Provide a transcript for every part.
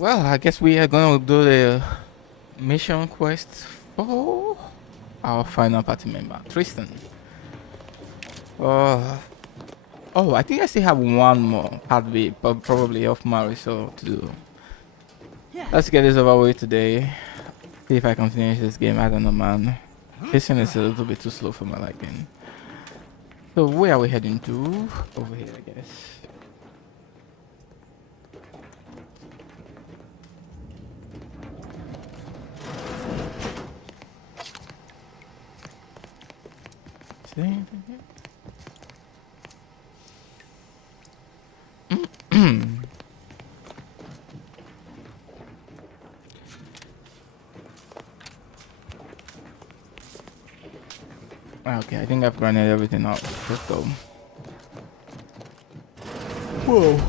Well, I guess we are gonna do the mission quest for our final party member, Tristan. Uh, oh, I think I still have one more heartbeat, but probably off Marisol to do. Let's get this over with today. See if I can finish this game. I don't know, man. This one is a little bit too slow for my liking. So where are we heading to? Over here, I guess. See anything here? Okay, I think I've granted everything out. Let's go. Whoa.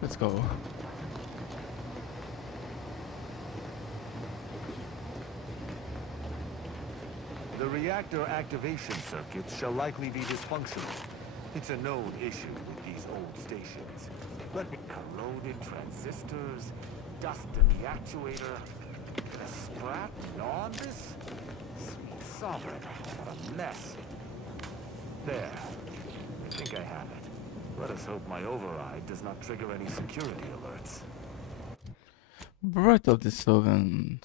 Let's go. The reactor activation circuits shall likely be dysfunctional. It's a known issue with these old stations. Let me corroded transistors, dust in the actuator. Can a sprat gnaw on this? Sweet sovereign, what a mess. There. I think I have it. Let us hope my override does not trigger any security alerts. Breath of the Southern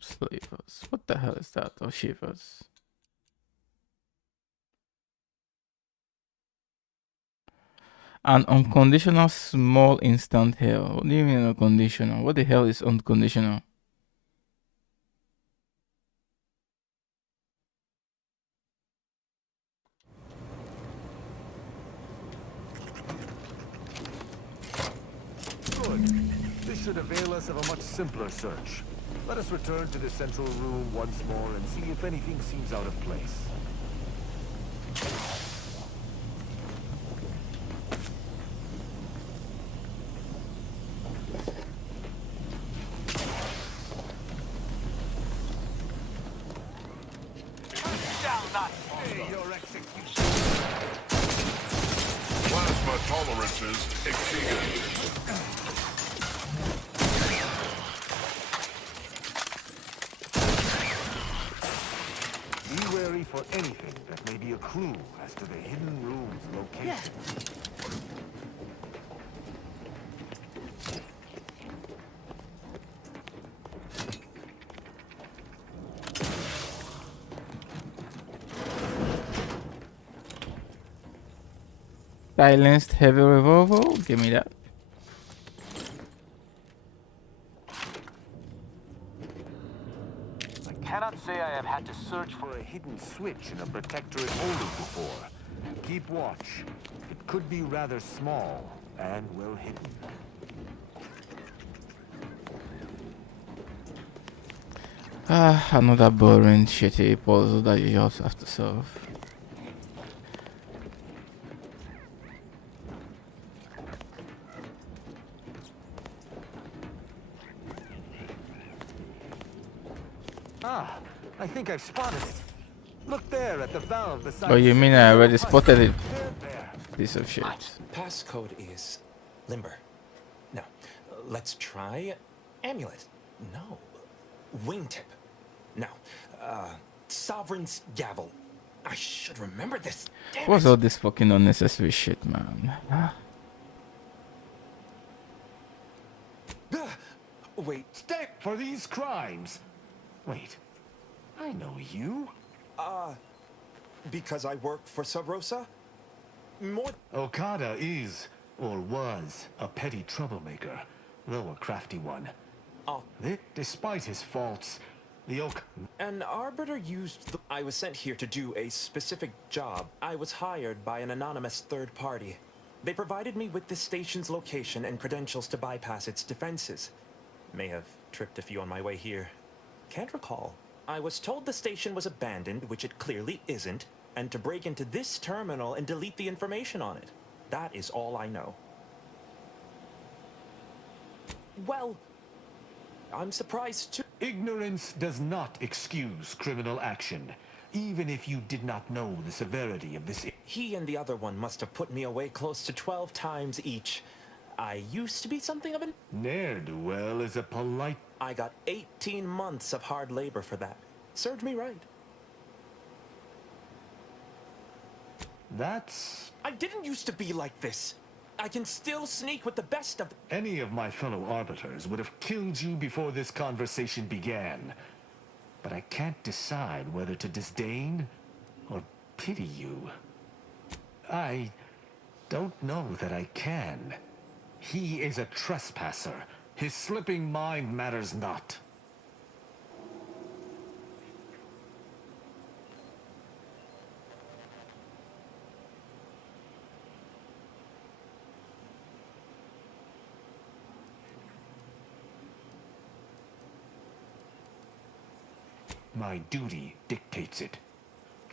Slavers. What the hell is that? Oh, shivers. An unconditional small instant hell. What do you mean unconditional? What the hell is unconditional? Good. This should avail us of a much simpler search. Let us return to the central room once more and see if anything seems out of place. Hey, your execution. Plasma tolerances exceeded. Be wary for anything that may be a clue as to the hidden room's location. Silenced heavy revolver. Give me that. have had to search for a hidden switch in a protectorate holding before. Keep watch. It could be rather small and well hidden. Another boring, shitty puzzle that you just have to solve. Ah, I think I've spotted it. Look there at the valve beside. Oh, you mean I already spotted it? There. Piece of shit. Passcode is limber. No. Let's try amulet. No. Wingtip. No. Sovereign's gavel. I should remember this. Damn What's it. all this fucking unnecessary shit, man? Wait. Stay for these crimes. Wait, I know you. Because I work for Sub Rosa? More. Okada is, or was, a petty troublemaker, though a crafty one. Oh. Despite his faults, the An arbiter used the. I was sent here to do a specific job. I was hired by an anonymous third party. They provided me with the station's location and credentials to bypass its defenses. May have tripped a few on my way here. Can't recall. I was told the station was abandoned, which it clearly isn't, and to break into this terminal and delete the information on it. That is all I know. Well, I'm surprised too. Ignorance does not excuse criminal action, even if you did not know the severity of this. He and the other one must have put me away close to 12 times each. I used to be something of an. Ne'er-do-well is a polite. I got 18 months of hard labor for that. Served me right. That's... I didn't used to be like this. I can still sneak with the best of. Any of my fellow arbiters would have killed you before this conversation began. But I can't decide whether to disdain or pity you. I don't know that I can. He is a trespasser. His slipping mind matters not. My duty dictates it.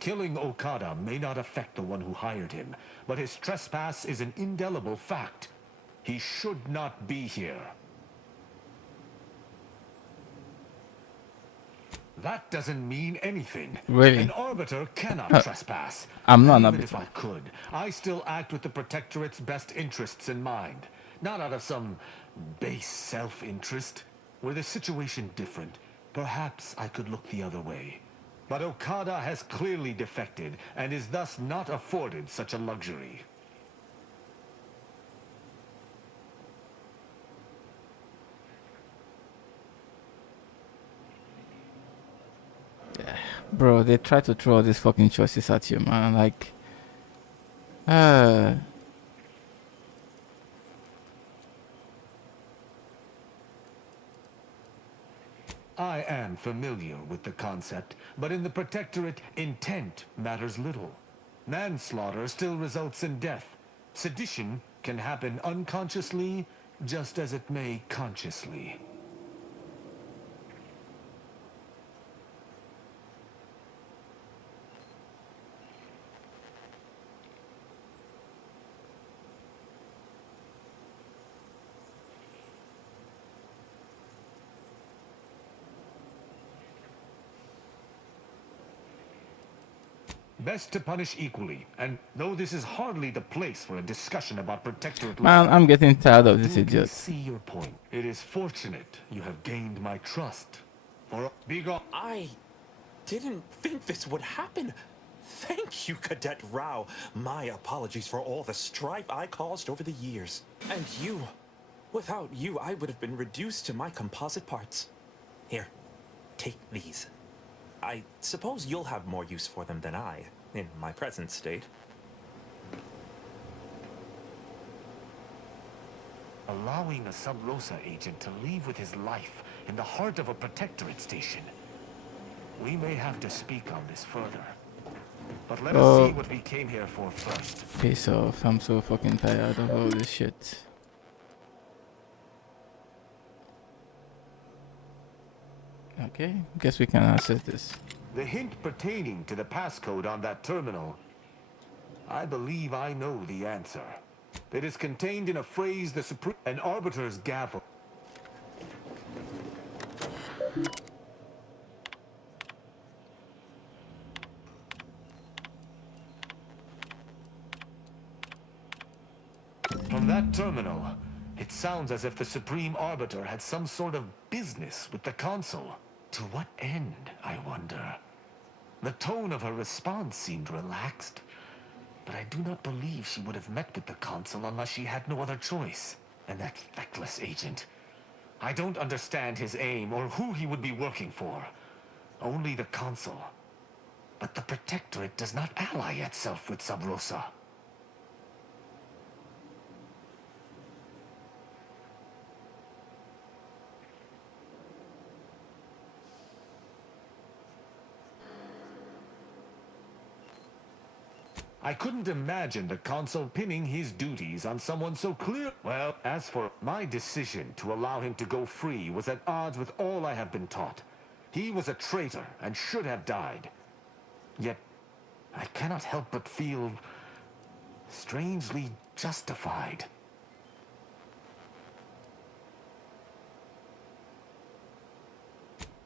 Killing Okada may not affect the one who hired him, but his trespass is an indelible fact. He should not be here. That doesn't mean anything. Really? An arbiter cannot trespass. I'm not an Even arbiter. if I could, I still act with the Protectorate's best interests in mind. Not out of some base self-interest. Were the situation different, perhaps I could look the other way. But Okada has clearly defected, and is thus not afforded such a luxury. Bro, they try to throw all these fucking choices at you, man. Like, I am familiar with the concept, but in the Protectorate, intent matters little. Manslaughter still results in death. Sedition can happen unconsciously, just as it may consciously. Best to punish equally, and though this is hardly the place for a discussion about Protectorate law, man, I'm getting tired of this you idiot. see your point. It is fortunate you have gained my trust. For be gone. I didn't think this would happen. Thank you, Cadet Rao. My apologies for all the strife I caused over the years. And you. Without you, I would have been reduced to my composite parts. Here, take these. I suppose you'll have more use for them than I, in my present state. Allowing a Sub Rosa agent to leave with his life in the heart of a Protectorate station. We may have to speak on this further. But let us see Oh, what we came here for first. piss off. I'm so fucking tired of all this shit. Okay, guess we can access this. The hint pertaining to the passcode on that terminal. I believe I know the answer. It is contained in a phrase the Supreme... An Arbiter's gavel. From that terminal, it sounds as if the Supreme Arbiter had some sort of business with the Consul. To what end, I wonder? The tone of her response seemed relaxed, but I do not believe she would have met with the Consul unless she had no other choice. And that feckless agent. I don't understand his aim or who he would be working for. Only the Consul. But the Protectorate does not ally itself with Sub Rosa. I couldn't imagine the Consul pinning his duties on someone so clear. Well, as for my decision to allow him to go free was at odds with all I have been taught. He was a traitor and should have died. Yet, I cannot help but feel strangely justified.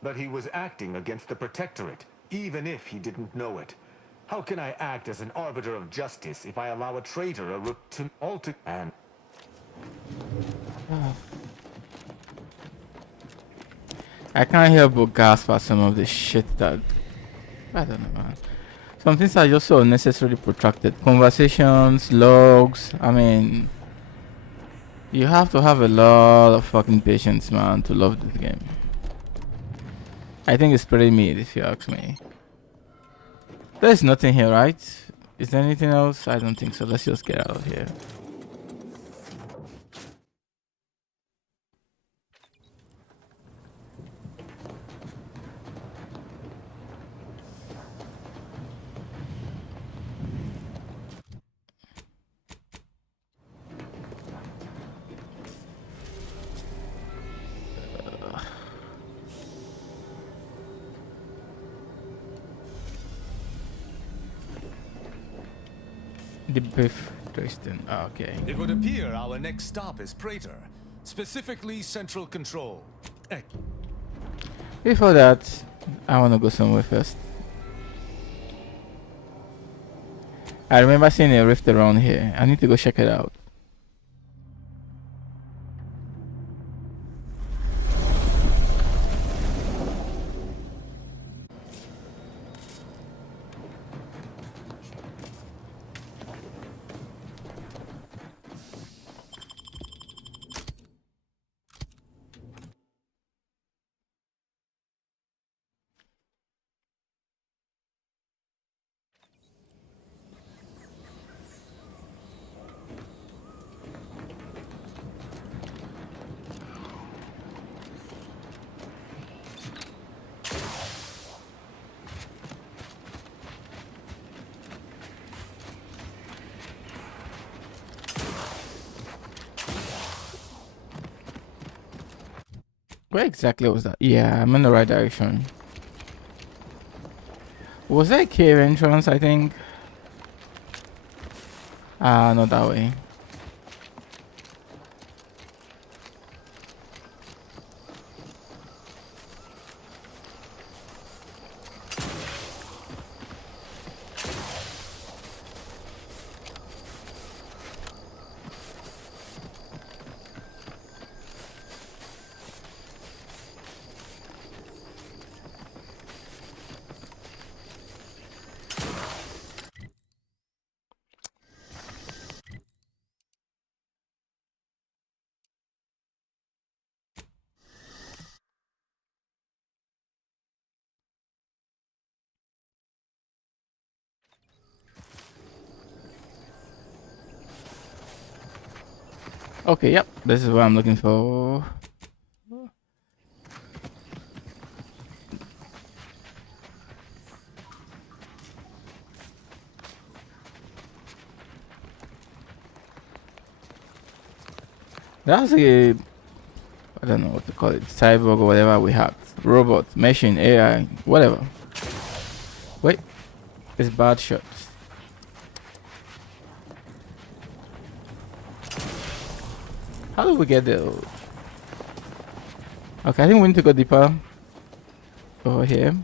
But he was acting against the Protectorate, even if he didn't know it. How can I act as an arbiter of justice if I allow a traitor to alter and... I can't help but gasp at some of the shit that... I don't know, man. Some things are just so unnecessarily protracted. Conversations, logs, I mean... You have to have a lot of fucking patience, man, to love this game. I think it's pretty mid, if you ask me. There's nothing here, right? Is there anything else? I don't think so. Let's just get out of here. The beef tasting. Oh, okay. It would appear our next stop is Praetor, specifically Central Control. Before that, I want to go somewhere first. I remember seeing a rift around here. I need to go check it out. Where exactly was that? Yeah, I'm in the right direction. Was that a cave entrance, I think? Ah, not that way. Okay, yep, this is what I'm looking for. That's a, I don't know what to call it, cyborg or whatever we have. Robot, machine, AI, whatever. Wait, it's bad shots. How do we get there? Okay, I think we need to go deeper over here.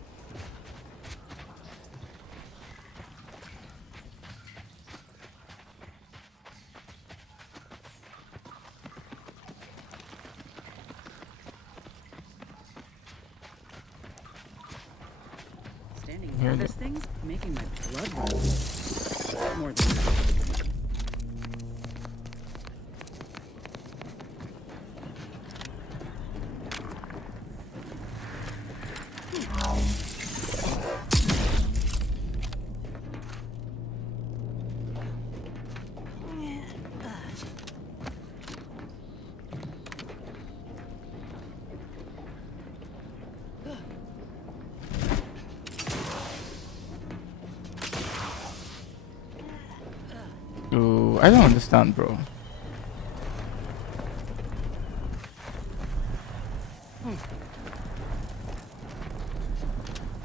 Standing near this thing's making my blood run. More than that. Ooh, I don't understand, bro.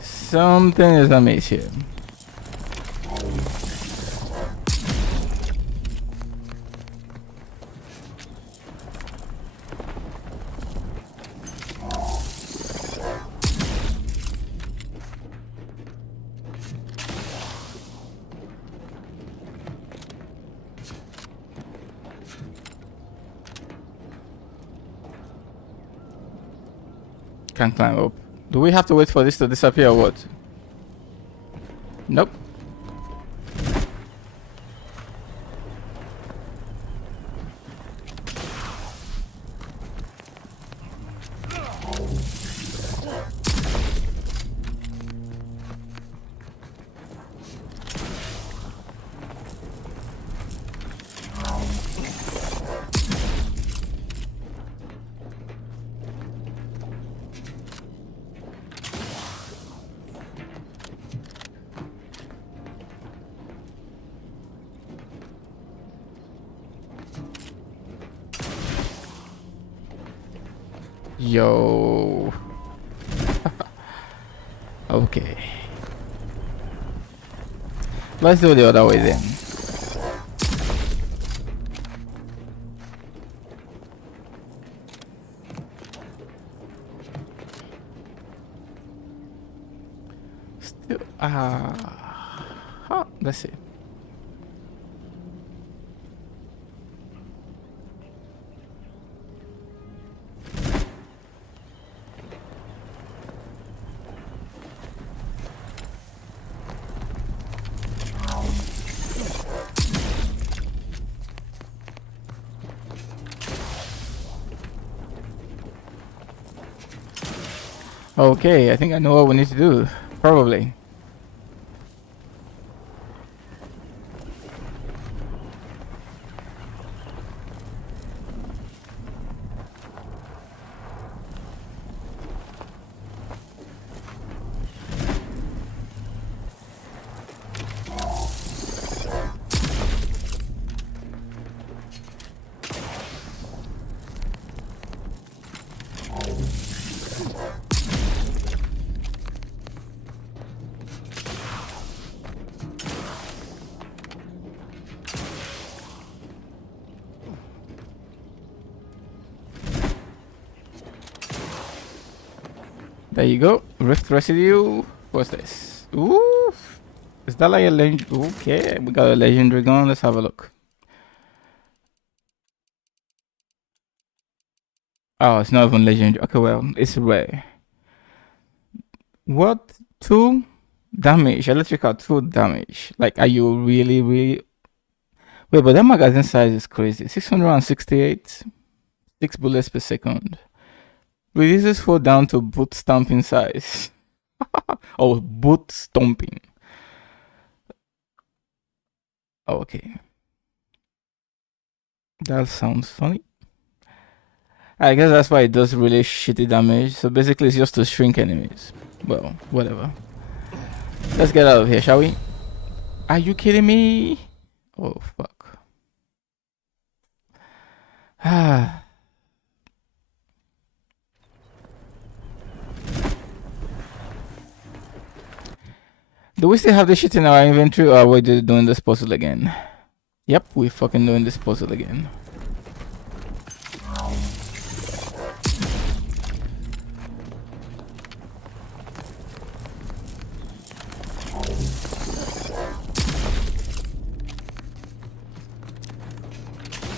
Something is amiss here. Can't climb up. Do we have to wait for this to disappear or what? Nope. Yo. Okay. Let's do the other way then. Still, let's see. Okay, I think I know what we need to do. Probably. There you go. Rift residue. What's this? Ooh. Is that like a legend? Okay, we got a legendary gun. Let's have a look. Oh, it's not even legendary. Okay, well, it's rare. What? 2 damage. Electrical 2 damage. Like, are you really? Wait, but that magazine size is crazy. 668. 6 bullets per second. Reduces foe down to boot stomping size. Oh, boot stomping. Okay. That sounds funny. I guess that's why it does really shitty damage. So basically it's just to shrink enemies. Well, whatever. Let's get out of here, shall we? Are you kidding me? Oh, fuck. Do we still have this shit in our inventory, or are we just doing this puzzle again? Yep, we fucking doing this puzzle again.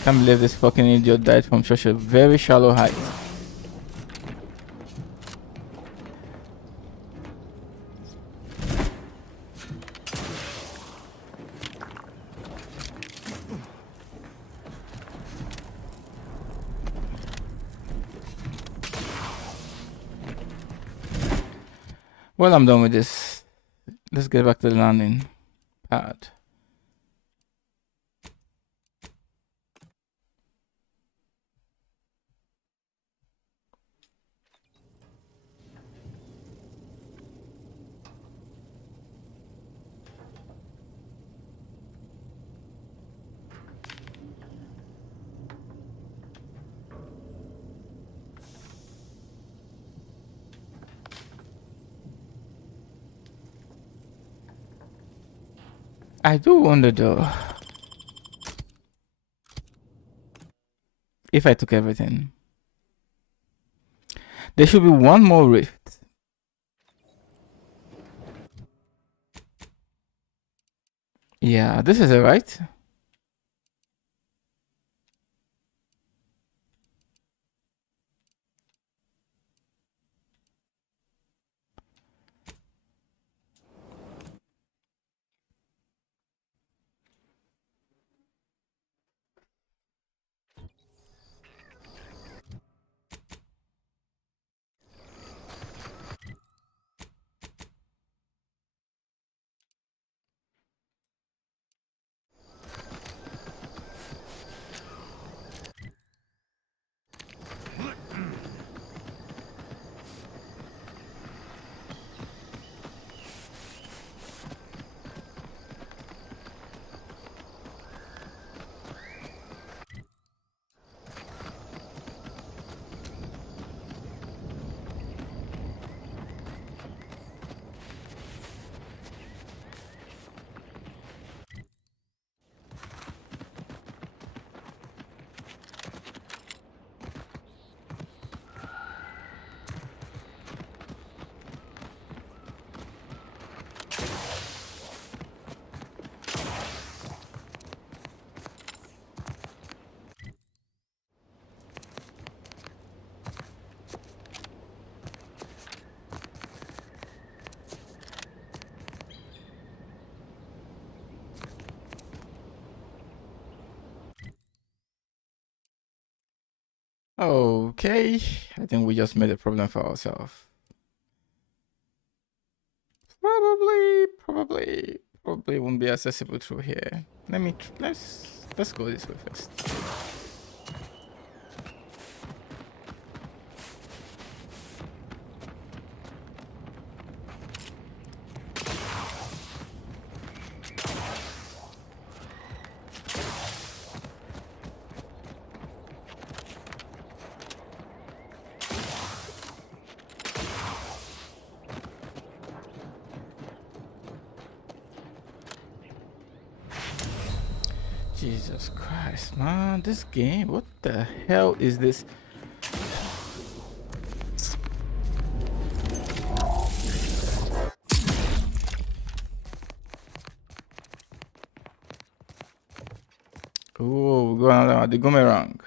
Can't believe this fucking idiot died from such a very shallow height. Well, I'm done with this. Let's get back to the landing pad. I do wonder though, if I took everything. There should be one more rift. Yeah, this is it, right? Okay, I think we just made a problem for ourselves. Probably won't be accessible through here. Let's go this way first. Jesus Christ, man, this game, what the hell is this? Oh, we're going on the boomerang.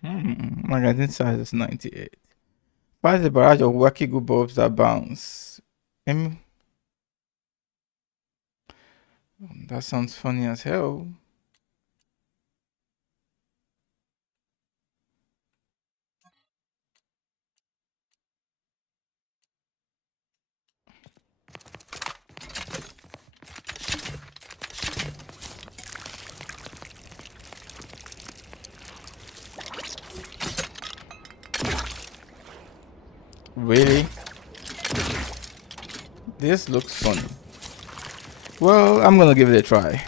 Magazine size is 98. Fires a barrage of wacky good bulbs that bounce. That sounds funny as hell. Really? This looks funny. Well, I'm gonna give it a try.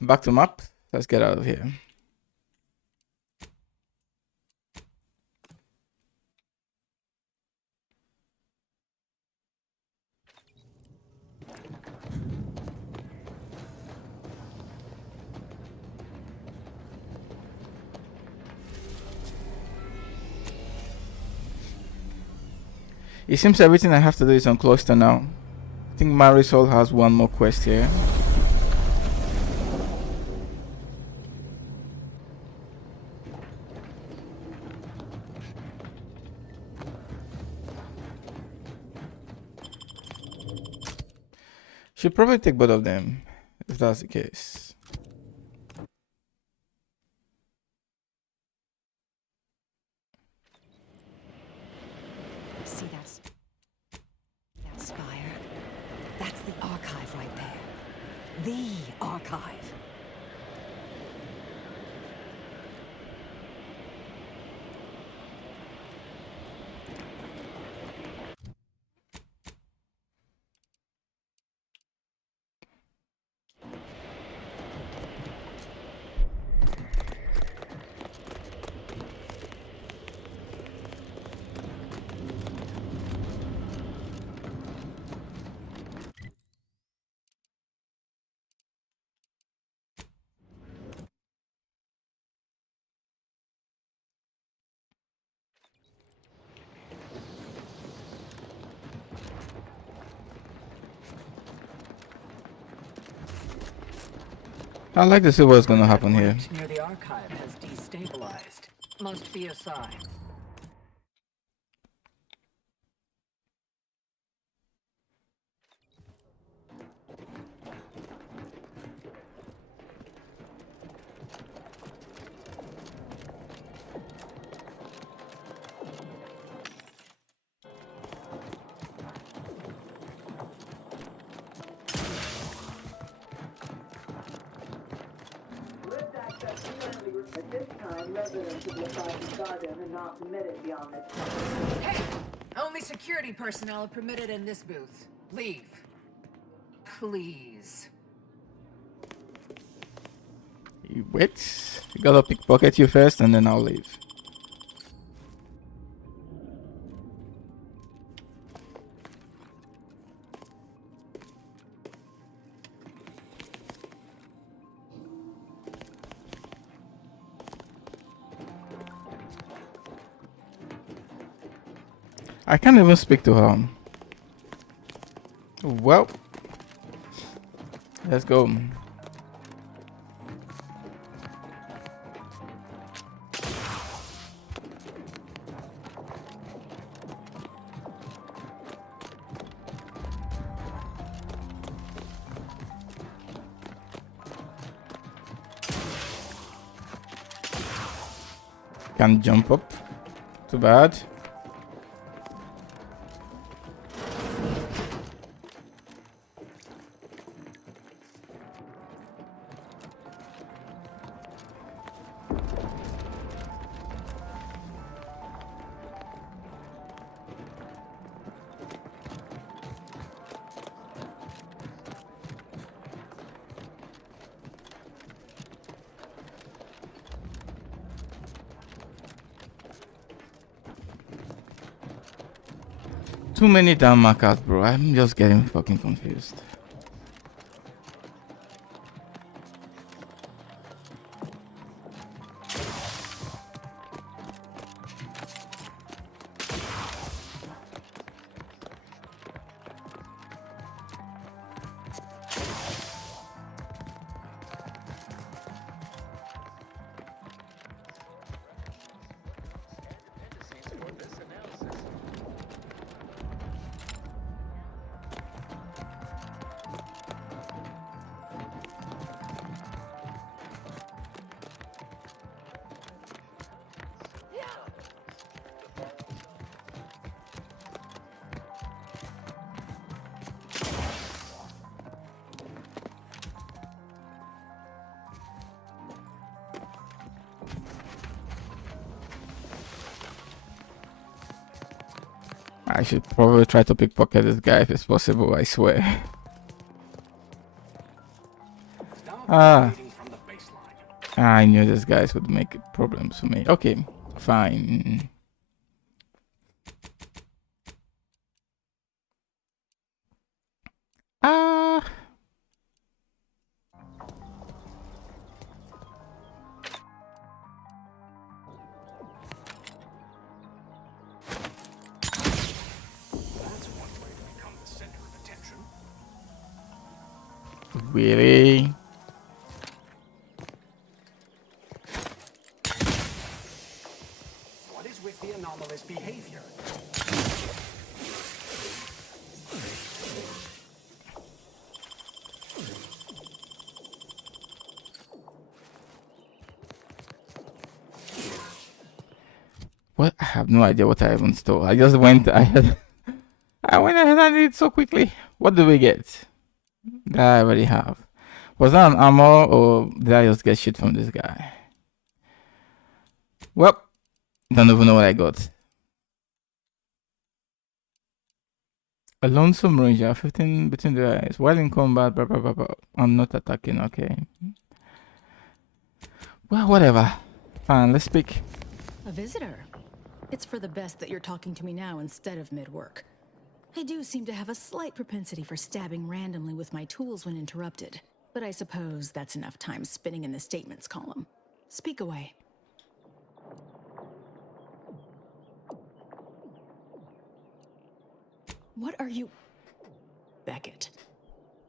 Back to map. Let's get out of here. It seems everything I have to do is on Cloister now. I think Marisol has one more quest here. Should probably take both of them, if that's the case. See that spire? That's the archive right there. The archive. I'd like to see what's gonna happen here. Near the archive has destabilized. Must be a sign. At this time, residents of Lafarge's garden are not permitted beyond this. Hey! Only security personnel are permitted in this booth. Leave. Please. You wait. You gotta pickpocket you first and then I'll leave. I can't even speak to her. Well, let's go. Can't jump up. Too bad. Too many damn markers, bro. I'm just getting fucking confused. I should probably try to pickpocket this guy if it's possible, I swear. Ah. I knew these guys would make problems for me. Okay, fine. Ah. Really? What is with the anomalous behavior? What? I have no idea what I even stole. I just went ahead. I went ahead and did it so quickly. What do we get? That I already have. Was that an armor or did I just get shit from this guy? Well, don't even know what I got. A lonesome ranger, 15 between the eyes. While in combat, blah, blah, blah, blah. I'm not attacking, okay. Well, whatever. Fine, let's speak. A visitor. It's for the best that you're talking to me now instead of mid-work. I do seem to have a slight propensity for stabbing randomly with my tools when interrupted, but I suppose that's enough time spinning in the statements column. Speak away. What are you... Beckett.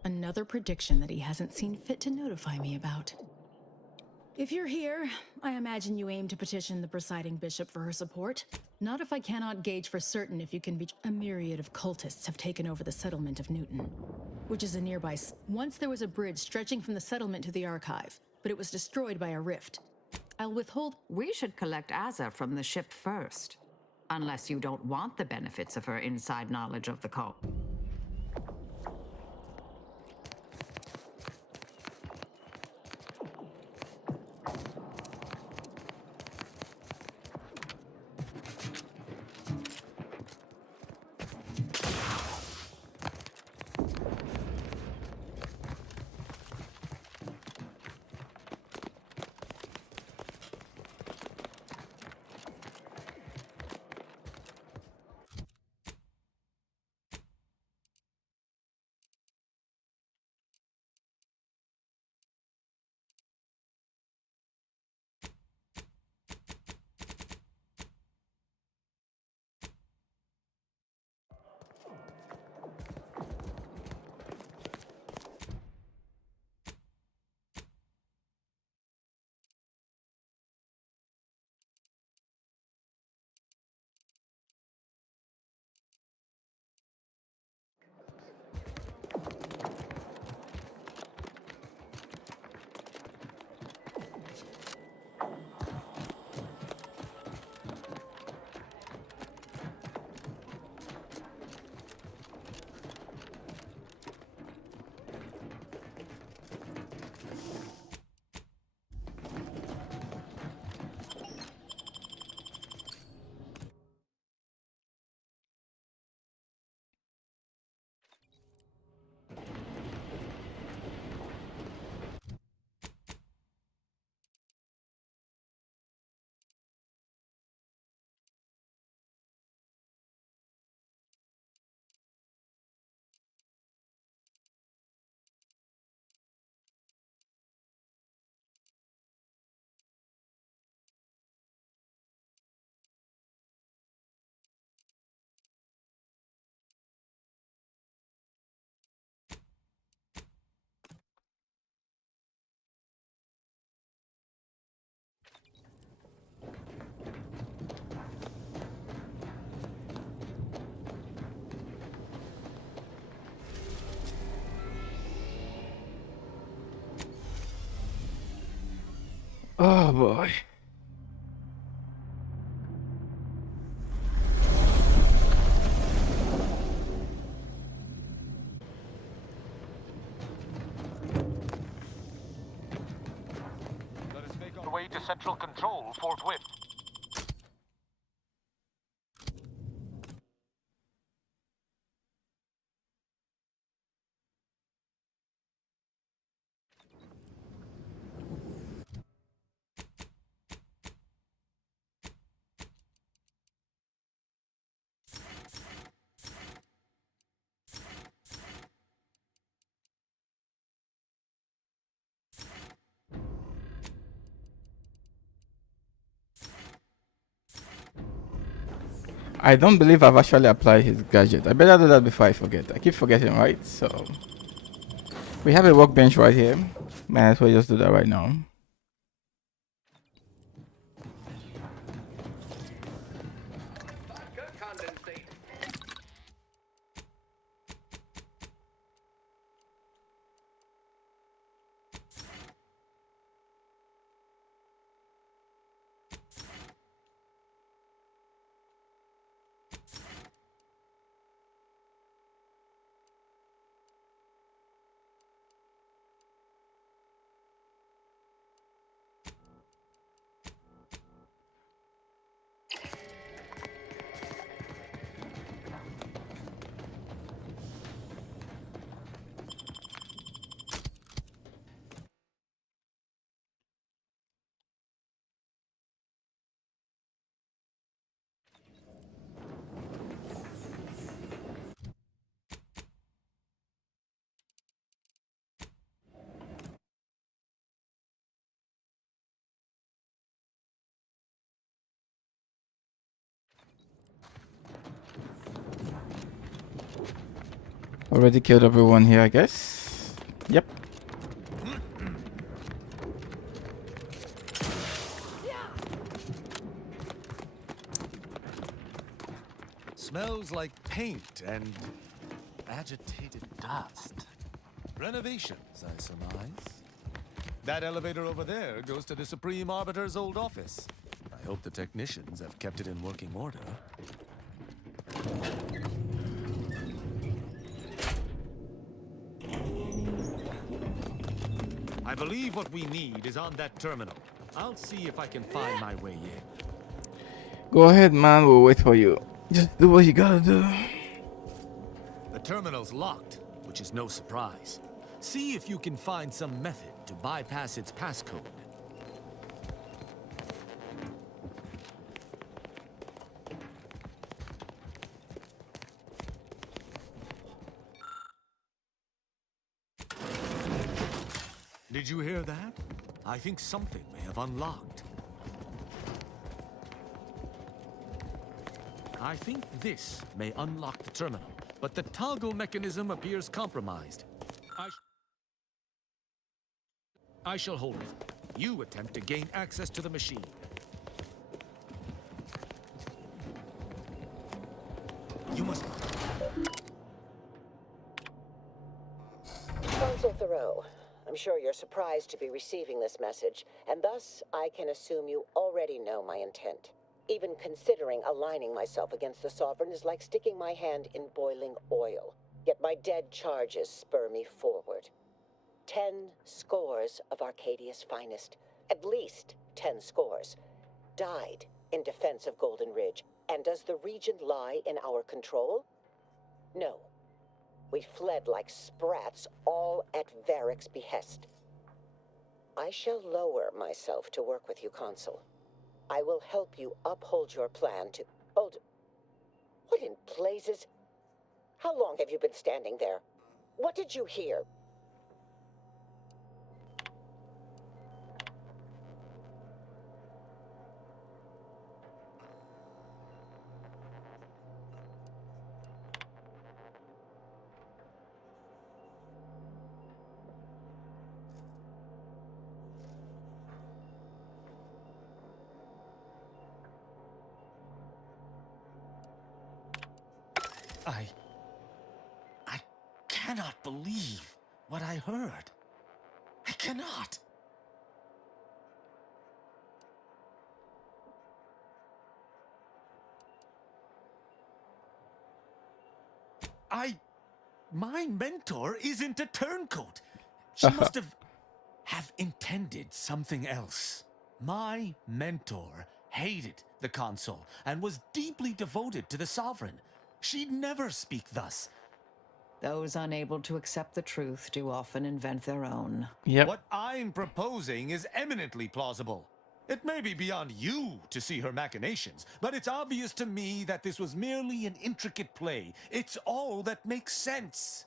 Another prediction that he hasn't seen fit to notify me about. If you're here, I imagine you aim to petition the presiding bishop for her support. Not if I cannot gauge for certain if you can be... A myriad of cultists have taken over the settlement of Newton, which is a nearby... Once there was a bridge stretching from the settlement to the archive, but it was destroyed by a rift. I'll withhold... We should collect Azza from the ship first. Unless you don't want the benefits of her inside knowledge of the cult. Oh boy. Let us make our way to central control forthwith. I don't believe I've actually applied his gadget. I better do that before I forget. I keep forgetting, right? So we have a workbench right here. Might as well just do that right now. Already killed everyone here, I guess. Yep. Smells like paint and agitated dust. Renovations, I surmise. That elevator over there goes to the Supreme Arbiter's old office. I hope the technicians have kept it in working order. I believe what we need is on that terminal. I'll see if I can find my way in. Go ahead, man. We'll wait for you. Just do what you gotta do. The terminal's locked, which is no surprise. See if you can find some method to bypass its passcode. Did you hear that? I think something may have unlocked. I think this may unlock the terminal, but the toggle mechanism appears compromised. I shall hold it. You attempt to gain access to the machine. You must... Consul Thoreau, I'm sure you're surprised to be receiving this message, and thus I can assume you already know my intent. Even considering aligning myself against the Sovereign is like sticking my hand in boiling oil. Yet my dead charges spur me forward. 10 scores of Arcadia's finest, at least 10 scores, died in defense of Golden Ridge. And does the region lie in our control? No. We fled like sprats, all at Varric's behest. I shall lower myself to work with you, Consul. I will help you uphold your plan to... Hold... What in blazes? How long have you been standing there? What did you hear? I cannot believe what I heard. I cannot. My mentor isn't a turncoat. She must have intended something else. My mentor hated the Consul and was deeply devoted to the Sovereign. She'd never speak thus. Those unable to accept the truth do often invent their own. Yep. What I'm proposing is eminently plausible. It may be beyond you to see her machinations, but it's obvious to me that this was merely an intricate play. It's all that makes sense.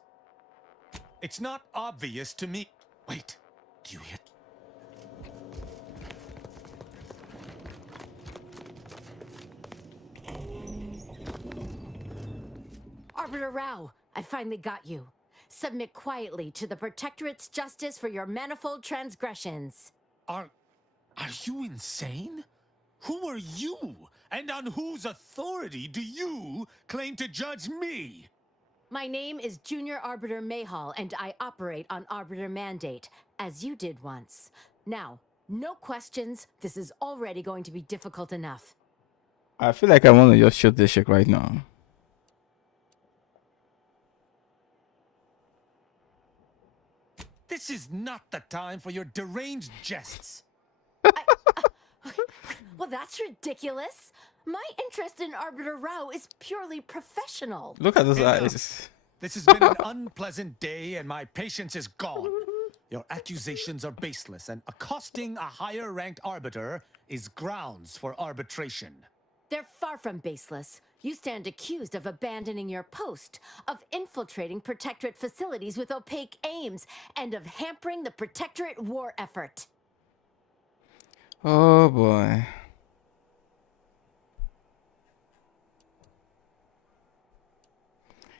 It's not obvious to me. Wait, do you hear? Arbiter Rao, I finally got you. Submit quietly to the Protectorate's justice for your manifold transgressions. Are you insane? Who are you? And on whose authority do you claim to judge me? My name is Junior Arbiter Mayhall, and I operate on Arbiter Mandate, as you did once. Now, no questions. This is already going to be difficult enough. I feel like I want to just shoot this chick right now. This is not the time for your deranged jests. Well, that's ridiculous. My interest in Arbiter Rao is purely professional. Look at those Enough. eyes. This has been an unpleasant day, and my patience is gone. Your accusations are baseless, and accosting a higher-ranked arbiter is grounds for arbitration. They're far from baseless. You stand accused of abandoning your post, of infiltrating Protectorate facilities with opaque aims, and of hampering the Protectorate war effort. Oh boy.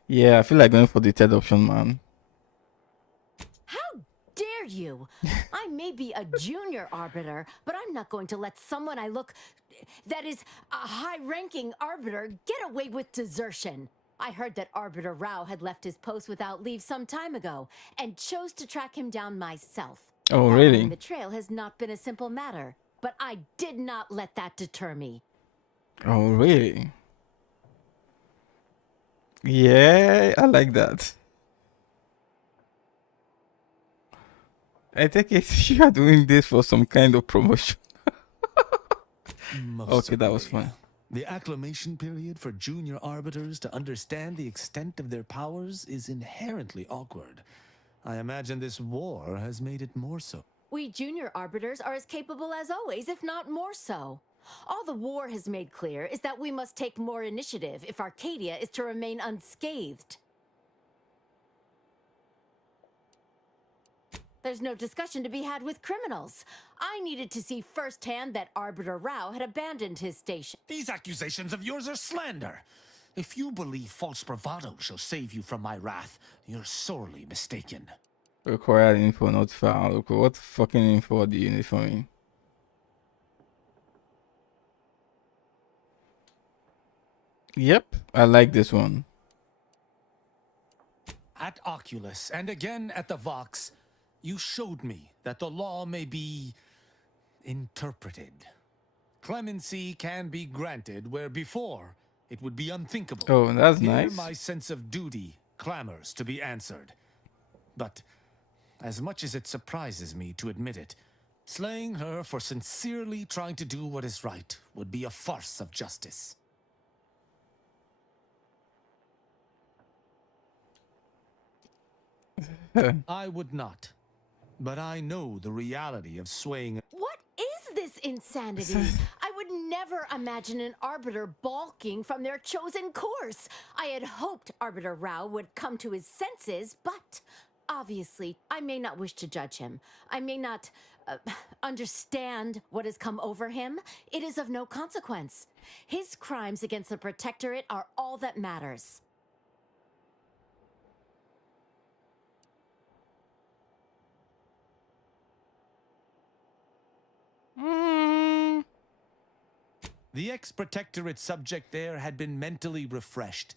Yeah, I feel like going for the third option, man. How dare you? I may be a junior arbiter, but I'm not going to let someone that is a high-ranking arbiter get away with desertion. I heard that Arbiter Rao had left his post without leave some time ago, and chose to track him down myself. Oh, really? Following the trail has not been a simple matter, but I did not let that deter me. Oh, really? Yeah, I like that. I think you are doing this for some kind of promotion. Okay, that was fun. The acclimation period for junior arbiters to understand the extent of their powers is inherently awkward. I imagine this war has made it more so. We junior arbiters are as capable as always, if not more so. All the war has made clear is that we must take more initiative if Arcadia is to remain unscathed. There's no discussion to be had with criminals. I needed to see firsthand that Arbiter Rao had abandoned his station. These accusations of yours are slander. If you believe false bravado shall save you from my wrath, you're sorely mistaken. Required info not found. Okay, what fucking info do you need from me? Yep, I like this one. At Oculus, and again at the Vox, you showed me that the law may be interpreted. Clemency can be granted where before it would be unthinkable. Oh, that's Here, nice. my sense of duty clamors to be answered. But as much as it surprises me to admit it, slaying her for sincerely trying to do what is right would be a farce of justice. I would not. But I know the reality of swaying. What is this insanity? I would never imagine an arbiter balking from their chosen course. I had hoped Arbiter Rao would come to his senses, but obviously I may not wish to judge him. I may not understand what has come over him. It is of no consequence. His crimes against the Protectorate are all that matters. The ex-Protectorate subject there had been mentally refreshed.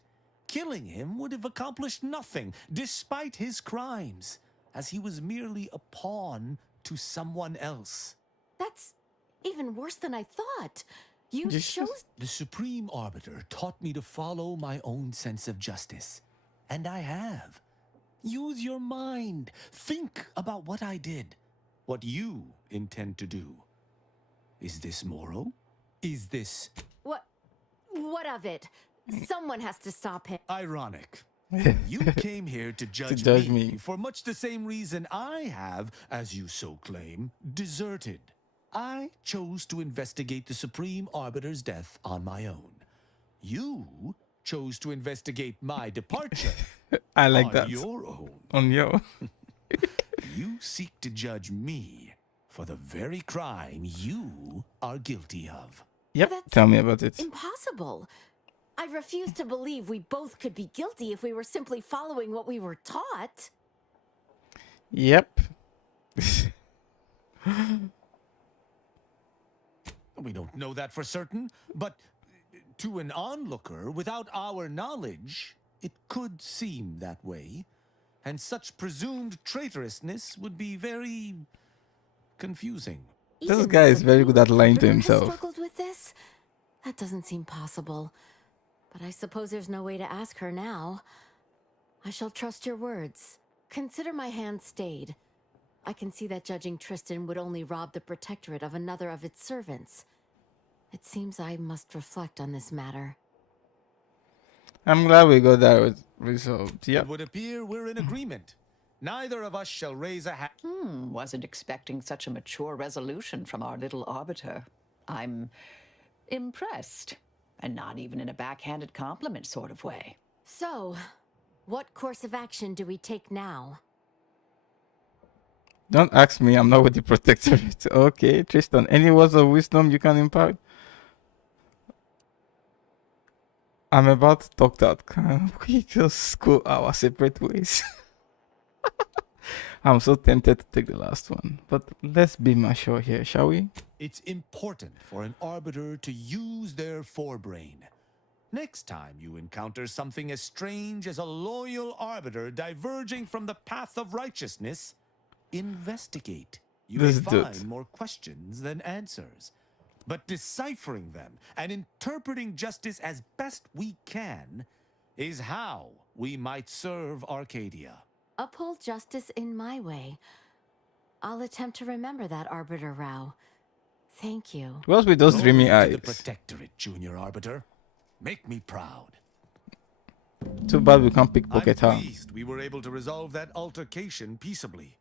Killing him would have accomplished nothing, despite his crimes, as he was merely a pawn to someone else. That's even worse than I thought. You chose... The Supreme Arbiter taught me to follow my own sense of justice. And I have. Use your mind. Think about what I did. What you intend to do. Is this moral? Is this... What of it? Someone has to stop him. Ironic. You came here to judge, me for much the same reason I have, as you so claim, deserted. I chose to investigate the Supreme Arbiter's death on my own. You chose to investigate my departure. I like on that. Your own. On your You seek to judge me for the very crime you are guilty of. Yep, tell me about it. Impossible. I refuse to believe we both could be guilty if we were simply following what we were taught. Yep. We don't know that for certain, but to an onlooker, without our knowledge, it could seem that way. And such presumed traitorousness would be very confusing. This guy is very good at lying to himself. Struggled with this? That doesn't seem possible. But I suppose there's no way to ask her now. I shall trust your words. Consider my hand stayed. I can see that judging Tristan would only rob the Protectorate of another of its servants. It seems I must reflect on this matter. I'm glad we got that resolved. Yep. It would appear we're in agreement. Neither of us shall raise a hat. Wasn't expecting such a mature resolution from our little arbiter. I'm impressed. And not even in a backhanded compliment sort of way. So, what course of action do we take now? Don't ask me, I'm not with the Protectorate. Okay, Tristan, any words of wisdom you can impart? I'm about to talk that. Can we just go our separate ways? I'm so tempted to take the last one. But let's be mature here, shall we? It's important for an arbiter to use their forebrain. Next time you encounter something as strange as a loyal arbiter diverging from the path of righteousness, investigate. You may find more questions than answers. But deciphering them and interpreting justice as best we can is how we might serve Arcadia. Uphold justice in my way. I'll attempt to remember that, Arbiter Rao. Thank you. What's with those dreamy eyes? The Protectorate, Junior Arbiter. Make me proud. Too bad we can't pickpocket her. I'm pleased we were able to resolve that altercation peaceably.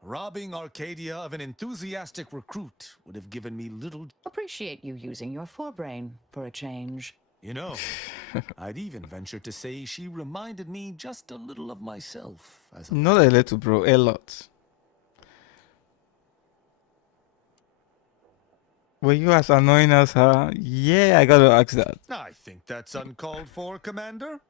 Robbing Arcadia of an enthusiastic recruit would have given me little... Appreciate you using your forebrain for a change. You know, I'd even venture to say she reminded me just a little of myself. As Not a little, bro. A lot. Were you as annoying as her? Yeah, I gotta ask that. I think that's uncalled for, Commander.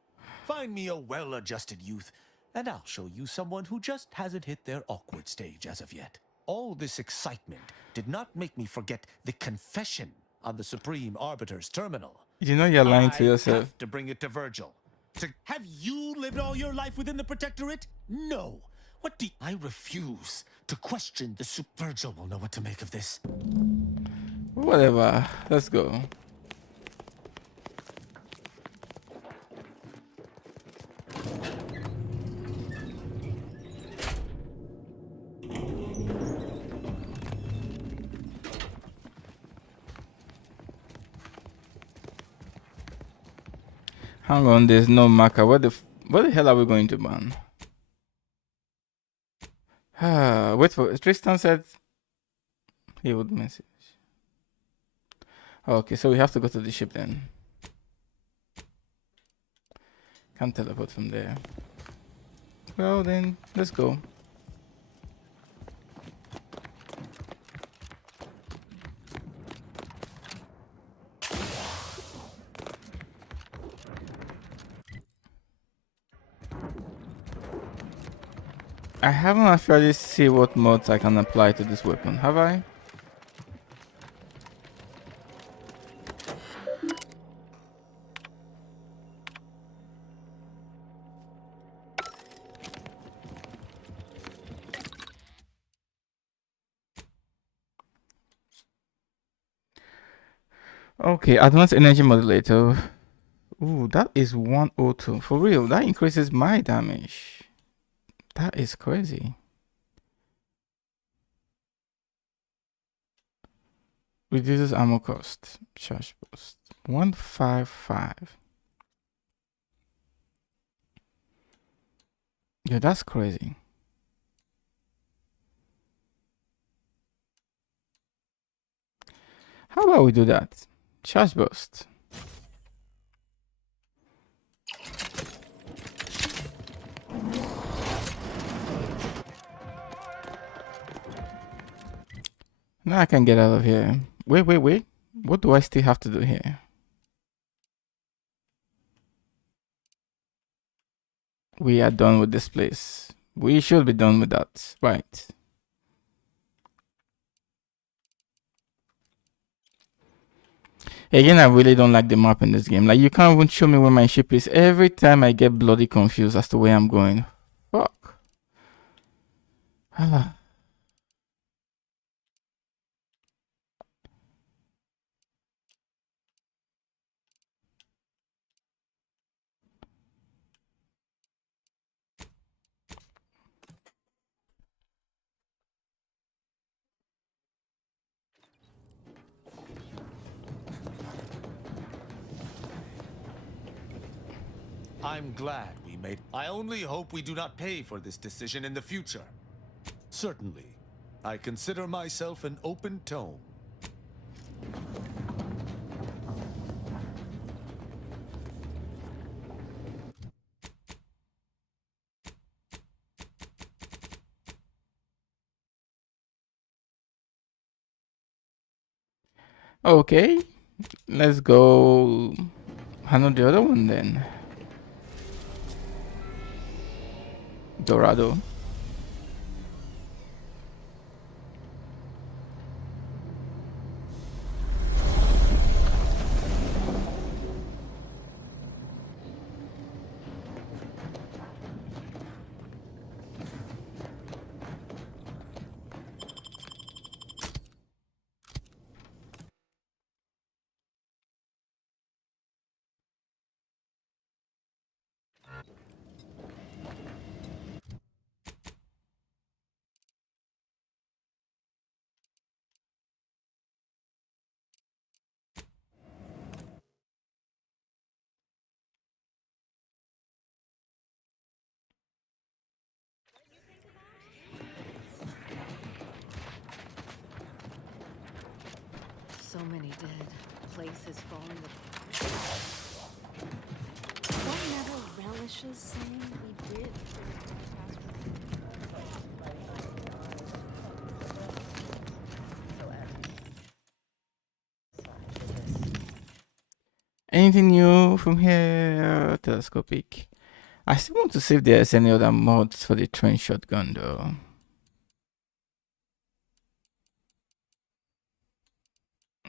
Find me a well-adjusted youth, and I'll show you someone who just hasn't hit their awkward stage as of yet. All this excitement did not make me forget the confession on the Supreme Arbiter's terminal. You know you're lying to yourself. I have to bring it to Virgil. Have you lived all your life within the Protectorate? No. What do I refuse to question the Virgil will know what to make of this. Whatever. Let's go. Hang on, there's no marker. What the hell are we going to ban? Wait for Tristan said he would message. Okay, so we have to go to the ship then. Can't teleport from there. Well then, let's go. I haven't actually seen what mods I can apply to this weapon, have I? Okay, advanced energy modulator. Ooh, that is 102. For real, that increases my damage. That is crazy. Reduces ammo cost. Charge boost. 155. Yeah, that's crazy. How about we do that? Charge burst. Now I can get out of here. Wait. What do I still have to do here? we are done with this place. We should be done with that, right? Again, I really don't like the map in this game. Like, you can't even show me where my ship is. Every time I get bloody confused as to where I'm going. Fuck. I'm glad we made. I only hope we do not pay for this decision in the future. Certainly. I consider myself an open tome. Okay, let's go handle the other one then. Dorado. So many dead. Places falling apart. One never relishes saying we did. Anything new from here? Telescopic. I still want to see if there's any other mods for the twin shotgun though.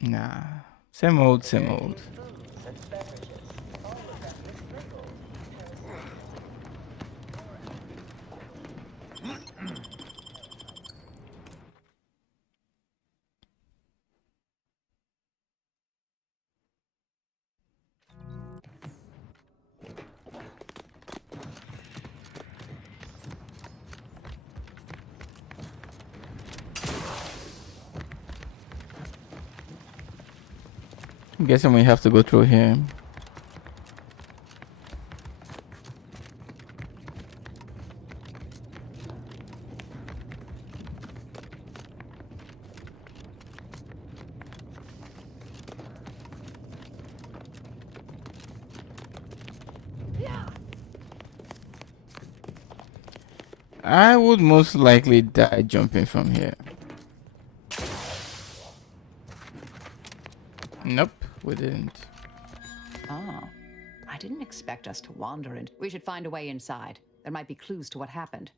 Nah. Same old, same old. I'm guessing we have to go through here. I would most likely die jumping from here. Nope, we didn't. Oh, I didn't expect us to wander in. We should find a way inside. There might be clues to what happened,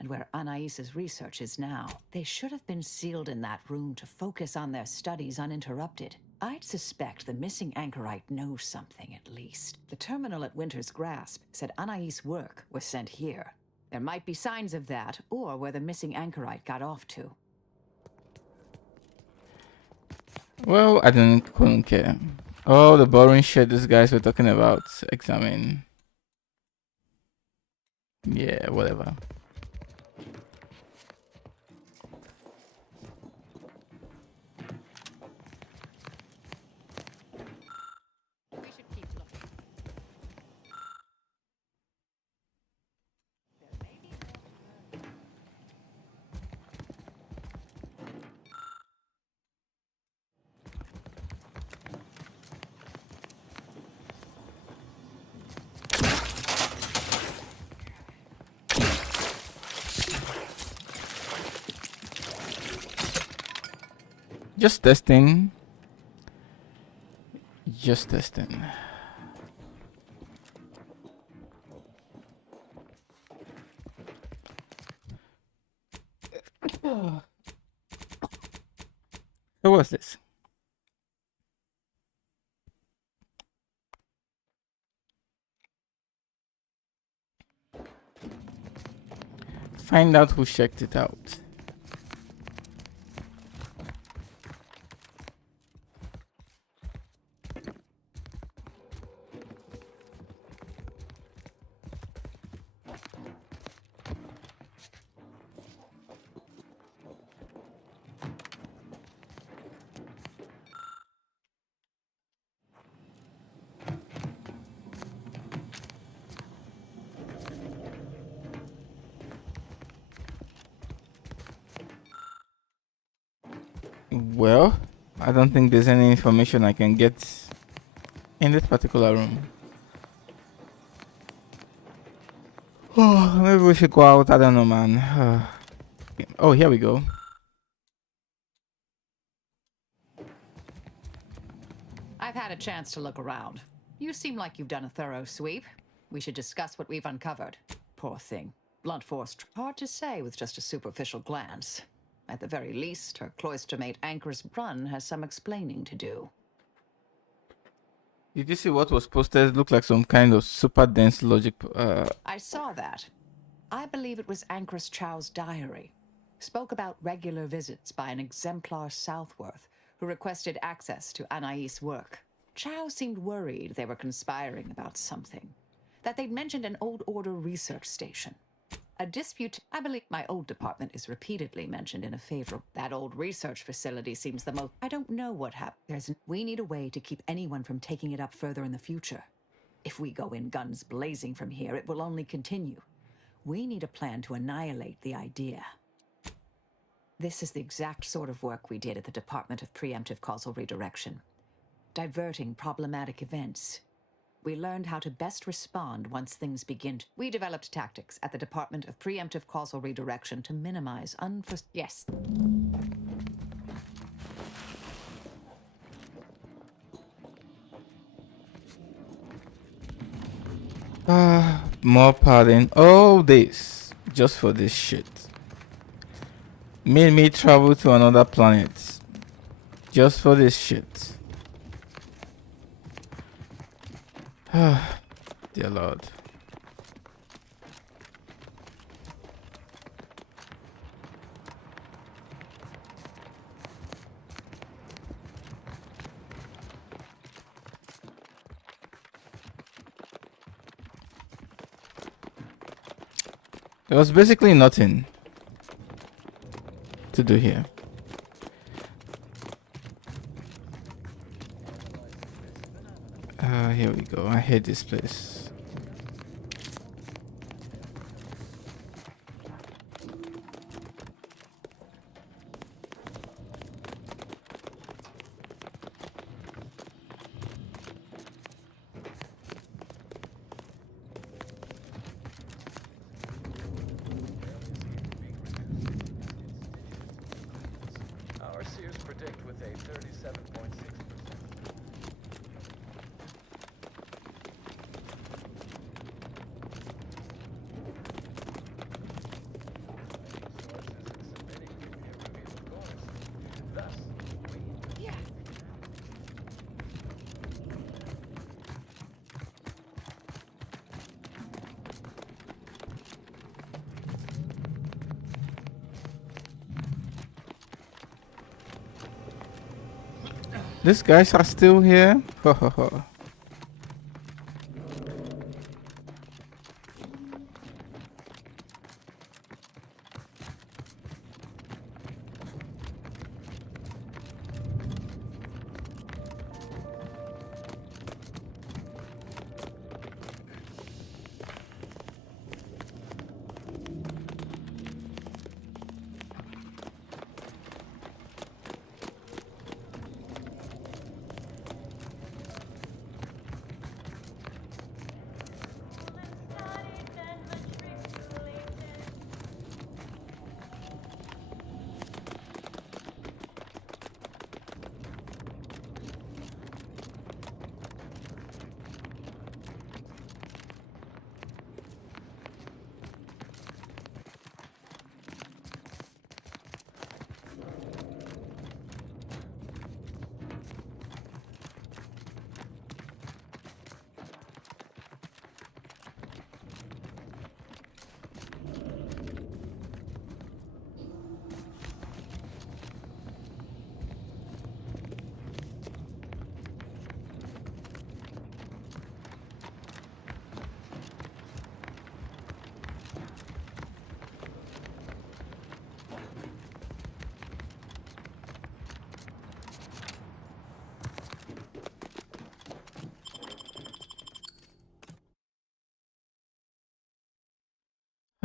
and where Anais's research is now. They should have been sealed in that room to focus on their studies uninterrupted. I'd suspect the missing anchorite knows something, at least. The terminal at Winter's Grasp said Anais' work was sent here. There might be signs of that, or where the missing anchorite got off to. Well, I couldn't care. Oh, the boring shit these guys were talking about. Examine. Yeah, whatever. Just testing. Just testing. was this? Find out who checked it out. Well, I don't think there's any information I can get in this particular room. Oh, maybe we should go out. I don't know, man. Oh, here we go. I've had a chance to look around. You seem like you've done a thorough sweep. We should discuss what we've uncovered. Poor thing. Blunt force. Hard to say with just a superficial glance. At the very least, her cloistermate Anchor's Brun has some explaining to do. Did you see what was posted? It looked like some kind of super dense logic. I saw that. I believe it was Anchor's Chow's diary. Spoke about regular visits by an exemplar Southworth who requested access to Anais' work. Chow seemed worried they were conspiring about something. That they'd mentioned an old order research station. A dispute, I believe my old department is repeatedly mentioned in a favor. That old research facility seems the most. I don't know what happened. We need a way to keep anyone from taking it up further in the future. If we go in guns blazing from here, it will only continue. We need a plan to annihilate the idea. This is the exact sort of work we did at the Department of Preemptive Causal Redirection. Diverting problematic events. We learned how to best respond once things begin. We developed tactics at the Department of Preemptive Causal Redirection to minimize unforeseen. Yes. More padding. All this just for this shit. Made me travel to another planet just for this shit. Dear Lord. There was basically nothing to do here. Here we go. I hate this place. Our seers predict with a 37.6%. These guys are still here. Ho ho ho.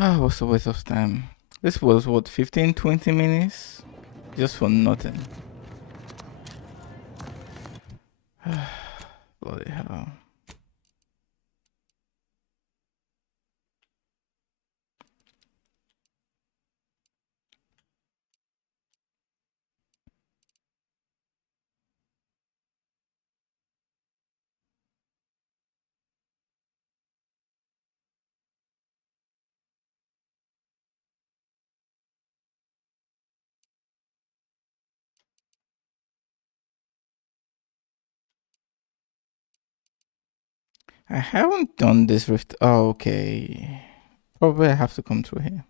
Ah, what's a waste of time? This was what, 15-20 minutes? Just for nothing. Bloody hell. I haven't done this rift. Oh, okay. Probably I have to come through here.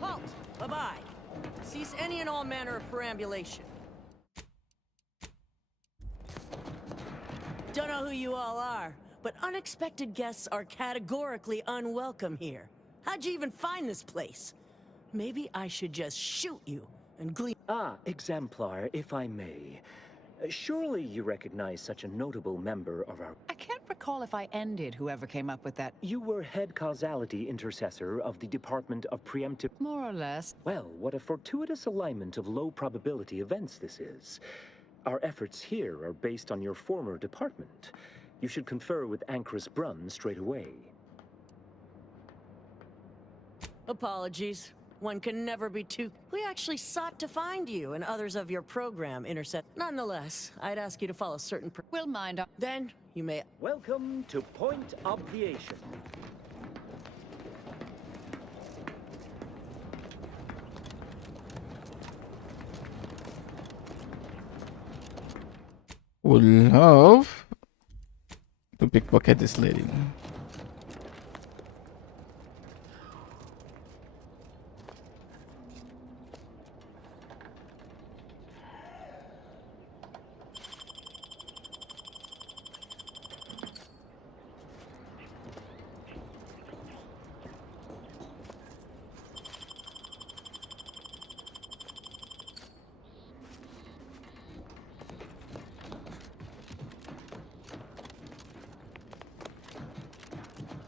Halt! Bye-bye. Cease any and all manner of perambulation. Don't know who you all are, but unexpected guests are categorically unwelcome here. How'd you even find this place? Maybe I should just shoot you and glean. Ah, Exemplar, if I may. Surely you recognize such a notable member of our... I can't recall if I ended whoever came up with that. You were head causality intercessor of the Department of Preemptive... More or less. Well, what a fortuitous alignment of low probability events this is. Our efforts here are based on your former department. You should confer with Anchoress Brunn straight away. Apologies. One can never be too... We actually sought to find you and others of your program, Intercept. Nonetheless, I'd ask you to follow certain... We'll mind our... Then, you may... Welcome to Point Obviation. Would love to pickpocket this lady.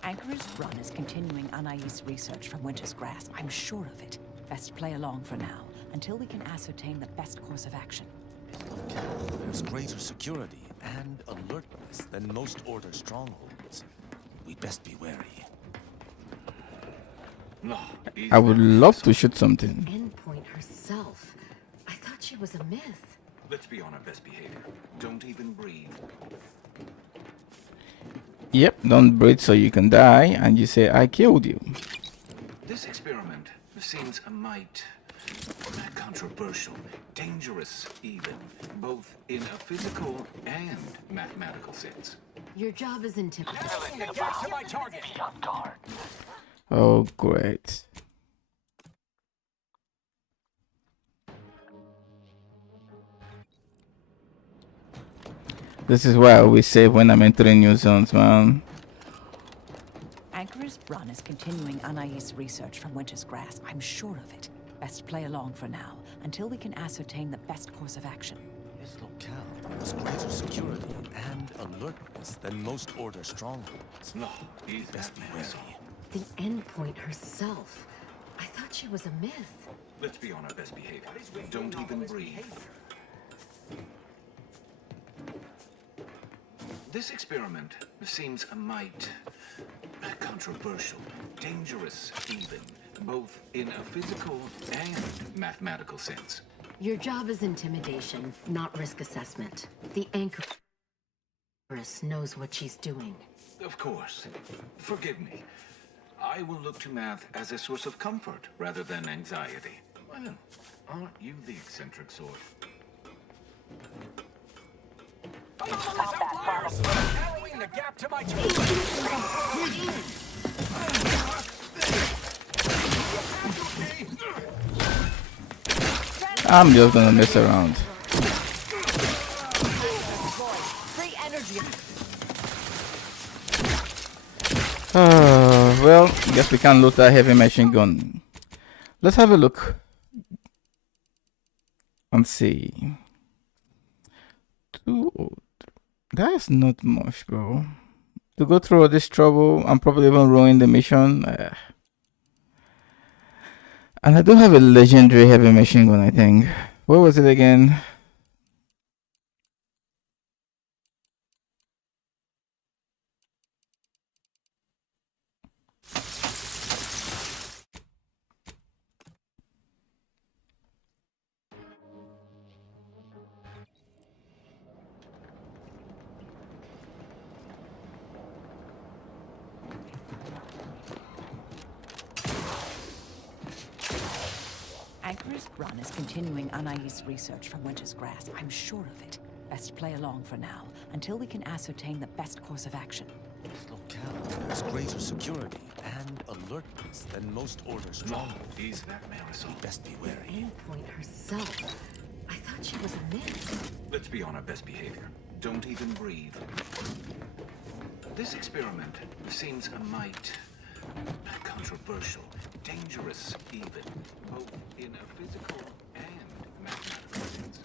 Anchoress Brunn is continuing Anais research from Winter's Grass. I'm sure of it. Best play along for now, until we can ascertain the best course of action. There's greater security and alertness than most Order strongholds. We'd best be wary. I would love to shoot something. Endpoint herself. I thought she was a myth. Let's be on our best behavior. Don't even breathe. Yep, don't breathe so you can die, and you say I killed you. This experiment seems a mite controversial, dangerous even, both in a physical and mathematical sense. Your job is intimidating. Get to my target. Be on guard. Oh, great. This is why I always save when I'm entering new zones, man. Anchoress Brunn is continuing Anais research from Winter's Grass. I'm sure of it. Best play along for now, until we can ascertain the best course of action. This locale has greater security and alertness than most Order strongholds. We'd best be wary. The Endpoint herself. I thought she was a myth. Let's be on our best behavior. Don't even breathe. This experiment seems a mite controversial, dangerous even, both in a physical and mathematical sense. Your job is intimidation, not risk assessment. The Anchoress knows what she's doing. Of course. Forgive me. I will look to math as a source of comfort rather than anxiety. Well, aren't you the eccentric sort? Anomalous outliers! Narrowing the gap to my I'm just gonna mess around. Free energy. Well, guess we can loot that heavy machine gun. Let's have a look and see. That's not much, bro. To go through all this trouble and probably even ruin the mission. And I do have a legendary heavy machine gun, I think. What was it again? Anchoress Run is continuing Anais' research from Winter's Grass. I'm sure of it. Best play along for now, until we can ascertain the best course of action. This locale has greater security and alertness than most orders. No, he's that Marisol. Best be wary. Endpoint herself. I thought she was a myth. Let's be on our best behavior. Don't even breathe. This experiment seems a mite controversial, dangerous even, both in a physical and mathematical sense.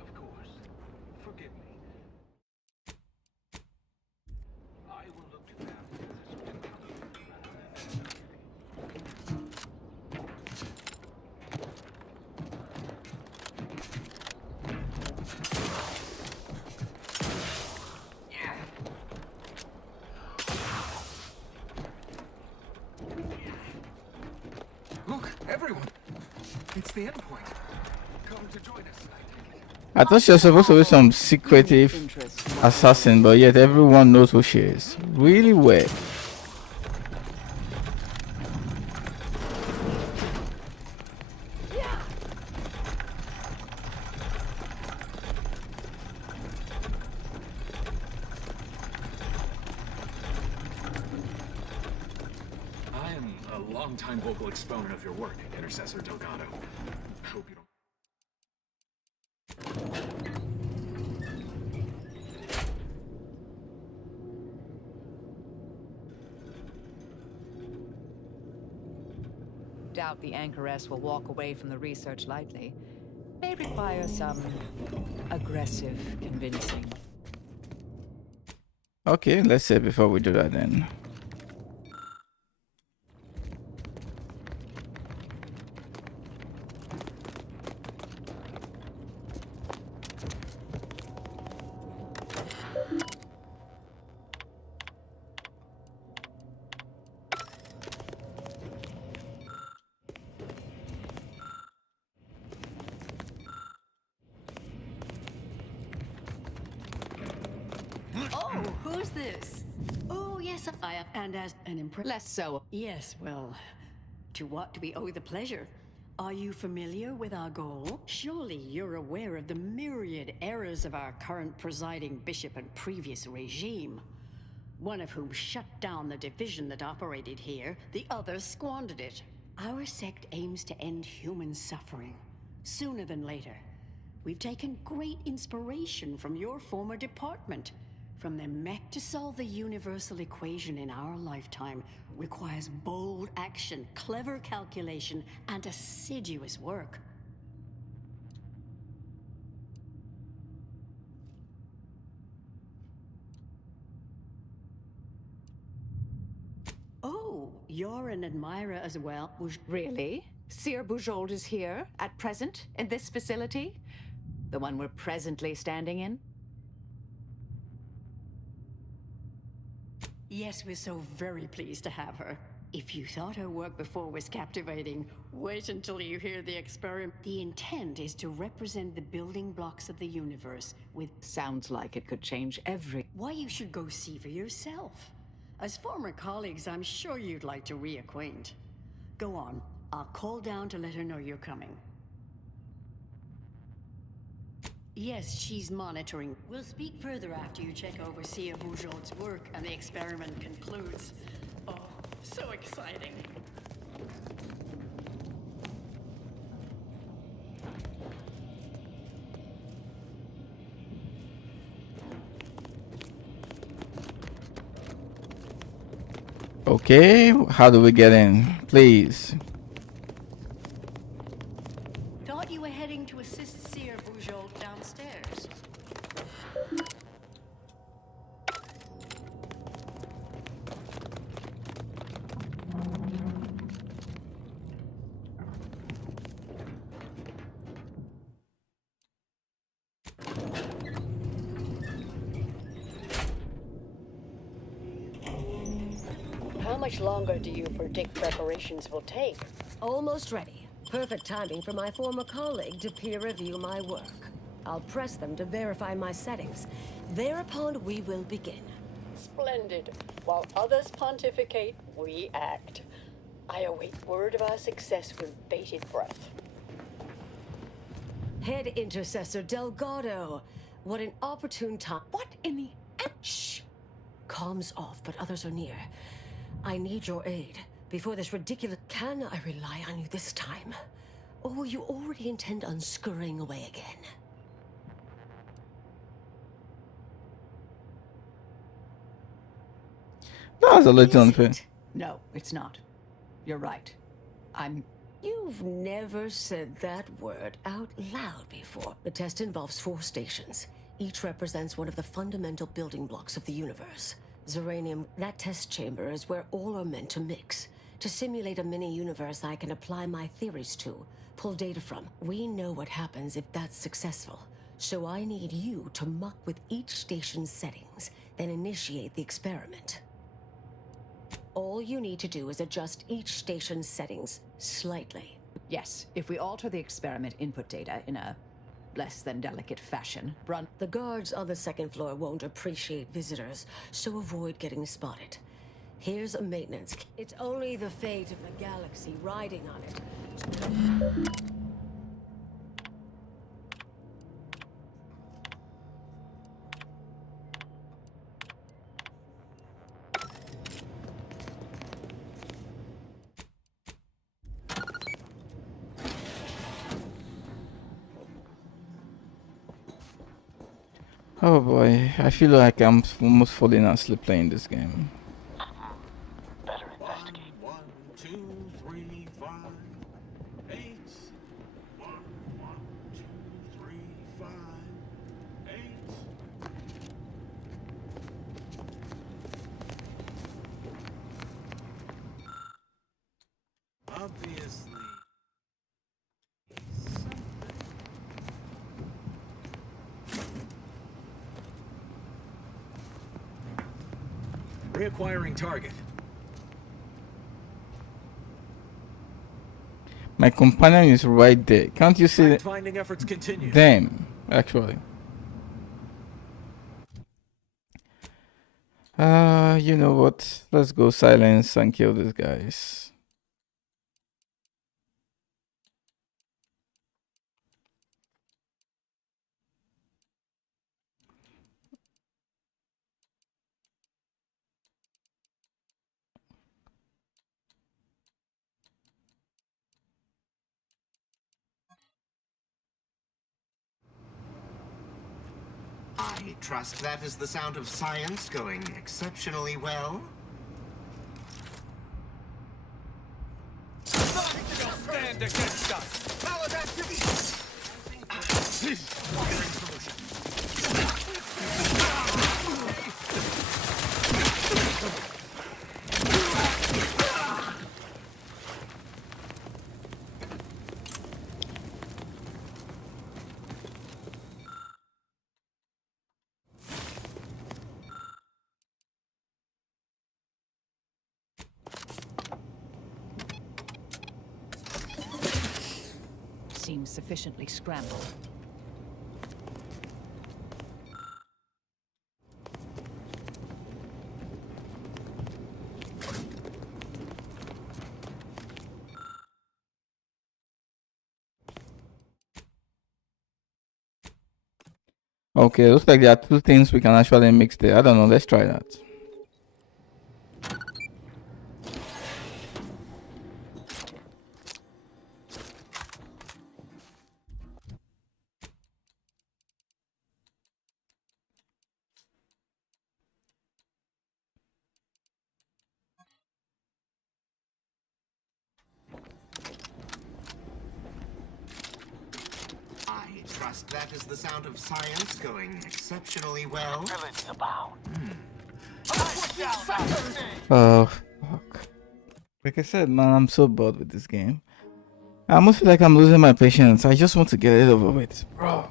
Of course. Forgive me. I will look to math as a source of comfort rather than Look, everyone! It's the endpoint. Come to join us. I thought she was supposed to be some secretive assassin, but yet everyone knows who she is. Really weird. I am a long-time vocal exponent of your work, Intercessor Delgado. Hope you don't. Doubt the Anchoress will walk away from the research lightly. May require some aggressive convincing. Okay, let's say before we do that then. Oh, who's this? Oh, yes, and as an impress. Less so. Yes, well, to what do we owe the pleasure? Are you familiar with our goal? Surely you're aware of the myriad errors of our current presiding bishop and previous regime. One of whom shut down the division that operated here, the other squandered it. Our sect aims to end human suffering, sooner than later. We've taken great inspiration from your former department. From the mech to solve the universal equation in our lifetime requires bold action, clever calculation, and assiduous work. you're an admirer as well. Really? Seer Bujold is here, at present, in this facility? The one we're presently standing in? Yes, we're so very pleased to have her. If you thought her work before was captivating, wait until you hear the experiment. The intent is to represent the building blocks of the universe with... Sounds like it could change every... Why, you should go see for yourself. As former colleagues, I'm sure you'd like to reacquaint. Go on. I'll call down to let her know you're coming. Yes, she's monitoring. We'll speak further after you check over Seer Bujold's work and the experiment concludes. Oh, so exciting. Okay, how do we get in? Please. Thought you were heading to assist Seer Bujold downstairs. How much longer do you predict preparations will take? Almost ready. Perfect timing for my former colleague to peer review my work. I'll press them to verify my settings. Thereupon, we will begin. Splendid. While others pontificate, we act. I await word of our success with bated breath. Head Intercessor Delgado. What an opportune time. What in the... Shh! Comms off, but others are near. I need your aid. Before this ridiculous... Can I rely on you this time? Or will you already intend on scurrying away again? That was a little unfair. No, it's not. You're right. You've never said that word out loud before. The test involves 4 stations. Each represents one of the fundamental building blocks of the universe. Zeranium, that test chamber is where all are meant to mix. To simulate a mini-universe I can apply my theories to, pull data from. We know what happens if that's successful. So I need you to muck with each station's settings, then initiate the experiment. All you need to do is adjust each station's settings slightly. Yes, if we alter the experiment input data in a less than delicate fashion, The guards on the 2nd floor won't appreciate visitors, so avoid getting spotted. Here's a maintenance. It's only the fate of the galaxy riding on it. Oh boy, I feel like I'm almost falling asleep playing this game. Better investigate. 1, 2, 3, 5, 8. 1, 2, 3, 5, 8. Obviously. Reacquiring target. My companion is right there. Can't you see Finding efforts continue. them, actually? You know what? Let's go silence and kill these guys. I trust that is the sound of science going exceptionally well. Nothing shall stand against us! Maladaptivity! seems sufficiently scrambled. Okay, looks like there are two things we can actually mix there. I don't know. Let's try that. I trust that is the sound of science going exceptionally well. Oh, fuck. Like I said, man, I'm so bored with this game. I almost feel like I'm losing my patience. I just want to get it over with, bro.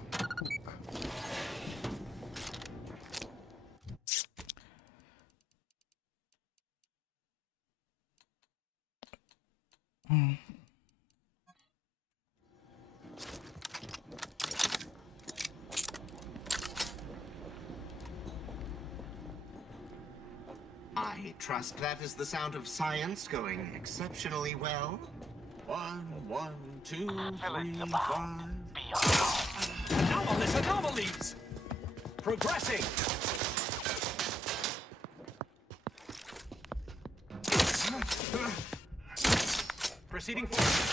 I trust that is the sound of science going exceptionally well. 1, 1, 2, 3, 5. Anomalous anomalies! Progressing! Proceeding forward.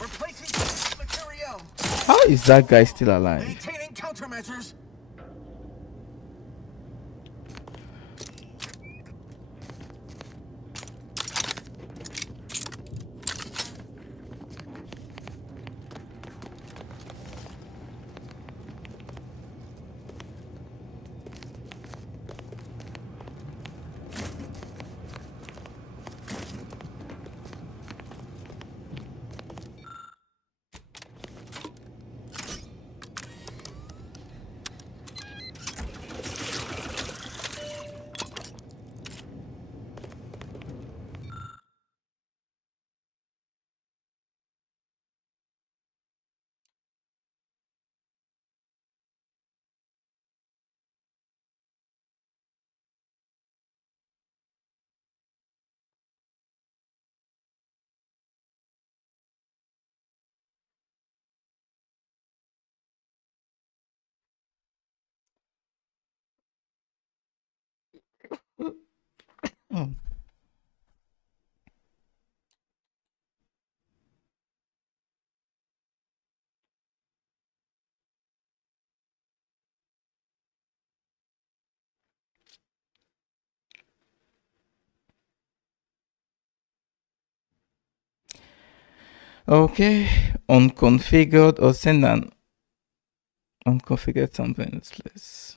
Replacing material. How is that guy still alive? Maintaining countermeasures. Oh. Okay, unconfigured or send an unconfigured something. Let's.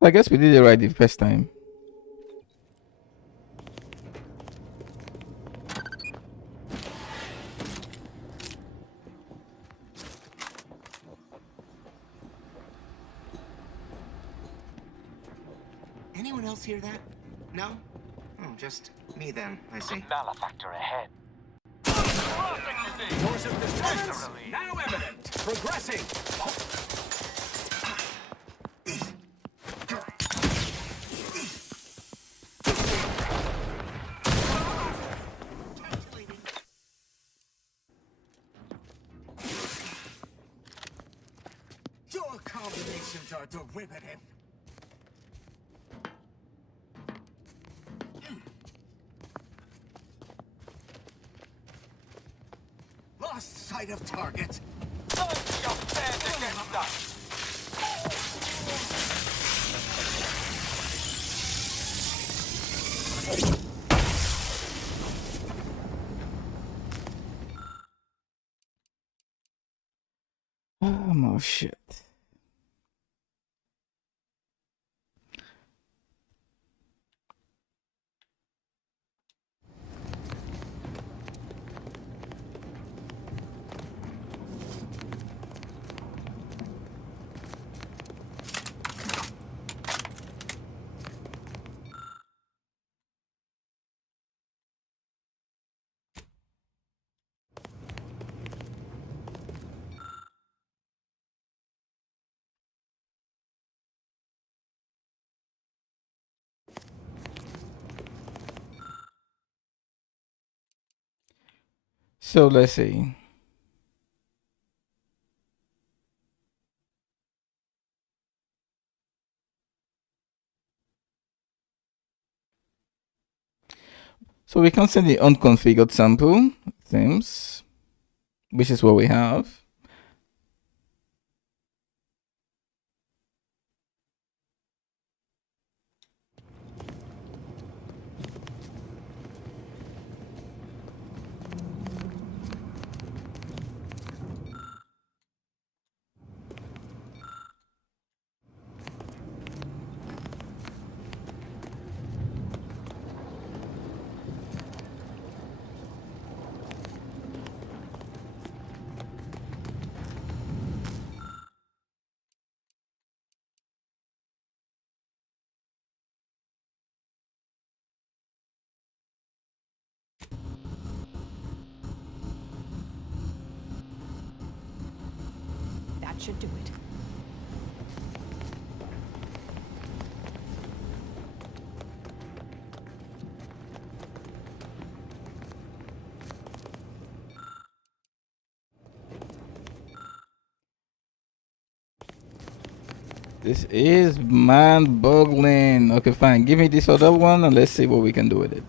I guess we did it right the first time. Anyone else hear that? No? Oh, just me then, I see. Malefactor ahead. Source of disturbance now evident. Progressing. Your combinations are derivative. Lost sight of target. Oh Oh shit. So let's see. So we can send the unconfigured sample themes, which is what we have. That should do it. This is mind-boggling. Okay, fine. Give me this other one and let's see what we can do with it.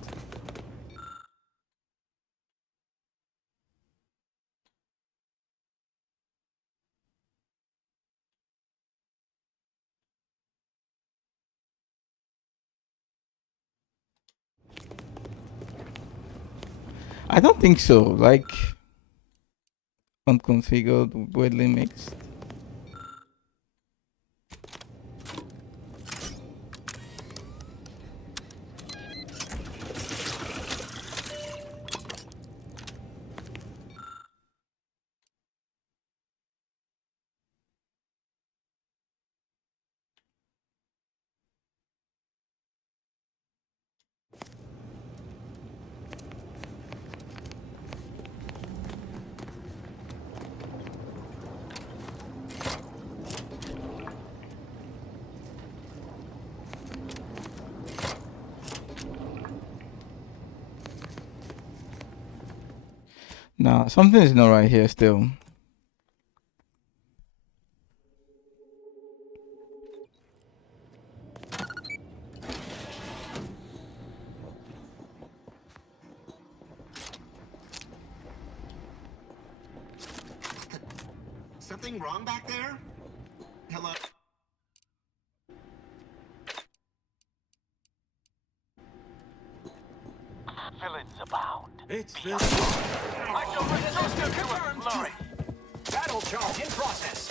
I don't think so. Like unconfigured, weirdly mixed. Nah, something is not right here still. Something wrong back there? Hello? Villains abound. It's Confirmed. Battle charge in process.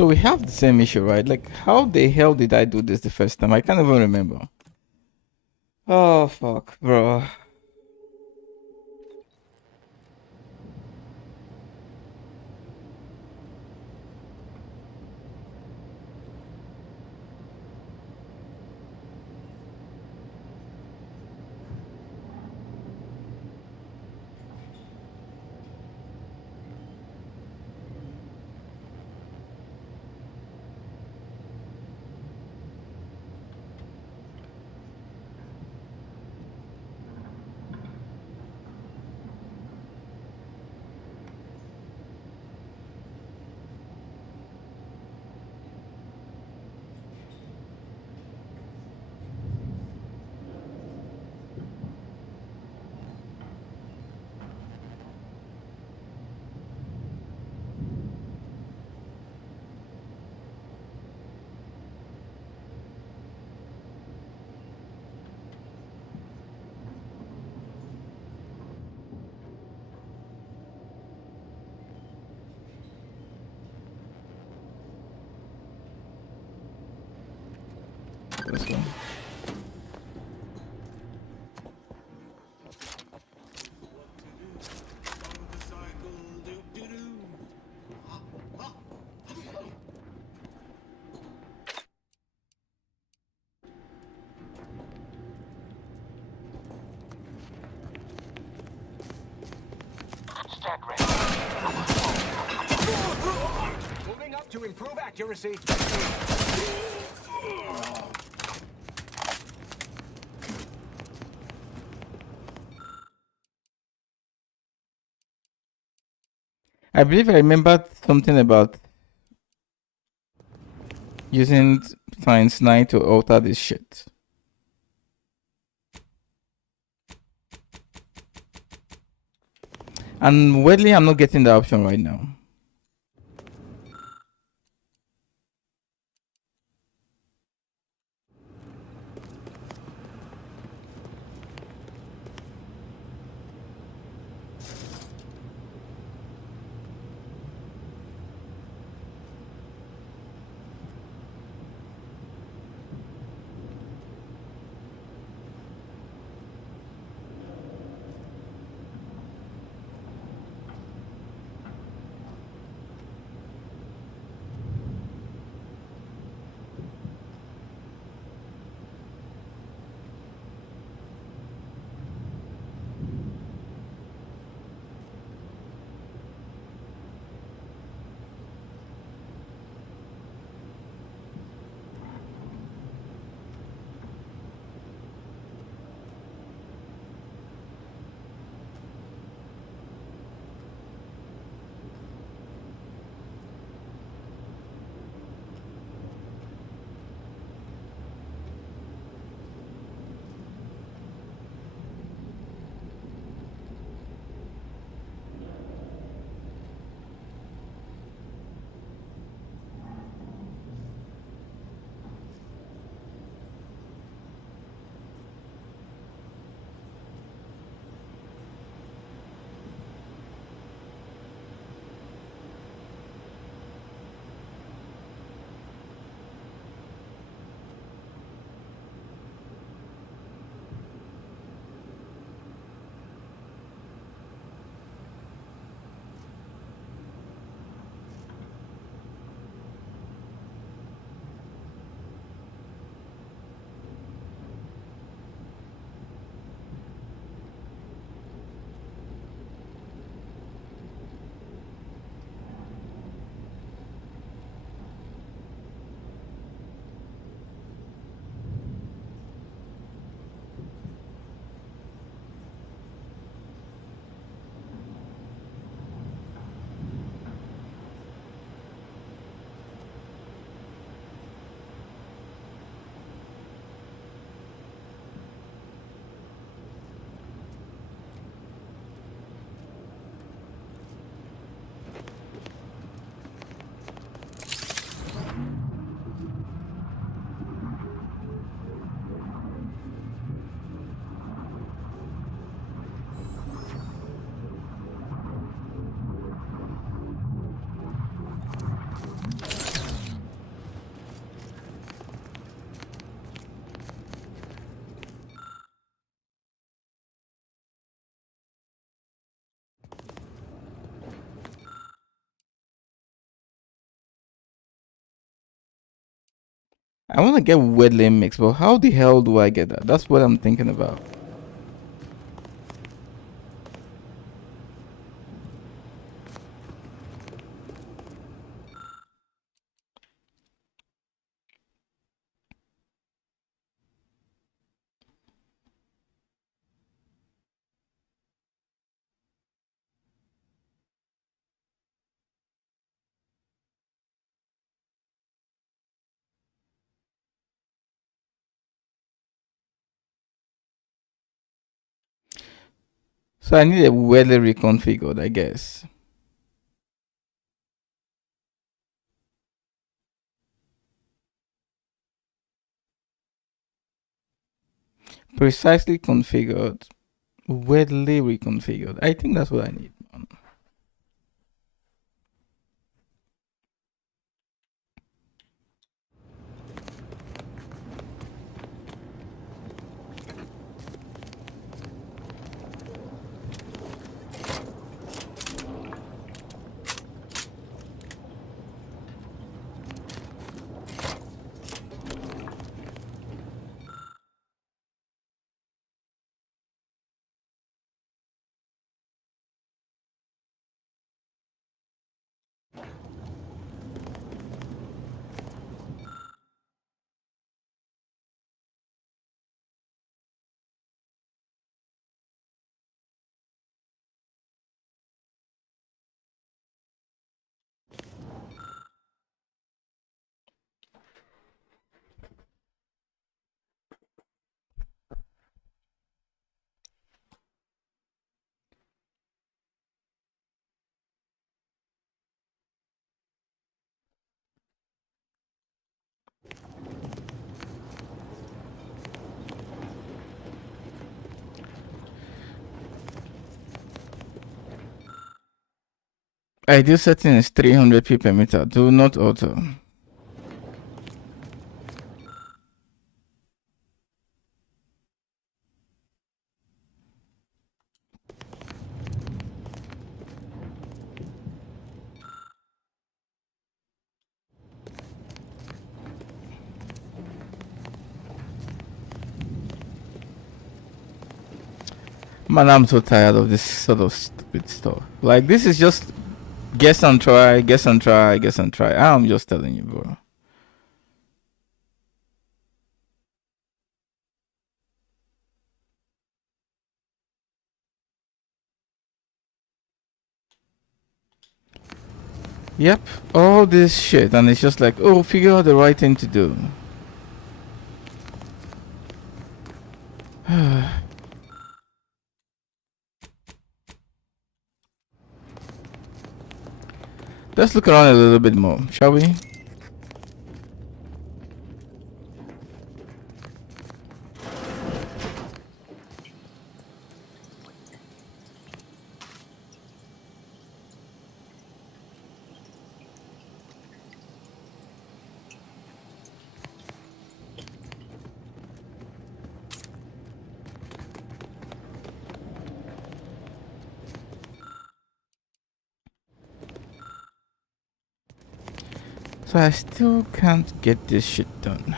So we have the same issue, right? Like, how the hell did I do this the first time? I can't even remember. Oh, fuck, bro. This one. Moving up to improve accuracy. I believe I remembered something about using Science 9 to alter this shit. And weirdly, I'm not getting the option right now. I want to get weirdly mixed, but how the hell do I get that? That's what I'm thinking about. So I need a weirdly reconfigured, I guess. Precisely configured, weirdly reconfigured. I think that's what I need. Ideal setting is 300p per meter. Do not auto. Man, I'm so tired of this sort of stupid stuff. Like, this is just guess and try, guess and try, guess and try. I'm just telling you, bro. Yep, all this shit, and it's just like, oh, figure out the right thing to do. Let's look around a little bit more, shall we? So I still can't get this shit done.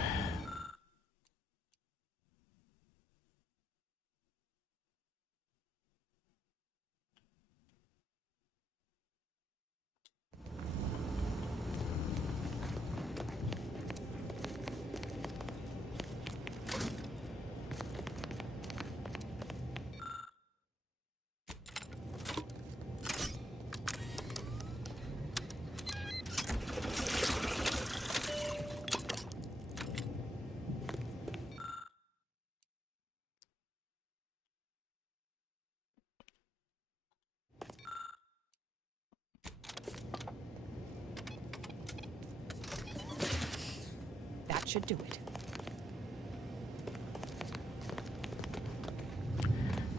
That should do it.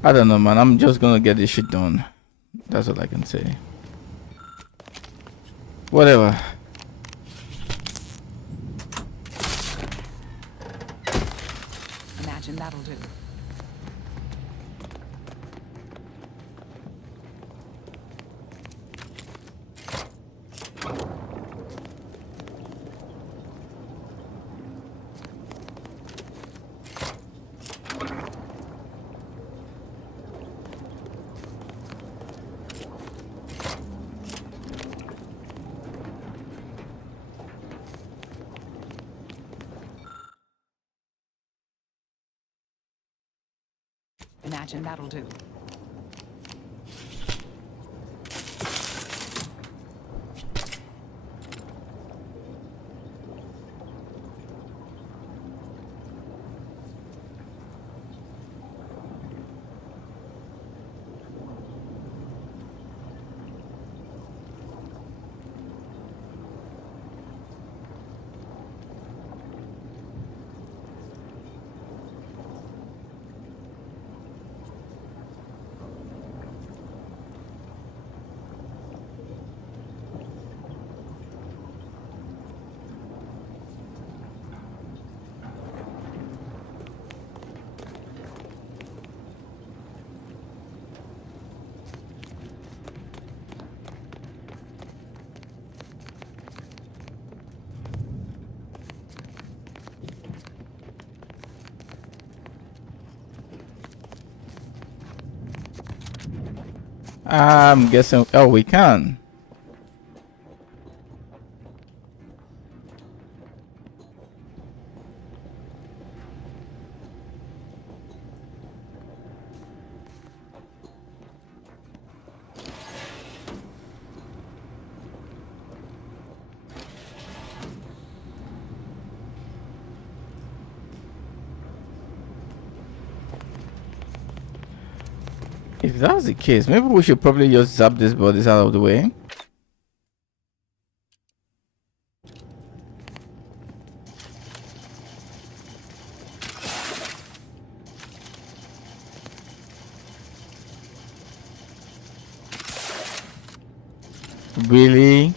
I don't know, man. I'm just gonna get this shit done. That's all I can say. Whatever. Imagine that'll do. Imagine that'll do. I'm guessing. Oh, we can. If that's the case, maybe we should probably just zap these bodies out of the way. Really?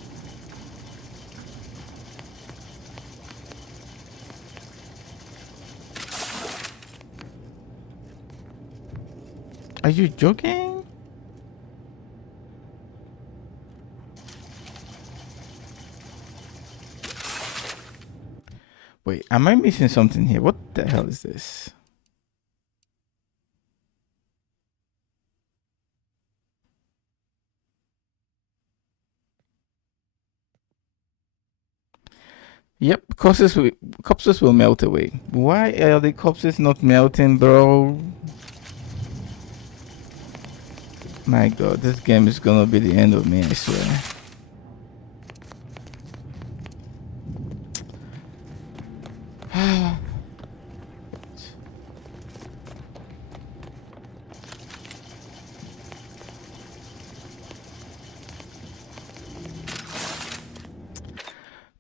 Are you joking? Wait, am I missing something here? What the hell is this? Yep, corpses will melt away. Why are the corpses not melting, bro? My god, this game is gonna be the end of me, I swear.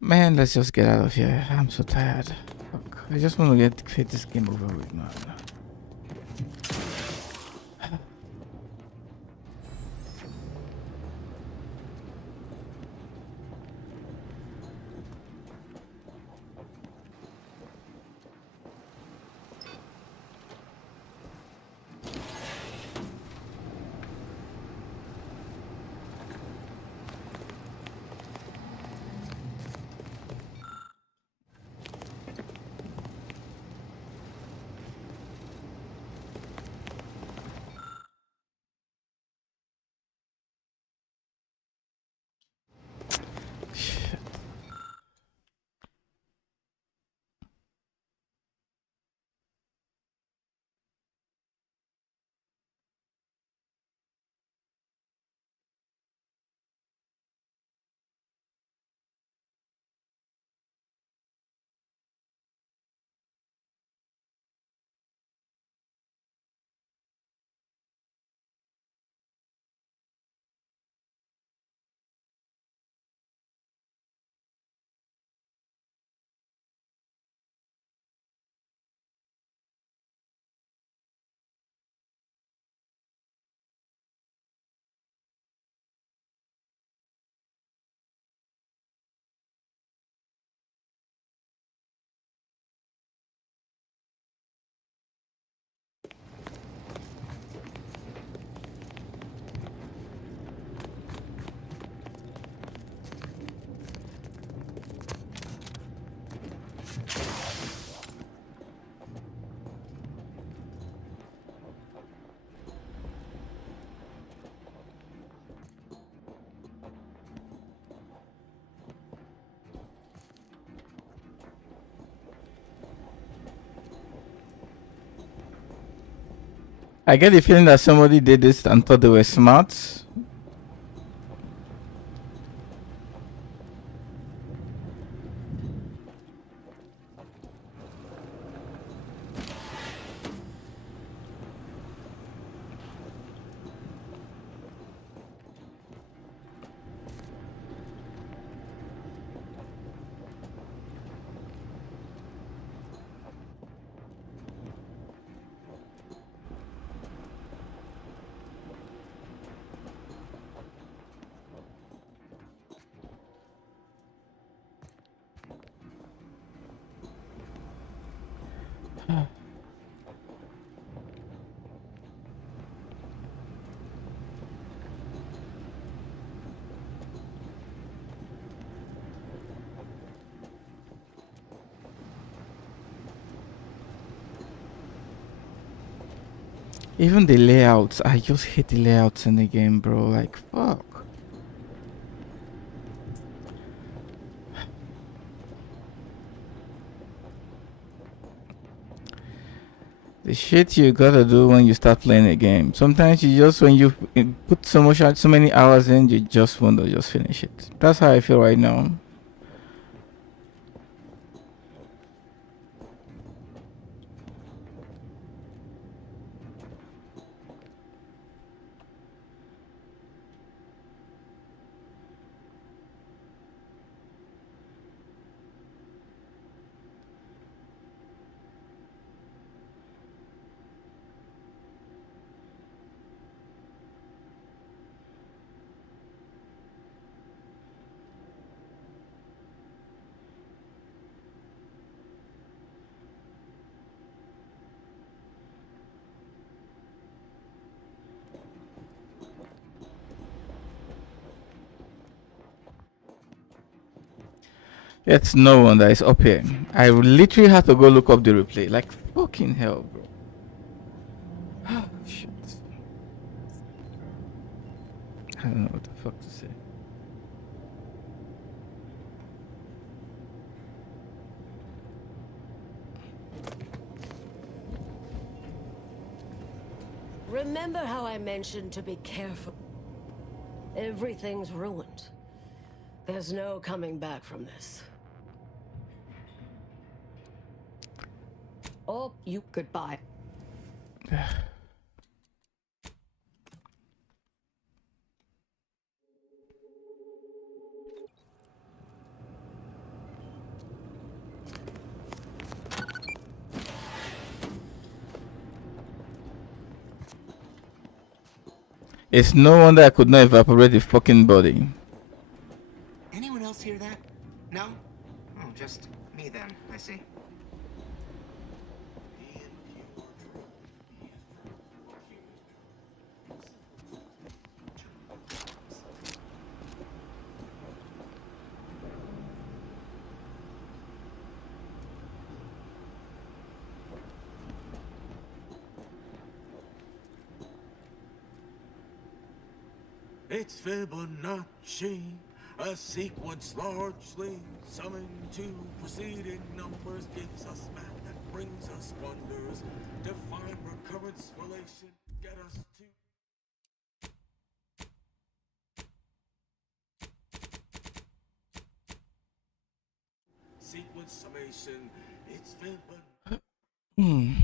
Man, let's just get out of here. I'm so tired. Fuck. I just want to get this game over with now. I get the feeling that somebody did this and thought they were smart. Even the layouts, I just hate the layouts in the game, bro. Like, fuck. The shit you gotta do when you start playing a game. Sometimes you just, when you put so many hours in, you just want to just finish it. That's how I feel right now. It's no one that is up here. I literally had to go look up the replay. Like, fucking hell, bro. Shit. I don't know what the fuck to say. Remember how I mentioned to be careful? Everything's ruined. There's no coming back from this. Oh, you goodbye. It's no wonder I could not evaporate the fucking body. Anyone else hear that? No? Oh, just me then, I see. It's Fibonacci, a sequence largely summoned to preceding numbers gives us math that brings us wonders. Define recurrence relation, get us to sequence summation. It's Fibonacci.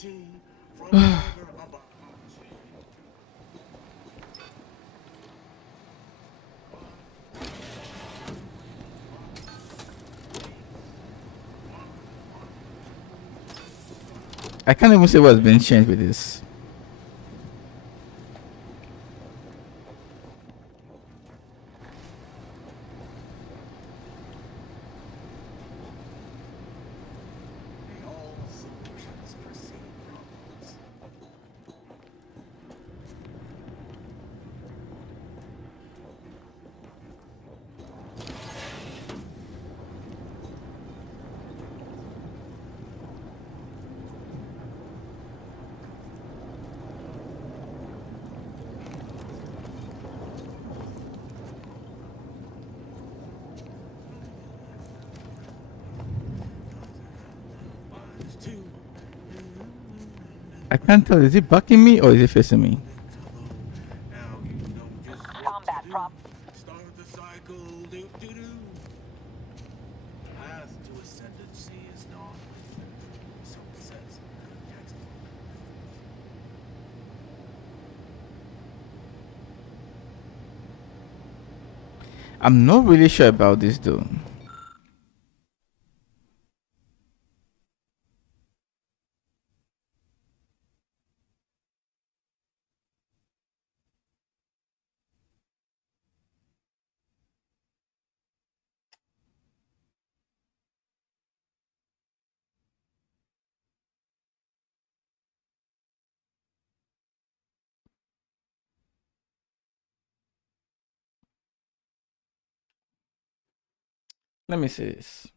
I can't even say what's been changed with this. I can't tell, is it bucking me or is it facing me? Combat prop. Start the cycle. Path to ascendancy is not. So it says. I'm not really sure about this though. Let me see this.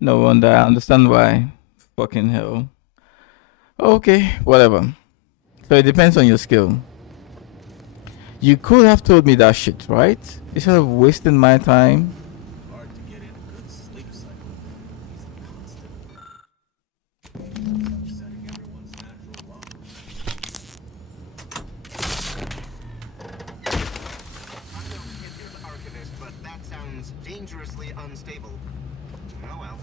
No wonder, I understand why. Fucking hell. Okay, whatever. So it depends on your skill. You could have told me that shit, right? Instead of wasting my time. But that sounds dangerously unstable. Oh well.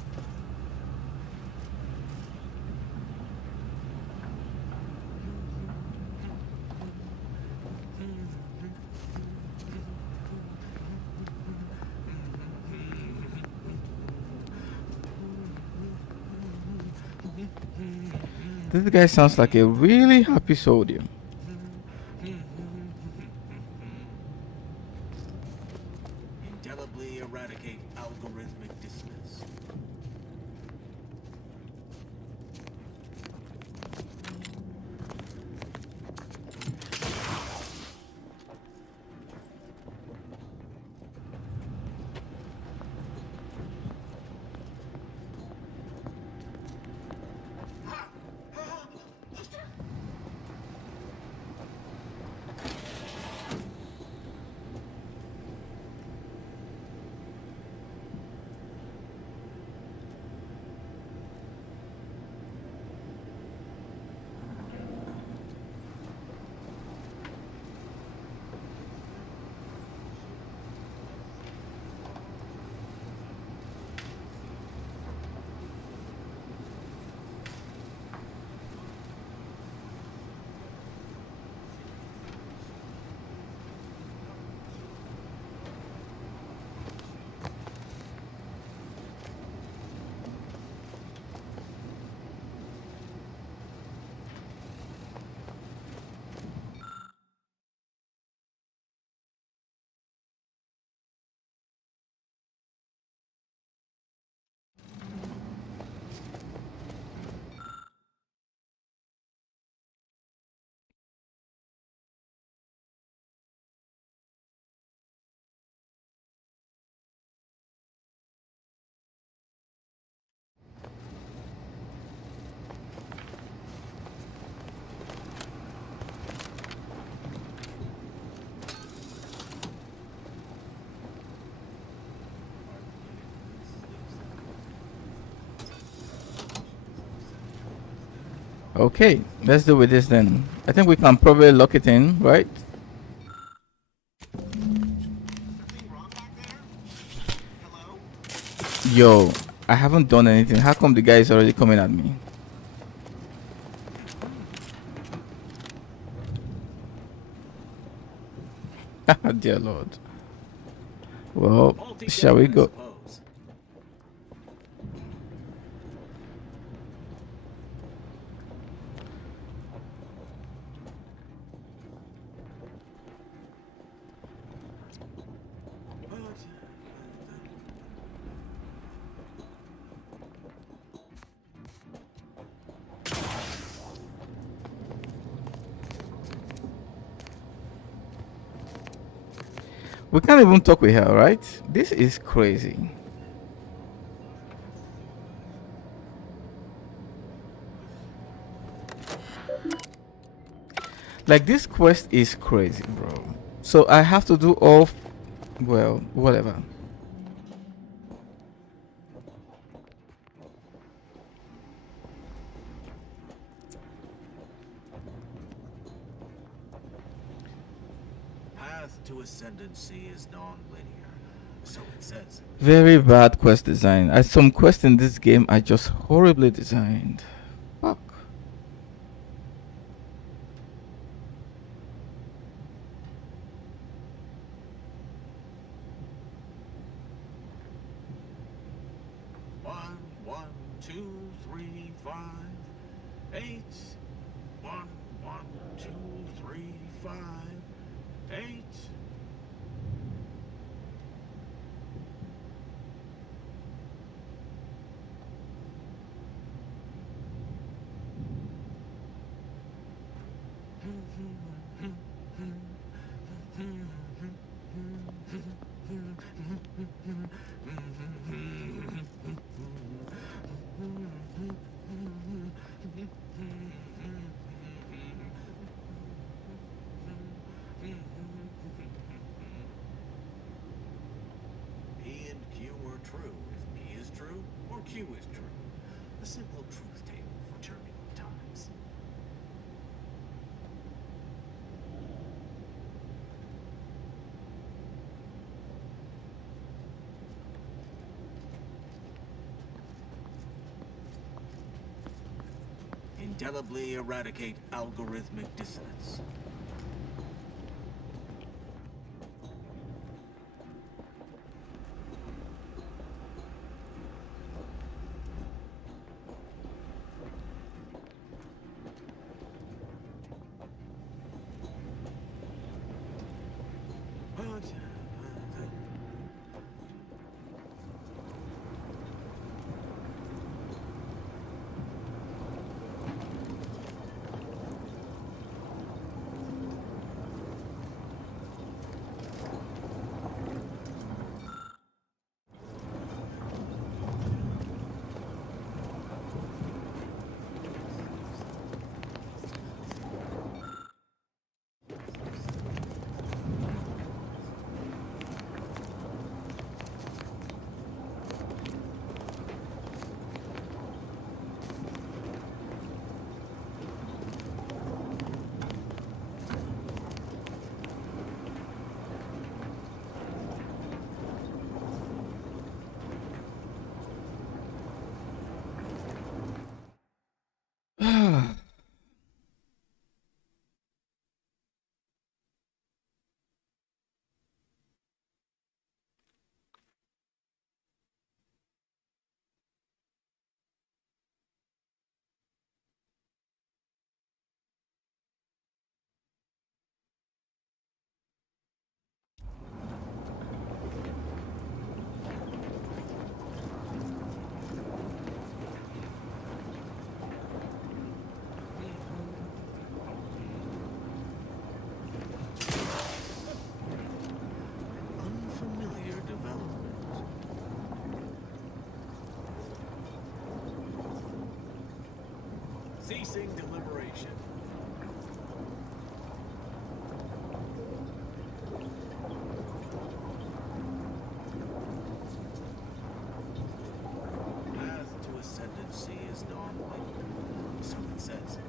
This guy sounds like a really happy soldier. Indelibly eradicate algorithmic dissonance. Okay, let's do with this then. I think we can probably lock it in, right? Yo, I haven't done anything. How come the guy is already coming at me? Dear Lord. Well, shall we go? We can't even talk with her, right? This is crazy. Like, this quest is crazy, bro. So I have to do all... Well, whatever. Path to ascendancy is non-linear, so it says. Very bad quest design. Some quests in this game are just horribly designed. Fuck. One, one, 2, 3, 5, 8. 1, 1, 2, 3, 5, 8. P and Q are true if P is true or Q is true. A simple truth table for turbulent times. Indelibly eradicate algorithmic dissonance. Unfamiliar development. Ceasing deliberation. Path to ascendancy is non-linear, so it says.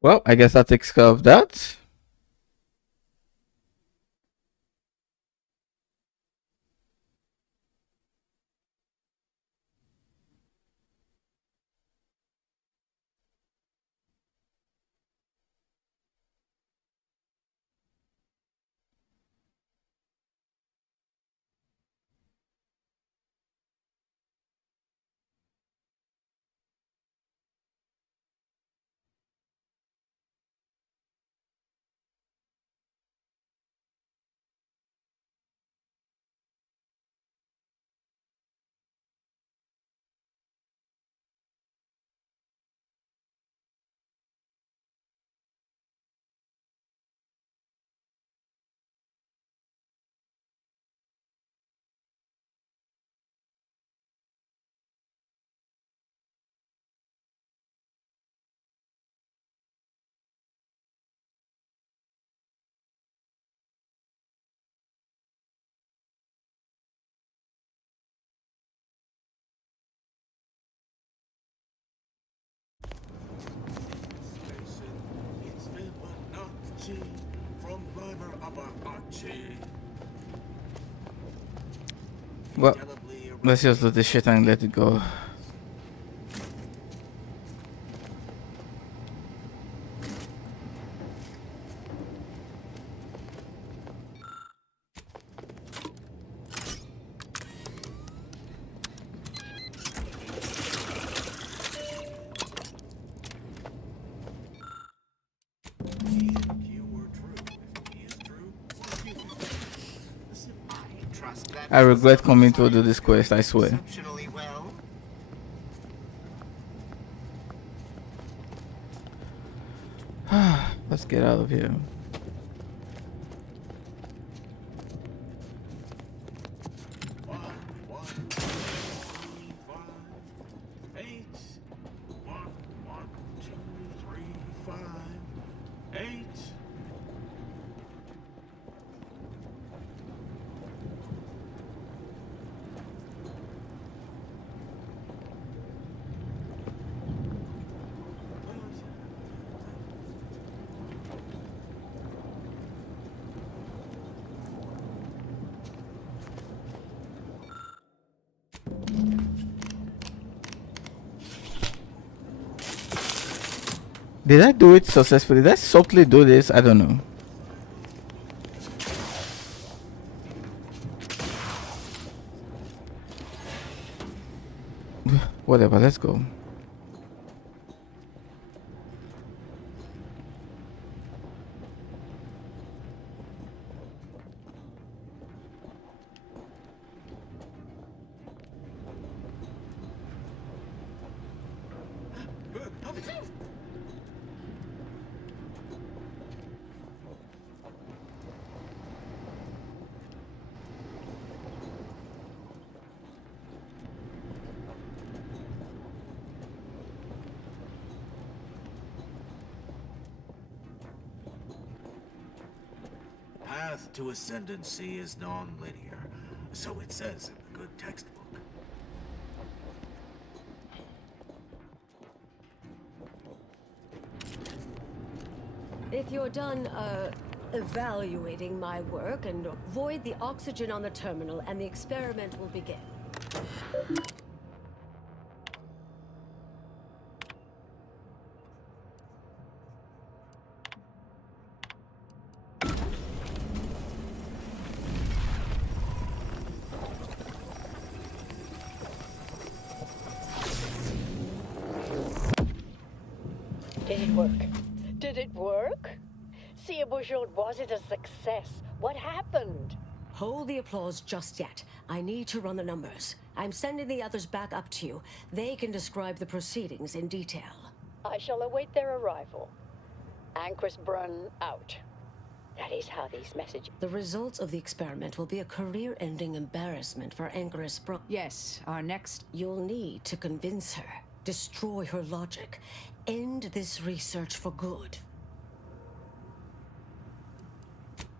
Well, I guess that takes care of that. It's Fibonacci from Liber Abacachi. Well, let's just do this shit and let it go. I regret coming to do this quest, I swear. Exceptionally well. Let's get out of here. Did I do it successfully? Did I subtly do this? I don't know. Whatever, let's go. Path to ascendancy is non-linear, so it says in the good textbook. If you're done, evaluating my work, and void the oxygen on the terminal, and the experiment will begin. Did it work? Did it work? See, Bouchard, was it a success? What happened? Hold the applause just yet. I need to run the numbers. I'm sending the others back up to you. They can describe the proceedings in detail. I shall await their arrival. Anchor's Brun out. That is how these messages... The results of the experiment will be a career-ending embarrassment for Anchoress Brun. Yes, our next... You'll need to convince her, destroy her logic, end this research for good.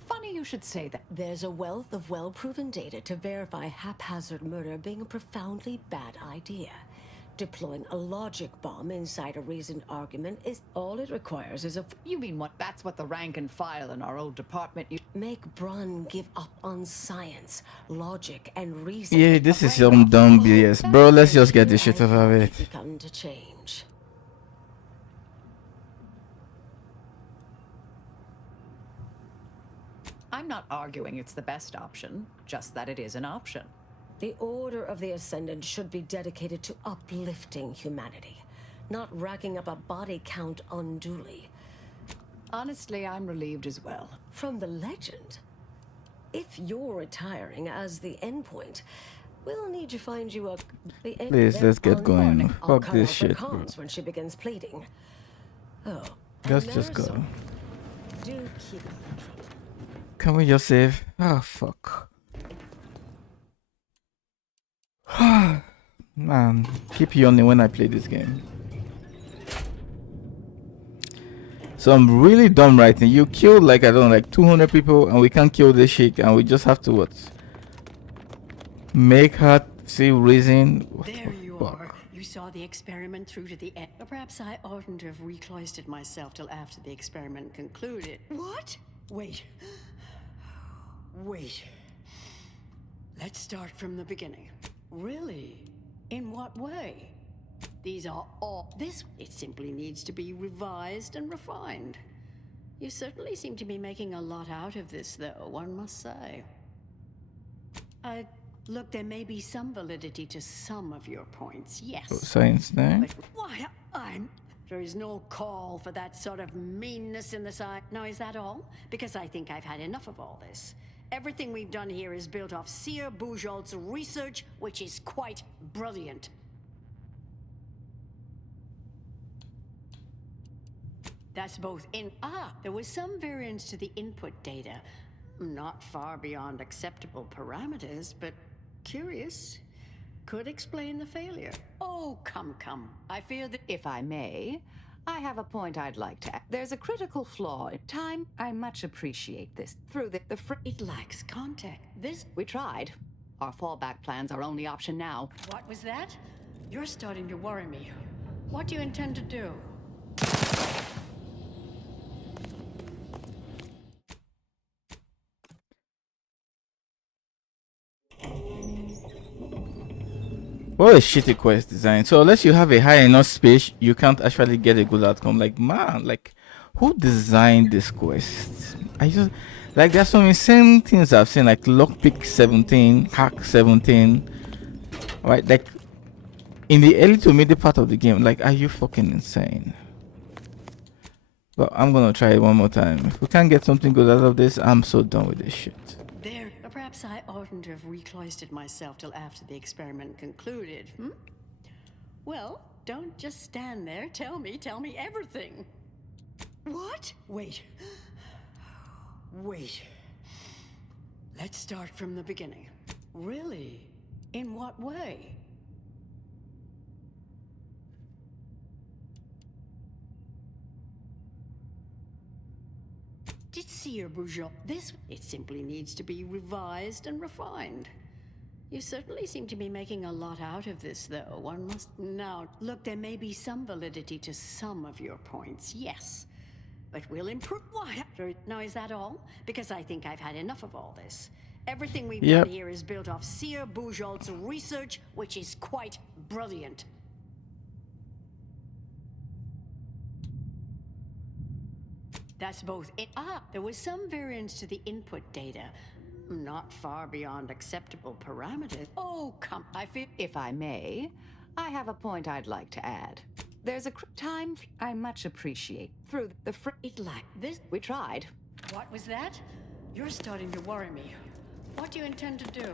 Funny you should say that. There's a wealth of well-proven data to verify haphazard murder being a profoundly bad idea. Deploying a logic bomb inside a reasoned argument is all it requires is a... You mean what? That's what the rank and file in our old department... Make Brun give up on science, logic, and reason. Yeah, this is some dumb BS. Bro, let's just get this shit over with. Come to change. I'm not arguing it's the best option, just that it is an option. The Order of the Ascendant should be dedicated to uplifting humanity, not racking up a body count unduly. Honestly, I'm relieved as well. From the legend, if you're retiring as the endpoint, we'll need to find you a... Please, let's get going. Fuck this shit, bro. When she begins pleading. Oh, Let's just go. Do keep... Can we just save? Oh, fuck. Man, keep yawning when I play this game. So I'm really dumb right now. You killed like, I don't know, like 200 people and we can't kill this chick and we just have to what? Make her see reason. What there the you fuck? are. You saw the experiment through to the end. Or perhaps I oughtn't to have recloistered myself till after the experiment concluded. What? Wait. Wait. Let's start from the beginning. Really? In what way? These are all... It simply needs to be revised and refined. You certainly seem to be making a lot out of this, though, one must say. Look, there may be some validity to some of your points, yes. Science there. But why, there is no call for that sort of meanness in the side. Now, is that all? Because I think I've had enough of all this. Everything we've done here is built off Seer Bujold's research, which is quite brilliant. That's both in... there was some variance to the input data. Not far beyond acceptable parameters, but curious. Could explain the failure. Oh, come. I fear that... If I may, I have a point I'd like to add. There's a critical flaw in time. I much appreciate this. Through the It lacks context. We tried. Our fallback plan's our only option now. What was that? You're starting to worry me. What do you intend to do? What a shitty quest design. So unless you have a high enough space, you can't actually get a good outcome. Like, man, like, who designed this quest? I just, like, there's some insane things I've seen, like Lockpick 17, Hack 17, right? Like, in the early to middle part of the game, like, are you fucking insane? But I'm gonna try it one more time. If we can't get something good out of this, I'm so done with this shit. There, perhaps I oughtn't to have recloistered myself till after the experiment concluded, Well, don't just stand there. Tell me everything. What? Wait. Let's start from the beginning. Really? In what way? Did Seer Bujold... It simply needs to be revised and refined. You certainly seem to be making a lot out of this, though. One must... Now, look, there may be some validity to some of your points, yes. But we'll improve... Why? Now, is that all? Because I think I've had enough of all this. Everything we've done here is built off Seer Bujold's research, which is quite brilliant. That's both in... there was some variance to the input data. Not far beyond acceptable parameters. Oh, come... I feel... If I may, I have a point I'd like to add. There's a time I much appreciate. Through the It lacked this... We tried. What was that? You're starting to worry me. What do you intend to do?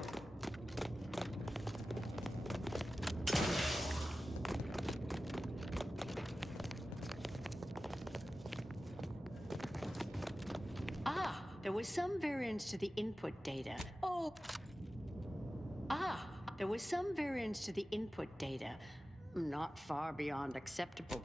There was some variance to the input data. There was some variance to the input data. Not far beyond acceptable.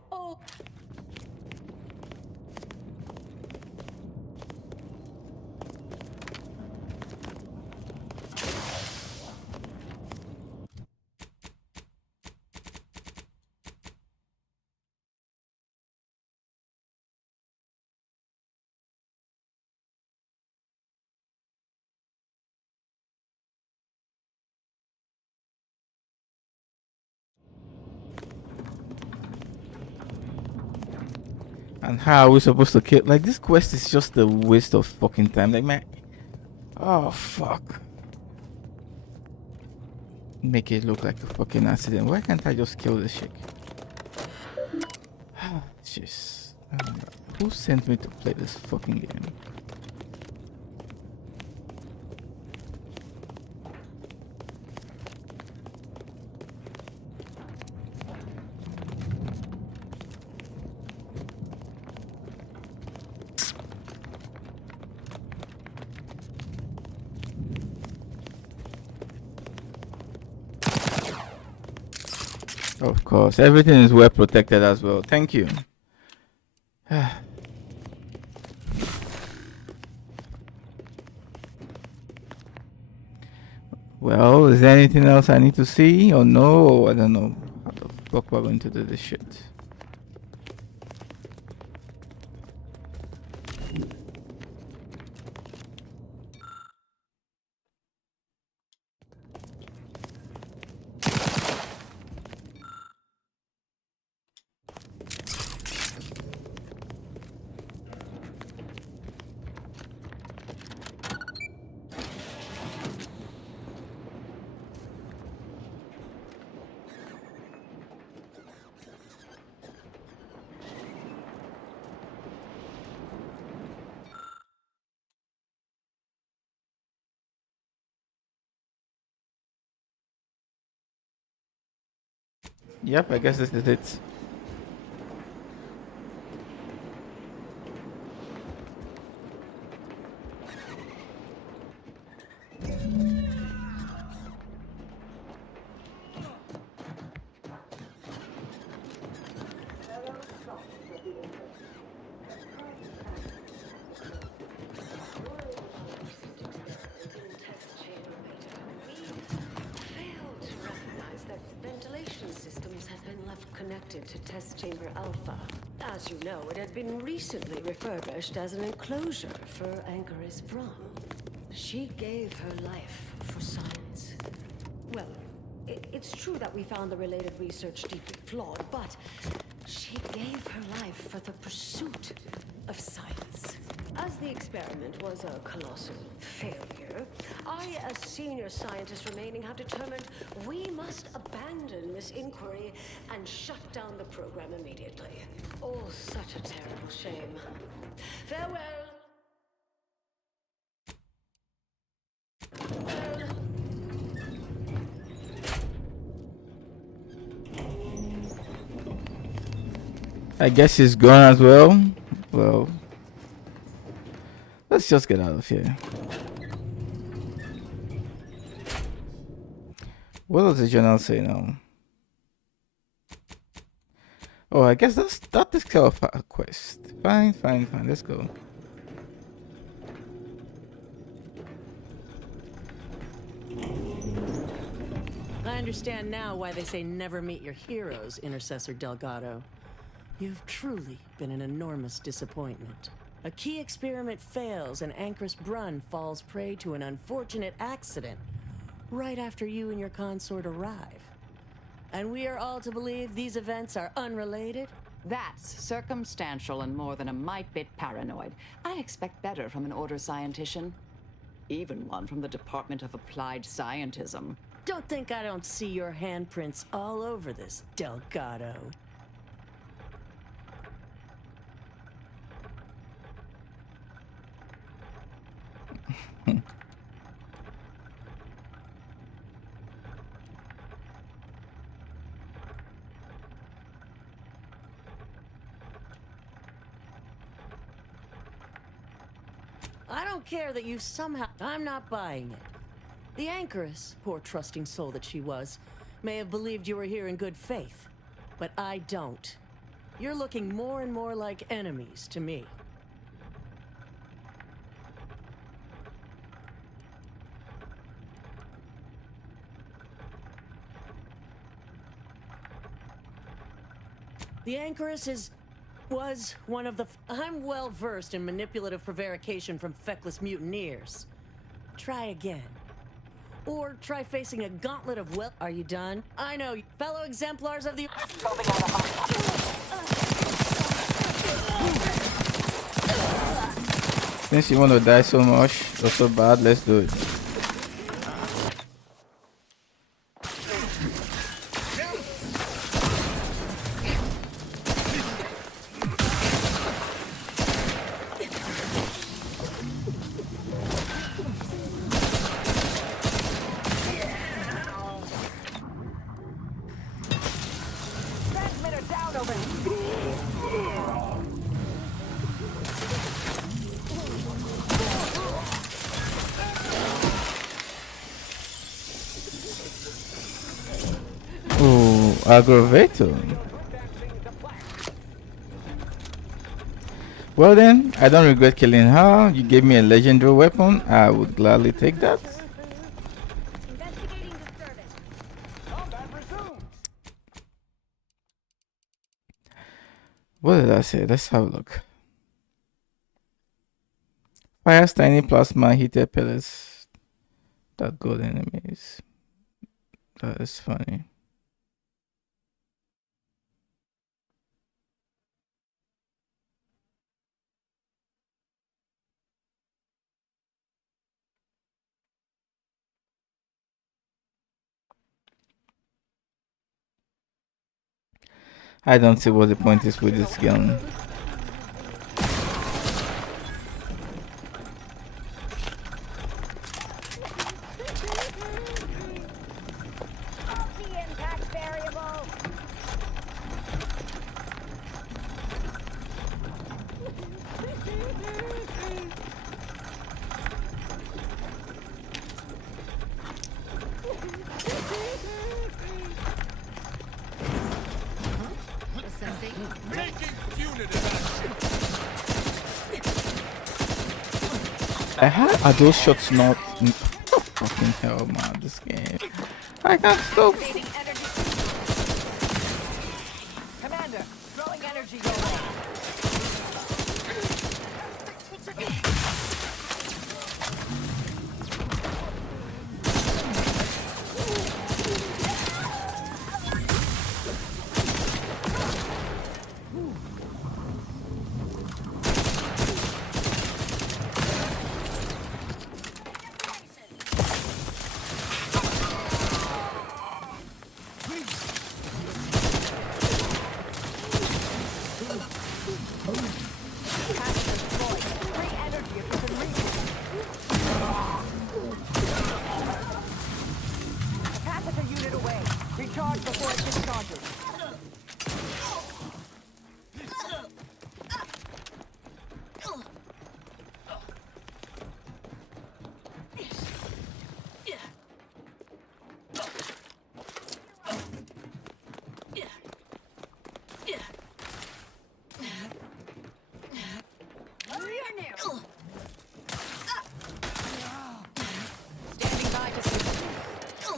And how are we supposed to kill? Like, this quest is just a waste of fucking time. Like, man. Oh, fuck. Make it look like a fucking accident. Why can't I just kill this chick? Jeez. Who sent me to play this fucking game? Of course, everything is well protected as well. Thank you. Well, is there anything else I need to see or no? I don't know how the fuck we're going to do this shit. Yep, I guess this is it. Connected to Test Chamber Alpha. As you know, it had been recently refurbished as an enclosure for Anchoris Braun. She gave her life for science. Well, it's true that we found the related research deeply flawed, but she gave her life for the pursuit of science. As the experiment was a colossal failure, I, as senior scientist remaining, have determined we must abandon this inquiry and shut down the program immediately. Oh, such a terrible shame. Farewell. I guess he's gone as well. Well, let's just get out of here. What does the journal say now? Oh, I guess that is kind of a quest. Fine. Let's go. I understand now why they say never meet your heroes, Intercessor Delgado. You've truly been an enormous disappointment. A key experiment fails and Anchoris Braun falls prey to an unfortunate accident right after you and your consort arrive. And we are all to believe these events are unrelated? That's circumstantial and more than a mite bit paranoid. I expect better from an Order scientician. Even one from the Department of Applied Scientism. Don't think I don't see your handprints all over this, Delgado. I don't care that you somehow... I'm not buying it. The Anchoress, poor trusting soul that she was, may have believed you were here in good faith. But I don't. You're looking more and more like enemies to me. The Anchoress was one of the... I'm well versed in manipulative prevarication from feckless mutineers. Try again. Or try facing a gauntlet of Are you done? I know, fellow exemplars of the... Since you want to die so much or so bad, let's do it. Oh, aggravator. Well then, I don't regret killing her. You gave me a legendary weapon. I would gladly take that. What did I say? Let's have a look. Fires tiny plasma heated pellets that gold enemies. That is funny. I don't see what the point is with this gun. How are those shots not? Fucking hell, man! This game, I can't stop. Commander, throwing energy your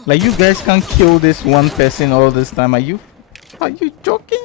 Like, you guys can't kill this one person all this time. Are you joking?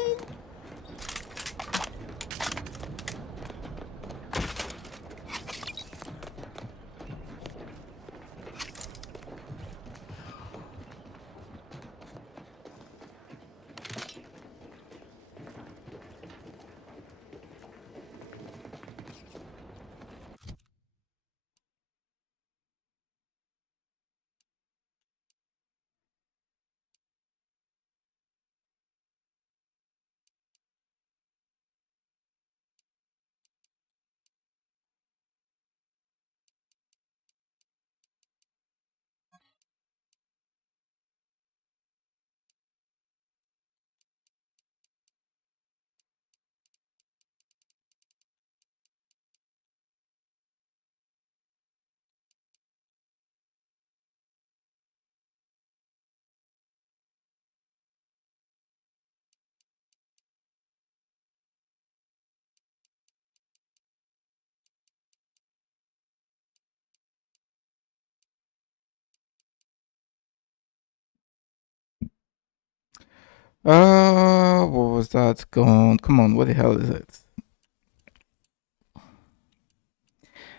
What was that? Come on, what the hell is it?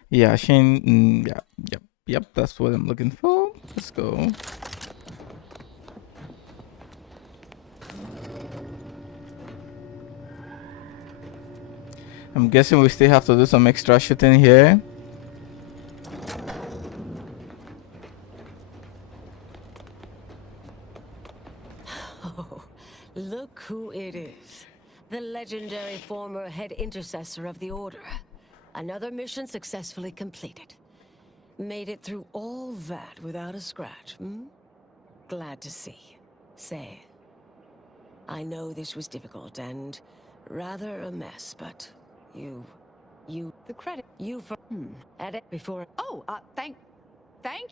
Yeah, Shane. Yep. That's what I'm looking for. Let's go. I'm guessing we still have to do some extra shooting here. Ruth, the legendary former head intercessor of the Order. Another mission successfully completed. Made it through all that without a scratch, hmm? Glad to see. Say, I know this was difficult and rather a mess, but you, The credit. you for at it before. Oh, thank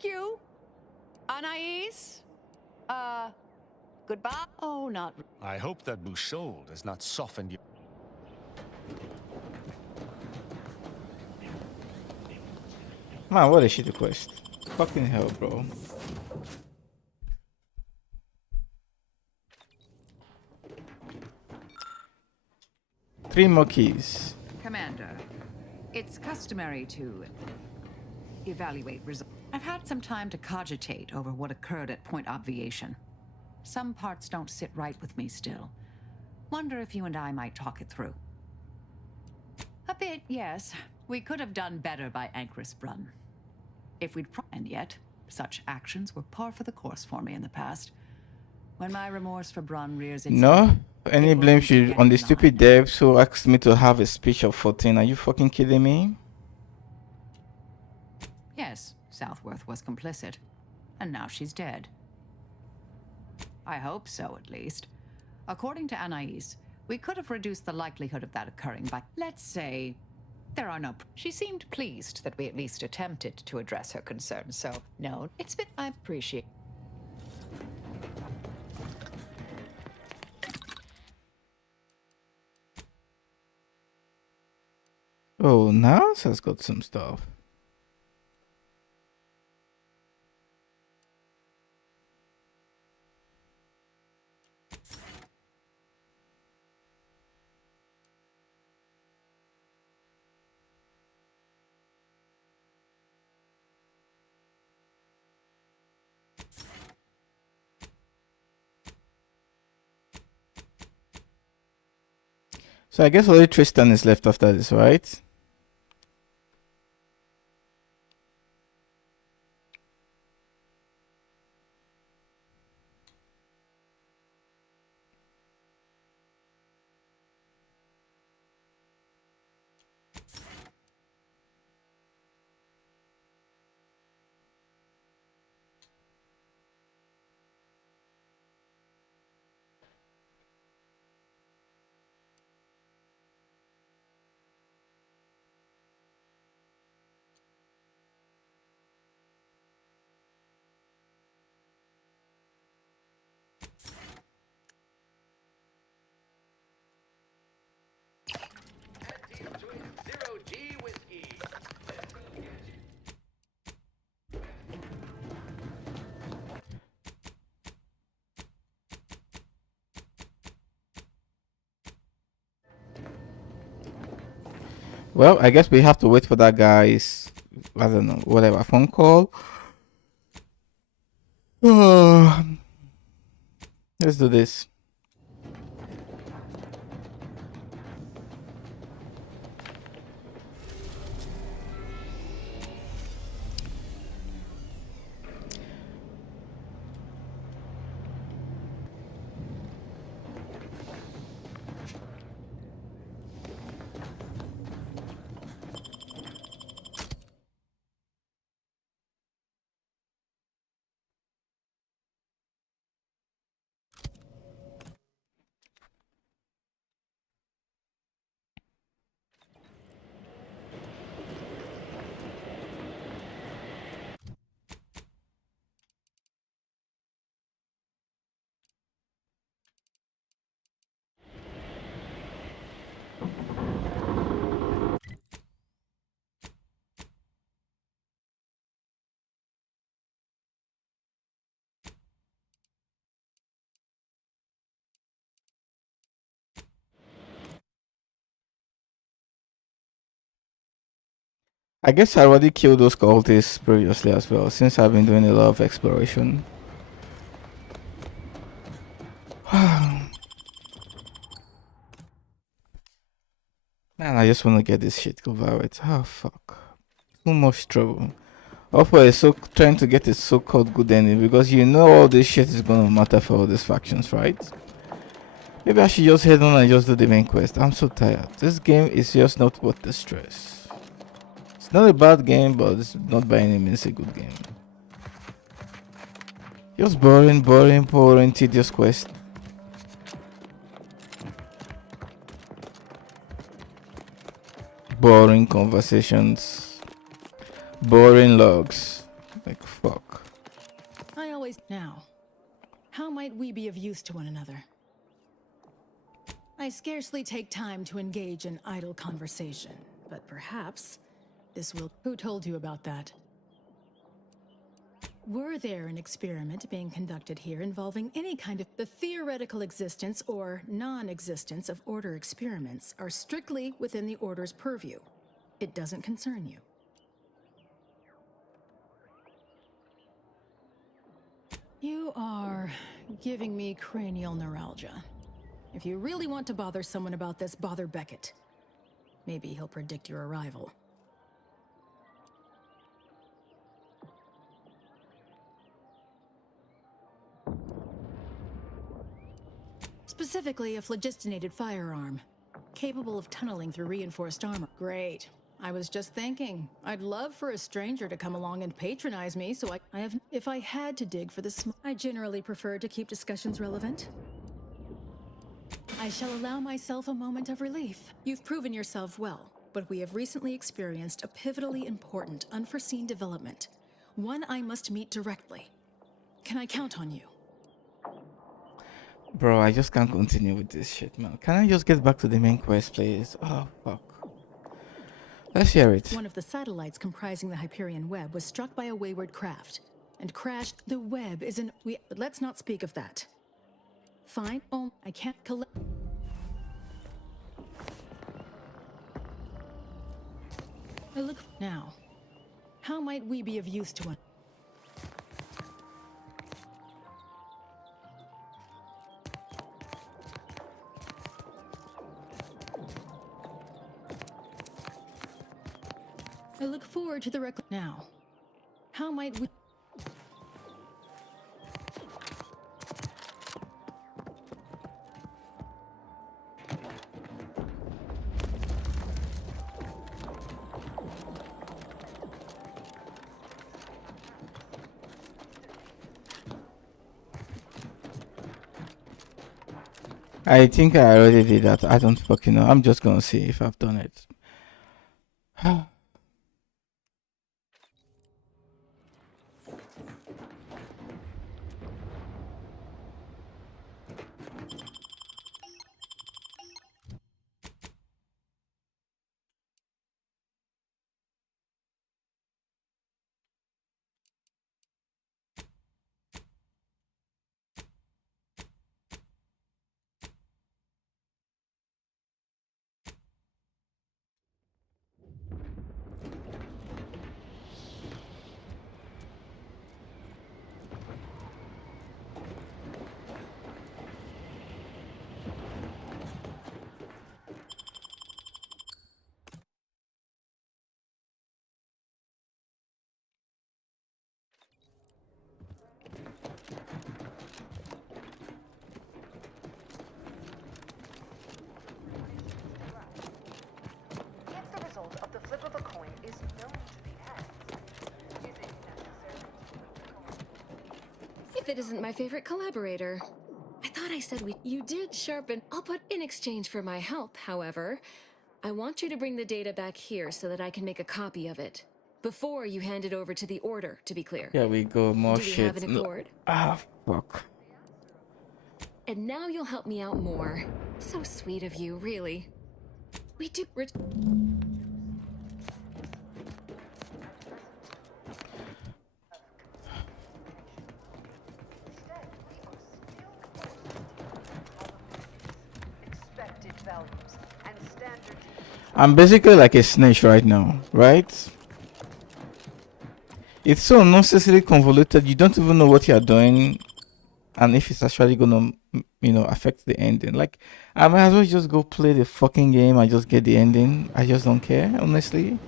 you, Anais. Goodbye. Oh, not. I hope that Bouchot does not soften you. Man, what a shitty quest. Fucking hell, bro. Three more keys. Commander, it's customary to evaluate results. I've had some time to cogitate over what occurred at Point Obviation. Some parts don't sit right with me still. Wonder if you and I might talk it through. A bit, yes. We could have done better by Anchor's Brun. If we'd and yet, such actions were par for the course for me in the past. When my remorse for Brun rears its No? Any blame should on the stupid devs who asked me to have a speech of 14. Are you fucking kidding me? Yes, Southworth was complicit. And now she's dead. I hope so, at least. According to Anais, we could have reduced the likelihood of that occurring by, let's say, there are no... She seemed pleased that we at least attempted to address her concerns, so no, it's been... I appreciate... Oh, Niles has got some stuff. So I guess only Tristan is left after this, right? Well, I guess we have to wait for that guy's, I don't know, whatever, phone call. Let's do this. I guess I already killed those cultists previously as well, since I've been doing a lot of exploration. Man, I just want to get this shit over with. Oh, fuck. Too much trouble. Offer is so trying to get a so-called good ending, because you know all this shit is gonna matter for all these factions, right? Maybe I should just head on and just do the main quest. I'm so tired. This game is just not worth the stress. It's not a bad game, but it's not by any means a good game. Just boring, tedious quest. Boring conversations. Boring logs. Like, fuck. I always... Now, how might we be of use to one another? I scarcely take time to engage in idle conversation, but perhaps this will... Who told you about that? Were there an experiment being conducted here involving any kind of... The theoretical existence or non-existence of Order experiments are strictly within the Order's purview. It doesn't concern you. You are giving me cranial neuralgia. If you really want to bother someone about this, bother Beckett. Maybe he'll predict your arrival. Specifically, a phlogistonated firearm, capable of tunneling through reinforced armor. Great. I was just thinking, I'd love for a stranger to come along and patronize me, so if I had to dig for the I generally prefer to keep discussions relevant. I shall allow myself a moment of relief. You've proven yourself well, but we have recently experienced a pivotally important, unforeseen development. One I must meet directly. Can I count on you? Bro, I just can't continue with this shit, man. Can I just get back to the main quest, please? Oh, fuck. Let's hear it. One of the satellites comprising the Hyperion web was struck by a wayward craft and crashed. The web is in... But let's not speak of that. Fine. Oh, I can't collect... I look... Now, how might we be of use to one? I look forward to the now. How might we... I think I already did that. I don't fucking know. I'm just gonna see if I've done it. If it isn't my favorite collaborator. I thought I said you did sharpen. I'll put in exchange for my help, however. I want you to bring the data back here so that I can make a copy of it. Before you hand it over to the Order, to be clear. Here we go, more Do we shit. have an accord? Ah, fuck. And now you'll help me out more. So sweet of you, really. We do... I'm basically like a snitch right now, right? It's so unnecessarily convoluted. You don't even know what you're doing, and if it's actually gonna, you know, affect the ending. Like, I might as well just go play the fucking game and just get the ending. I just don't care, honestly.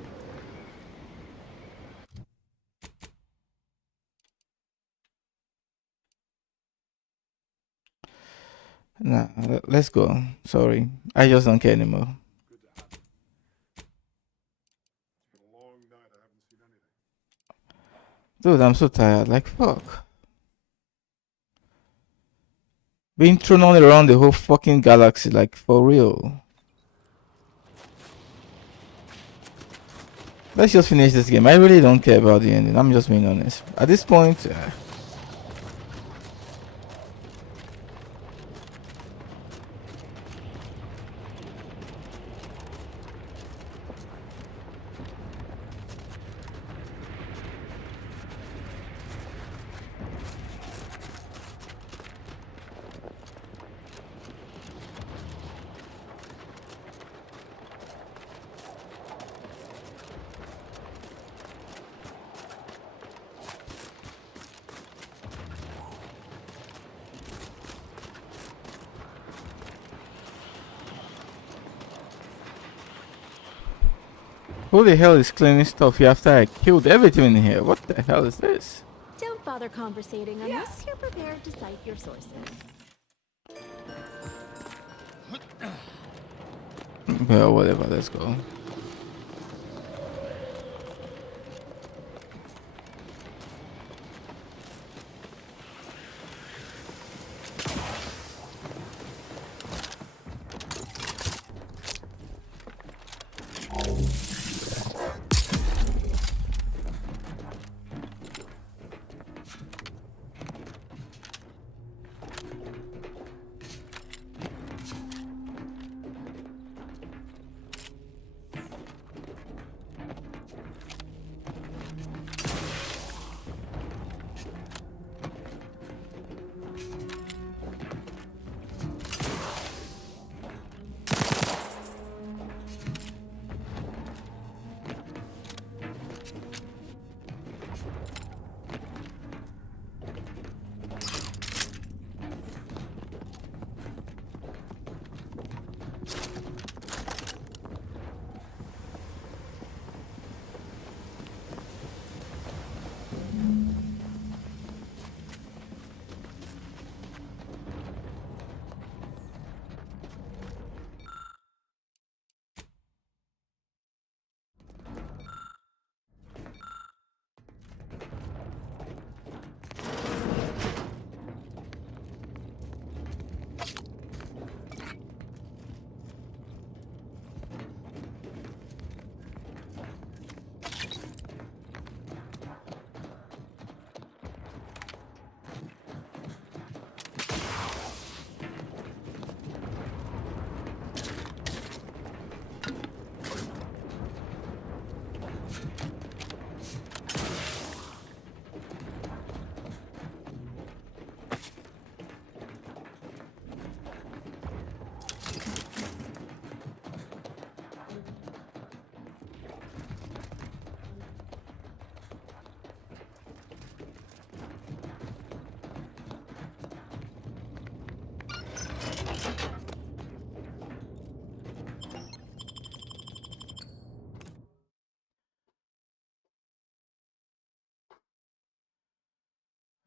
Nah, let's go. Sorry, I just don't care anymore. Dude, I'm so tired. Like, fuck. Being thrown all around the whole fucking galaxy, like, for real. Let's just finish this game. I really don't care about the ending. I'm just being honest. At this point, who the hell is cleaning stuff here after I killed everything in here? What the hell is this? Don't bother conversating unless you're prepared to cite your sources. Well, whatever, let's go.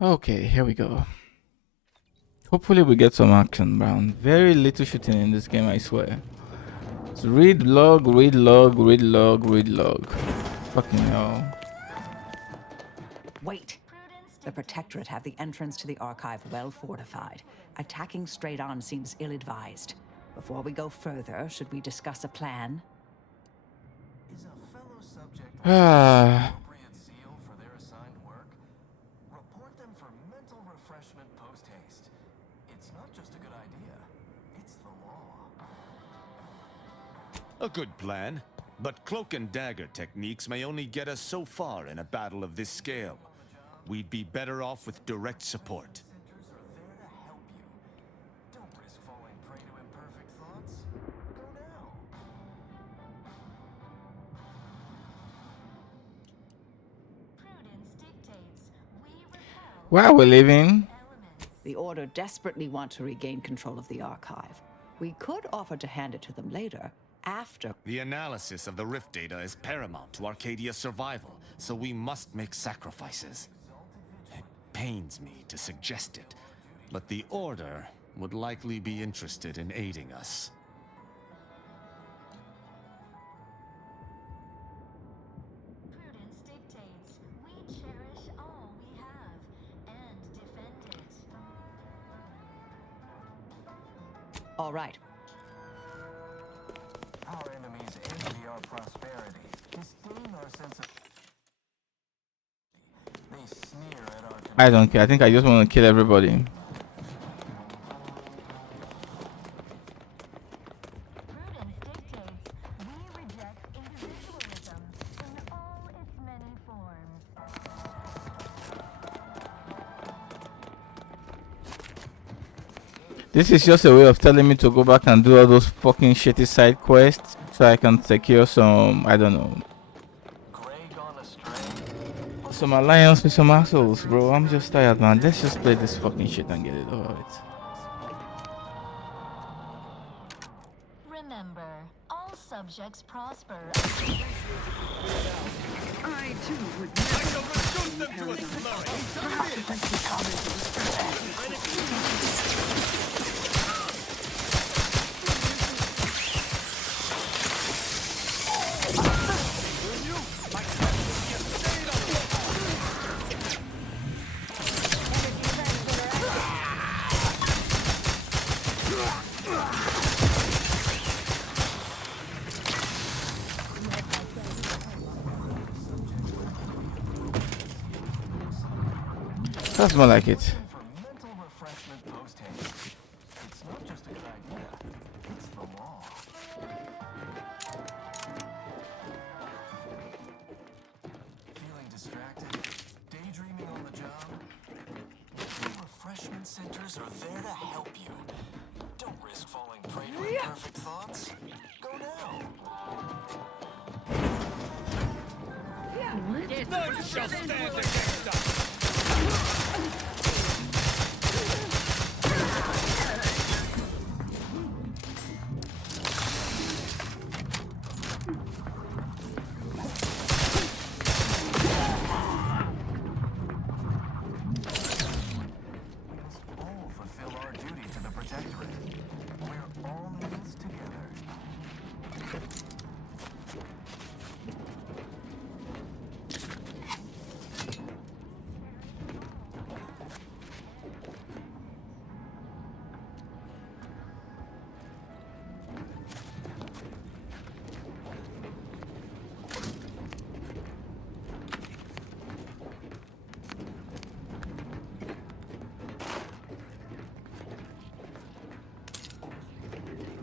Okay, here we go. Hopefully we get some action, Brown. Very little shooting in this game, I swear. So read log, read log, read log, read log. Fucking hell. Wait. The Protectorate have the entrance to the archive well fortified. Attacking straight on seems ill-advised. Before we go further, should we discuss a plan? Is a fellow subject Ah. appropriate seal for their assigned work? Report them for mental refreshment post-haste. It's not just a good idea, it's the law. A good plan, but cloak and dagger techniques may only get us so far in a battle of this scale. We'd be better off with direct support. Don't risk falling prey to imperfect thoughts. Go now. Where are we living? The Order desperately want to regain control of the archive. We could offer to hand it to them later, after. The analysis of the rift data is paramount to Arcadia's survival, so we must make sacrifices. It pains me to suggest it, but the Order would likely be interested in aiding us. Prudence dictates we cherish all we have and defend it. All right. Our enemies envy our prosperity, disdain our sense of... They sneer at our... I don't care. I think I just want to kill everybody. Prudence dictates we reject individualism in all its many forms. This is just a way of telling me to go back and do all those fucking shitty side quests so I can secure some, I don't know, some alliance with some assholes, bro. I'm just tired, man. Let's just play this fucking shit and get it over with. Remember, all subjects prosper. I too would never reduce them to a That's more like it. Refreshment centers are there to help you. Don't risk falling prey to imperfect thoughts. Go now. None shall stand against us.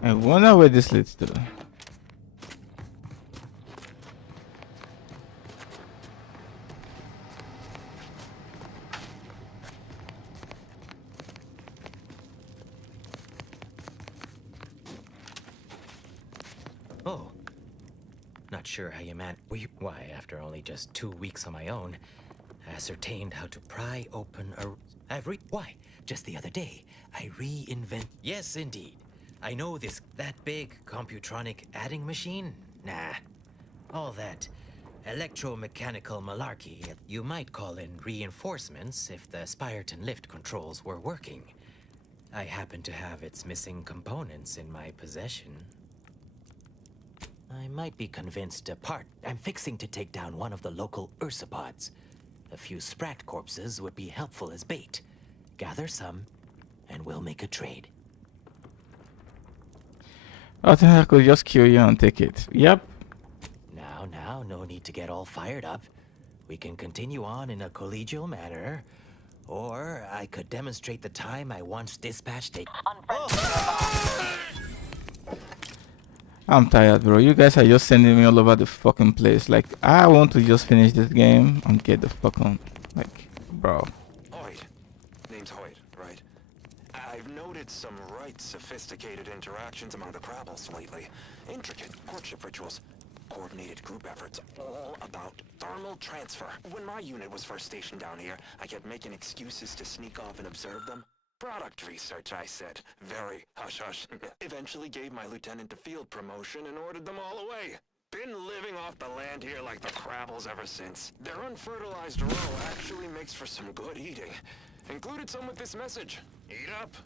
I wonder where this leads to. Oh. Not sure how you why, after only just 2 weeks on my own, ascertained how to pry open a... Why? Just the other day, I Yes, indeed. I know that big computronic adding machine? Nah. All that electromechanical malarkey. You might call in reinforcements if the Spirton lift controls were working. I happen to have its missing components in my possession. I might be convinced apart. I'm fixing to take down one of the local ursopods. A few sprat corpses would be helpful as bait. Gather some, and we'll make a trade. I think I could just kill you and take it. Yep. Now, no need to get all fired up. We can continue on in a collegial manner, or I could demonstrate the time I once dispatched a... I'm tired, bro. You guys are just sending me all over the fucking place. Like, I want to just finish this game and get the fuck on. Like, bro. Hoyt. Name's Hoyt, right? I've noted some right sophisticated interactions among the Crabbles lately. Intricate courtship rituals. Coordinated group efforts, all about thermal transfer. When my unit was first stationed down here, I kept making excuses to sneak off and observe them. Product research, I said. Very hush-hush. Eventually gave my lieutenant a field promotion and ordered them all away. Been living off the land here like the Crabbles ever since. Their unfertilized roe actually makes for some good eating. Included some with this message. Eat up.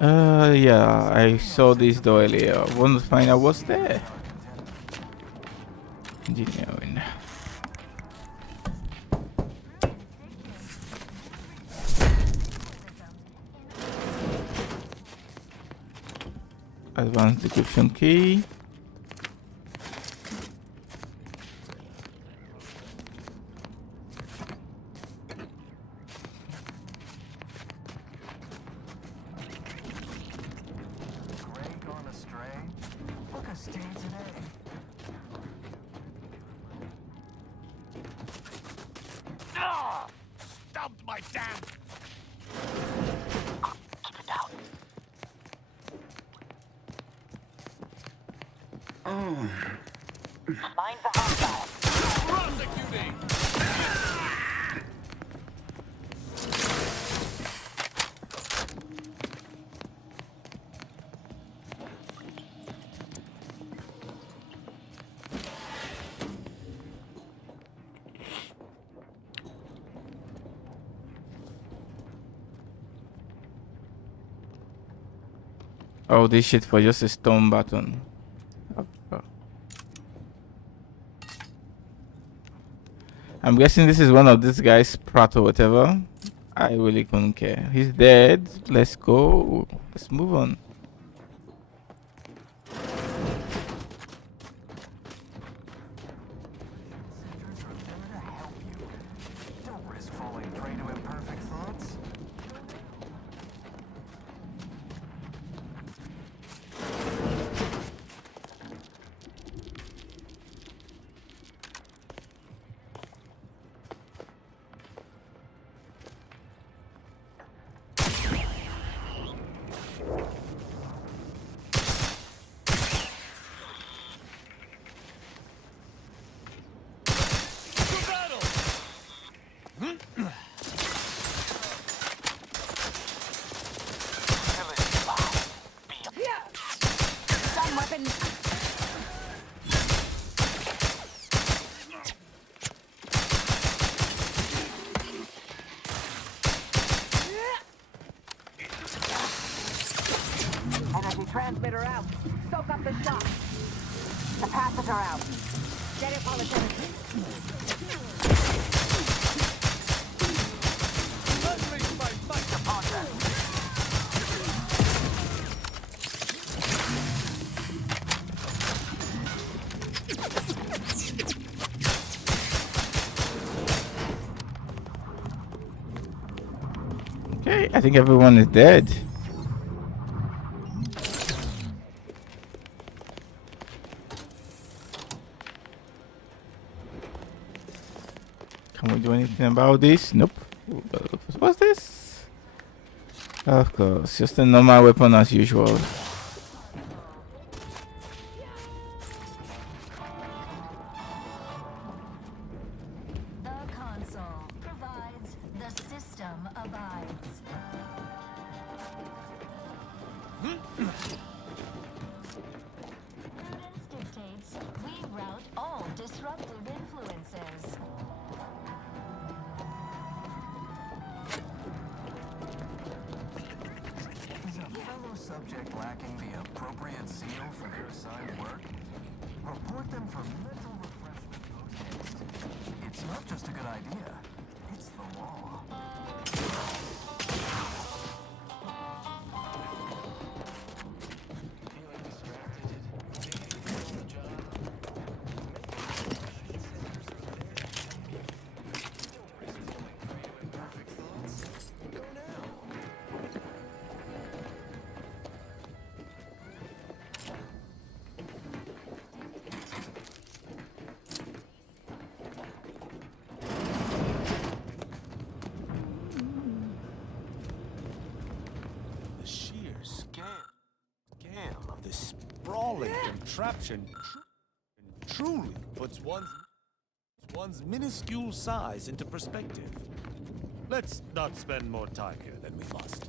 Yeah, I saw this door earlier. Want to find out what's there. Engineering. Advanced decryption key. Stubbed my damn. Keep it down. Mind the hostile. Prosecuting. Oh, this shit for just a stone button. I'm guessing this is one of this guy's Pratt or whatever. I really couldn't care. He's dead. Let's go. Let's move on. Don't risk falling prey to imperfect thoughts. Energy transmitter out. Soak up the shock. Capacitor out. Get it while it's empty. Unleash my might upon them. Okay, I think everyone is dead. Can we do anything about this? Nope. What's this? Of course, just a normal weapon as usual. The console provides, the system abides. Prudence dictates we rout all disruptive influences. Is a fellow subject lacking the appropriate seal for their assigned work? Report them for mental refreshment post-haste. It's not just a good idea, it's the law. The sheer scale of this sprawling contraption truly puts one's minuscule size into perspective. Let's not spend more time here than we must.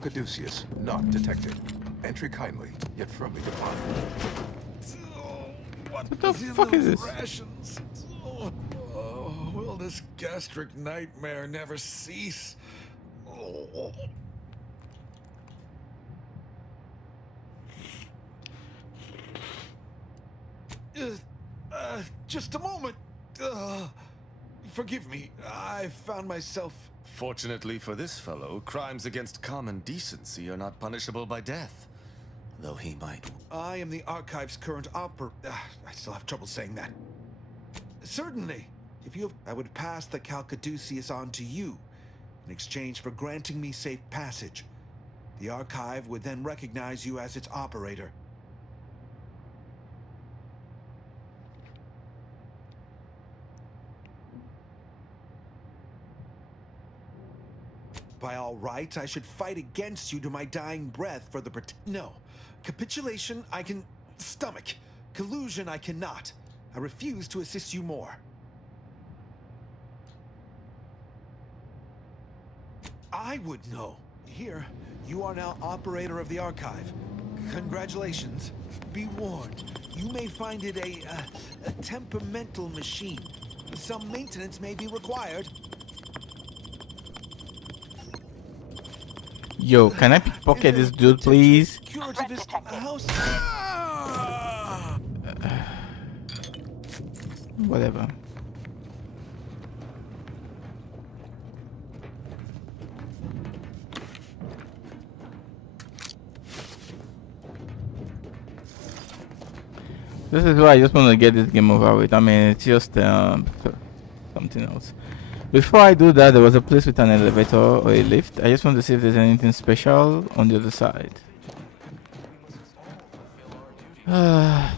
Caduceus, not detected. Entry kindly, yet firmly defined. What the fuck is this? Rations? Will this gastric nightmare never cease? Oh. Just a moment. Forgive me. I found myself. Fortunately for this fellow, crimes against common decency are not punishable by death. Though he might. I am the Archive's current I still have trouble saying that. Certainly. If you have, I would pass the Caduceus on to you in exchange for granting me safe passage. The Archive would then recognize you as its operator. By all rights, I should fight against you to my dying breath for the No. Capitulation, I can stomach. Collusion, I cannot. I refuse to assist you more. I would know. Here, you are now operator of the Archive. Congratulations. Be warned, you may find it a temperamental machine. Some maintenance may be required. Yo, can I pickpocket this dude, please? Whatever. This is why I just want to get this game over with. I mean, it's just something else. Before I do that, there was a place with an elevator or a lift. I just want to see if there's anything special on the other side. Am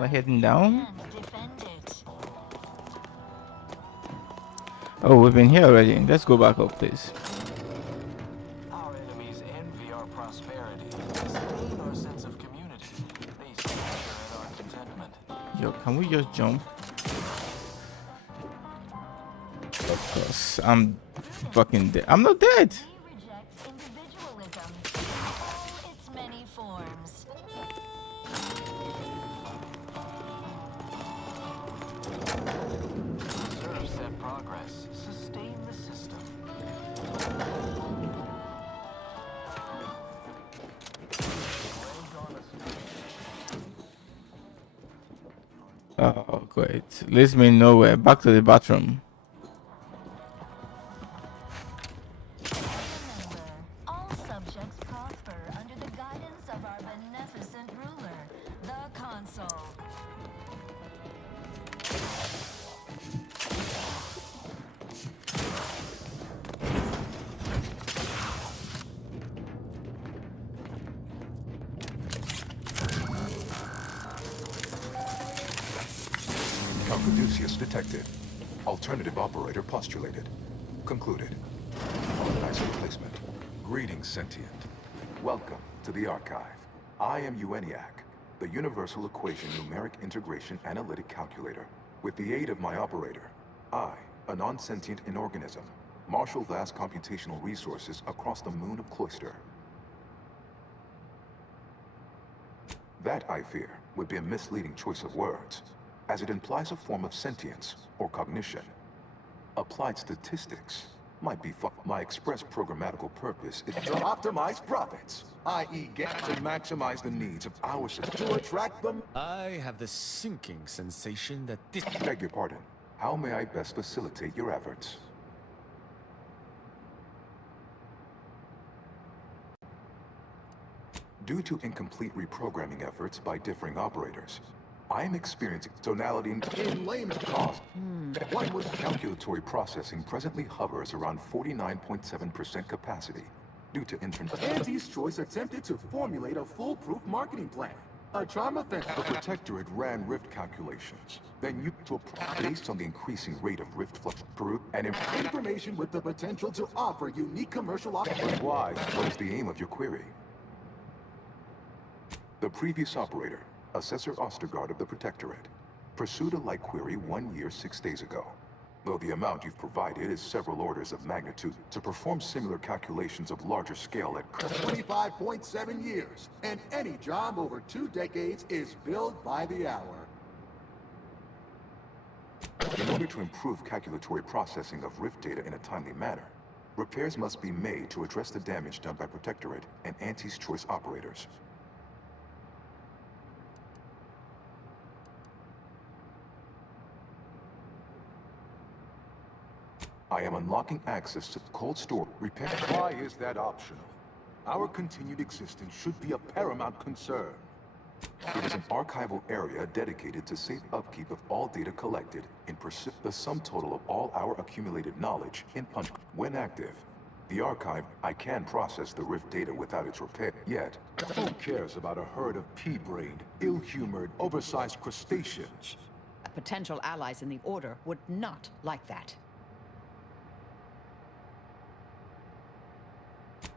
I heading down? Oh, we've been here already. Let's go back up, please. Our enemies envy our prosperity, disdain our sense of community. They sneer at our contentment. Yo, can we just jump? Of course, I'm fucking dead. I'm not dead. Observe said progress. Sustain the system. Oh, great. Leads me nowhere. Back to the bathroom. All subjects prosper under the guidance of our beneficent ruler, the Consul. Caduceus detected. Alternative operator postulated. Concluded. Organizer replacement. Greetings, sentient. Welcome to the Archive. I am ENIAC, the Universal Equation Numeric Integration Analytic Calculator. With the aid of my operator, I, a non-sentient inorganism, marshal vast computational resources across the moon of Cloister. That, I fear, would be a misleading choice of words, as it implies a form of sentience or cognition. Applied statistics might be my express programmatical purpose is to optimize profits, i.e. get to maximize the needs of our system to attract them. I have the sinking sensation that this... Beg your pardon. How may I best facilitate your efforts? Due to incomplete reprogramming efforts by differing operators, I am experiencing tonality in layman's cost. One with calculatory processing presently hovers around 49.7% capacity due to Auntie's choice attempted to formulate a foolproof marketing plan. A trauma thing. The Protectorate ran rift calculations, then used to based on the increasing rate of rift flux through and information with the potential to offer unique commercial opportunities. Why? What is the aim of your query? The previous operator, Assessor Ostergaard of the Protectorate, pursued a like query 1 year, 6 days ago. Though the amount you've provided is several orders of magnitude, to perform similar calculations of larger scale at 25.7 years, and any job over 2 decades is billed by the hour. In order to improve calculatory processing of Rift data in a timely manner, repairs must be made to address the damage done by Protectorate and Auntie's Choice operators. I am unlocking access to the cold store repair. Why is that optional? Our continued existence should be a paramount concern. It is an archival area dedicated to safe upkeep of all data collected in pursuit the sum total of all our accumulated knowledge in punch. When active, the archive, I can process the Rift data without its repair. Yet, who cares about a herd of pea-brained, ill-humored, oversized crustaceans? Potential allies in the Order would not like that.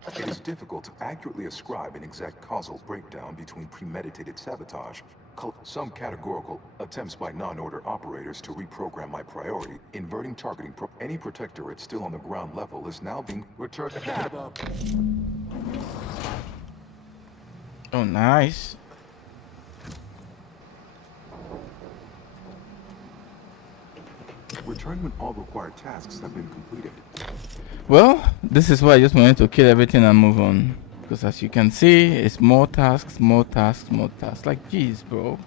It is difficult to accurately ascribe an exact causal breakdown between premeditated sabotage, some categorical attempts by non-order operators to reprogram my priority, inverting targeting. Any Protectorate still on the ground level is now being returned. Oh, nice. Return when all required tasks have been completed. Well, this is why I just wanted to kill everything and move on. Because as you can see, it's more tasks, more tasks, more tasks. Like, geez, bro.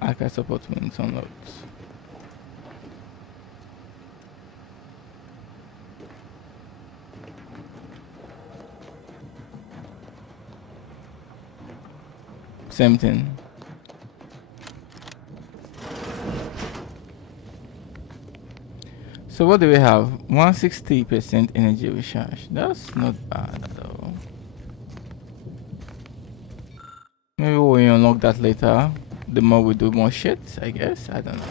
I can support when it's unlocked. Same thing. So what do we have? 160% energy recharge. That's not bad at all. Maybe we unlock that later. The more we do more shit, I guess. I don't know.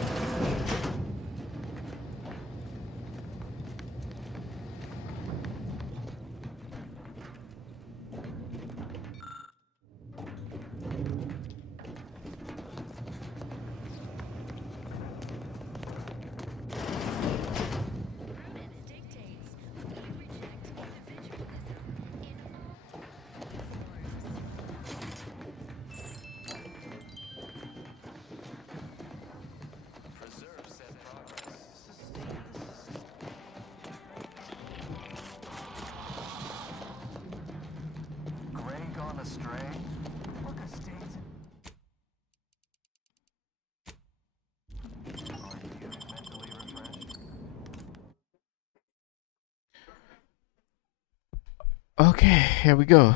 Okay, here we go.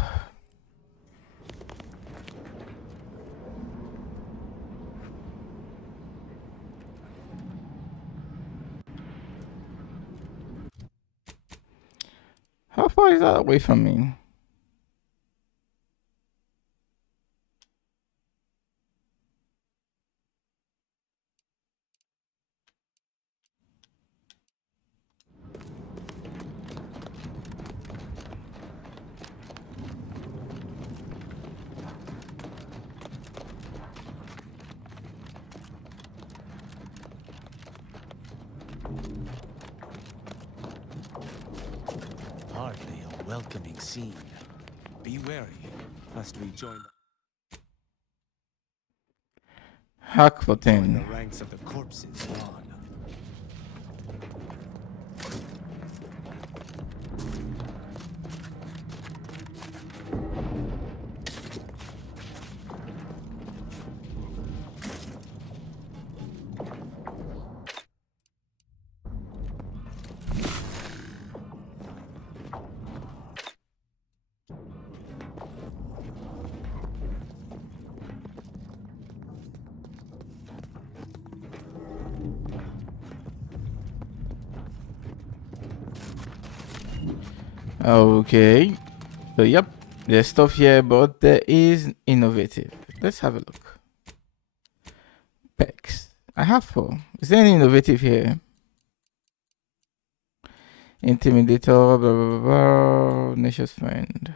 How far is that away from me? Hardly a welcoming scene. Be wary, lest we join Hak.Z. the ranks of the corpses gone. Okay. So yep, there's stuff here, but there is innovative. Let's have a look. Pecs. I have 4. Is there any innovative here? Intimidator, blah blah blah, blah. Nature's friend.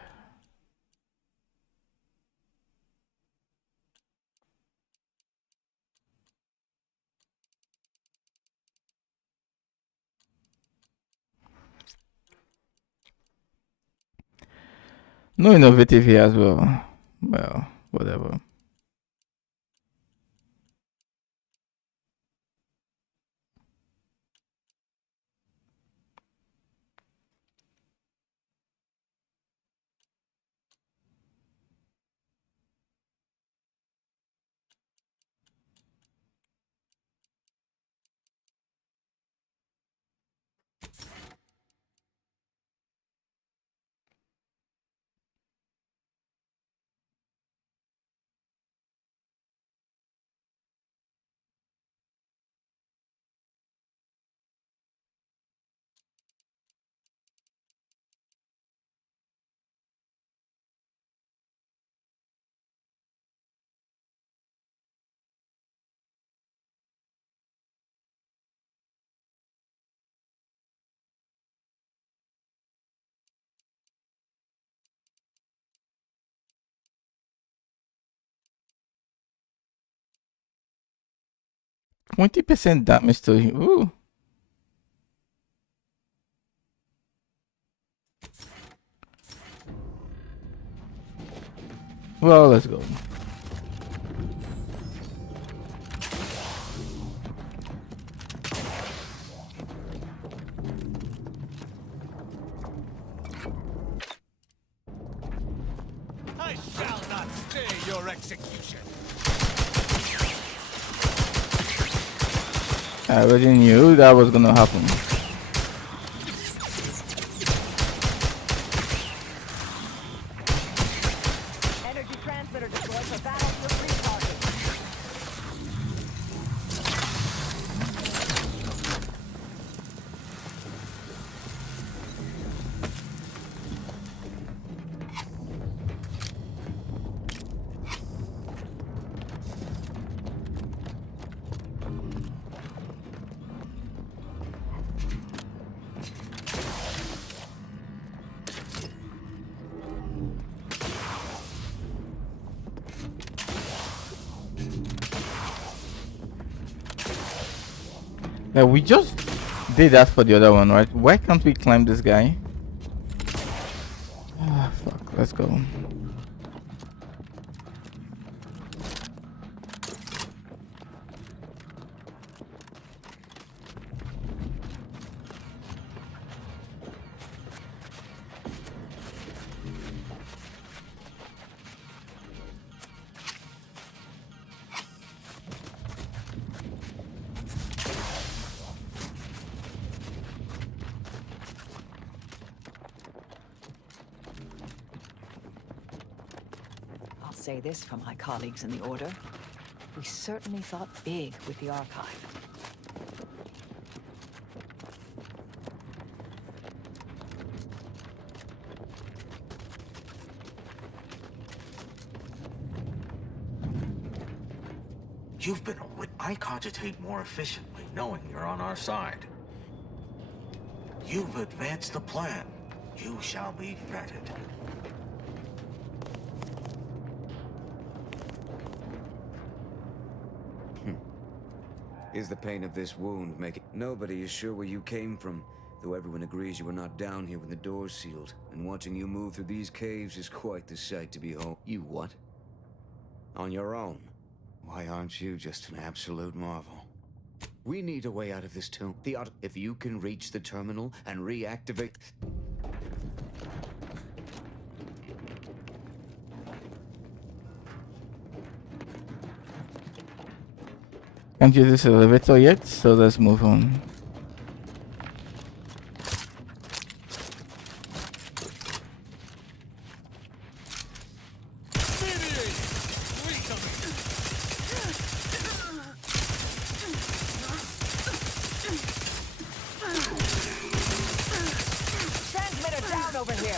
No innovative here as well. Well, whatever. %20 damage to him. Ooh. Well, let's go. I shall not stay your execution. I already knew that was gonna happen. Energy transmitter deployed for battlefield recharging. Yeah, we just did that for the other one, right? Why can't we climb this guy? Ah, fuck. Let's go. I'll say this for my colleagues in the Order. We certainly thought big with the archive. You've been a I cogitate more efficiently knowing you're on our side. You've advanced the plan. You shall be feted. Is the pain of this wound making... Nobody is sure where you came from, though everyone agrees you were not down here when the doors sealed, and watching you move through these caves is quite the sight to behold. You what? On your own? Why aren't you just an absolute marvel? We need a way out of this tomb. If you can reach the terminal and reactivate... Can't use this elevator yet, so let's move on. Transmitter down over here.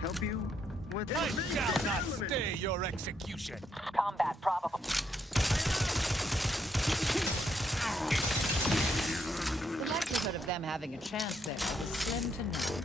Help you with I shall not stay your execution. Combat probable. The likelihood of them having a chance there is slim to none.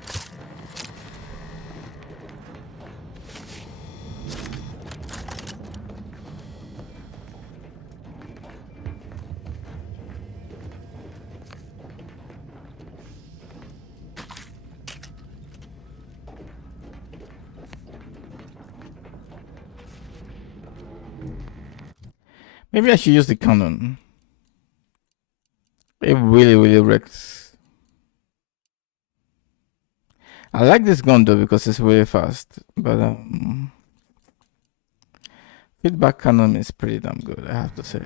Maybe I should use the cannon. It really wrecks. I like this gun though because it's really fast, but feedback cannon is pretty damn good, I have to say.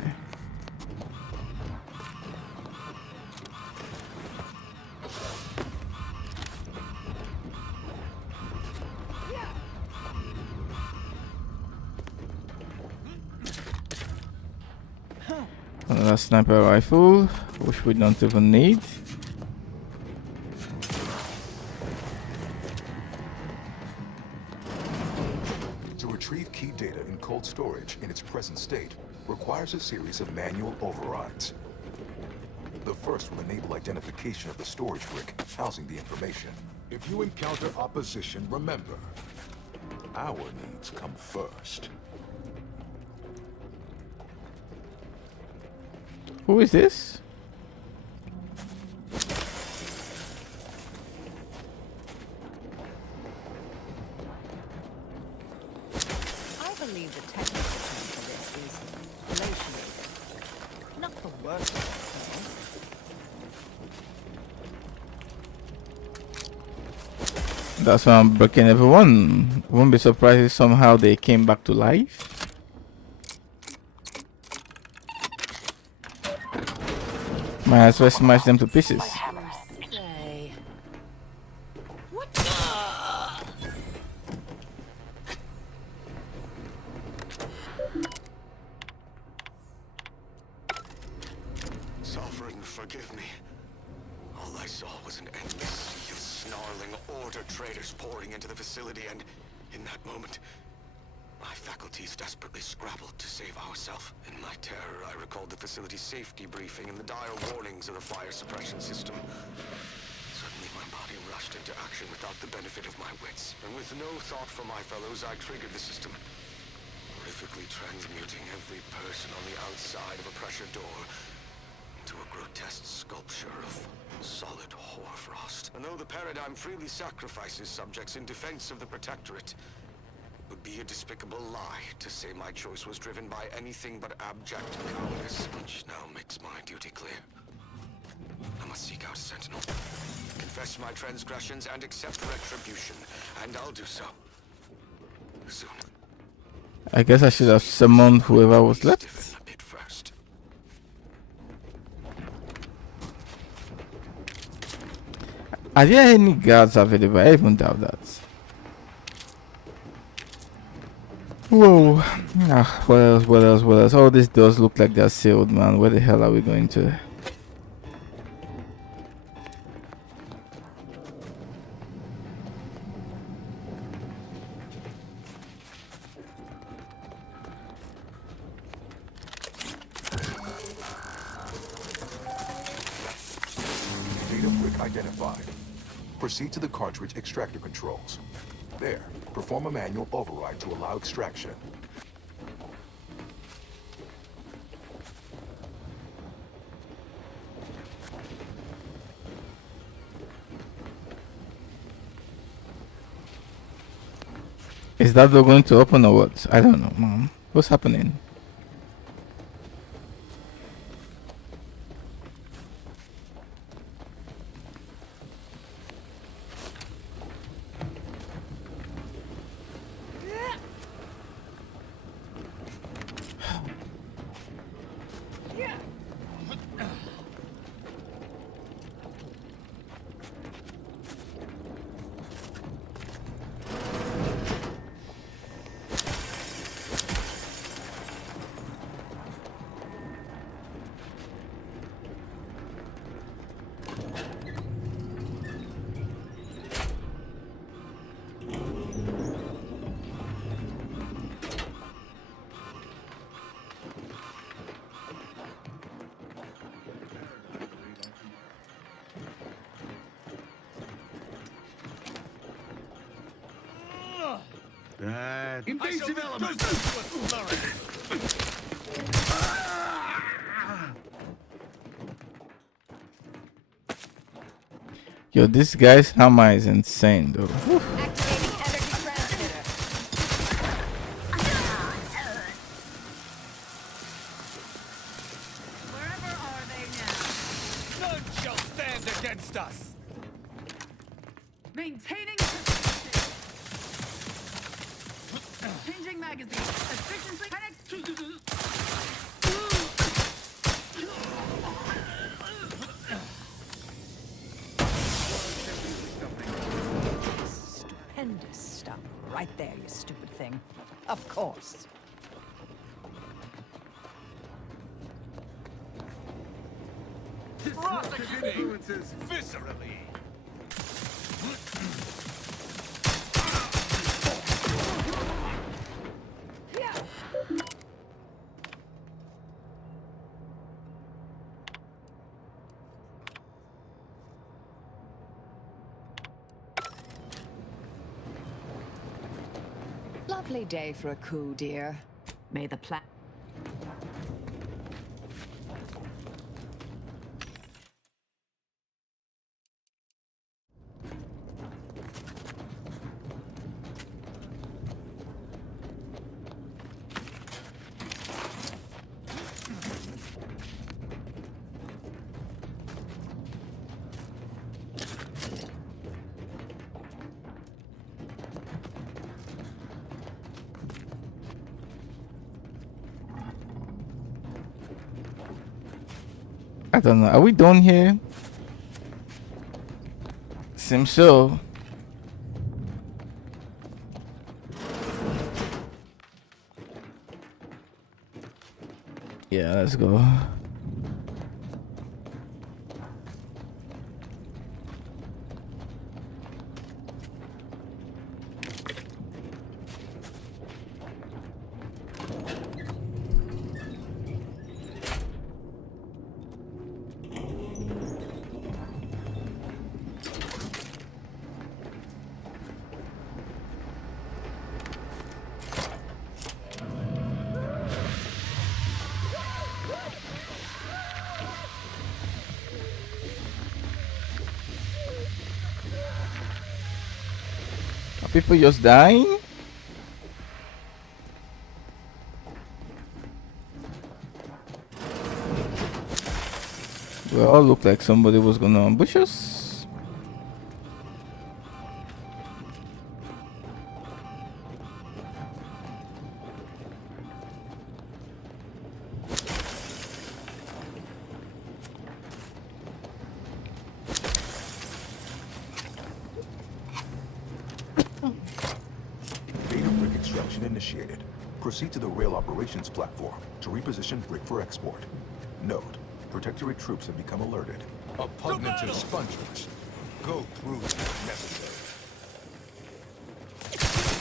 Another sniper rifle, which we don't even need. To retrieve key data in cold storage in its present state requires a series of manual overrides. The first will enable identification of the storage brick housing the information. If you encounter opposition, remember, our needs come first. Who is this? I believe the technical term for this is glaciated. Not the worst of That's why I'm breaking everyone. Won't be surprised if somehow they came back to life. Might as well smash them to pieces. Sovereign, forgive me. All I saw was an endless sea of snarling order traders pouring into the facility, and in that moment, my faculties desperately scrabbled to save ourselves. In my terror, I recalled the facility's safety briefing and the dire warnings of the fire suppression system. Suddenly, my body rushed into action without the benefit of my wits. And with no thought for my fellows, I triggered the system, horrifically transmuting every person on the outside of a pressure door into a grotesque sculpture of solid hoarfrost. And though the paradigm freely sacrifices subjects in defense of the Protectorate, it would be a despicable lie to say my choice was driven by anything but abject cowardice, which now makes my duty clear. I must seek out a sentinel, confess my transgressions, and accept retribution, and I'll do so soon. I guess I should have summoned whoever was left. Are there any guards available? I even doubt that. Whoa. Ah, what else, what else, what else? All these doors look like they're sealed, man. Where the hell are we going to? Data brick identified. Proceed to the cartridge extractor controls. There, perform a manual override to allow extraction. Is that door going to open or what? I don't know, man. What's happening? bad. Invasive elements! Yo, this guy's hammer is insane, though. None shall stand against us. Maintaining consistency. Changing magazine. Efficiency. Stupendous stuff. Right there, you stupid thing. Of course. Prosecuting viscerally. Lovely day for a coup, dear. May the plan. I don't know. Are we done here? Seems so. Yeah, let's go. Are people just dying? We all look like somebody was gonna ambush us. Data brick extraction initiated. Proceed to the rail operations platform to reposition brick for export. Note, Protectorate troops have become alerted. Repugnant expungers. Go prove if necessary.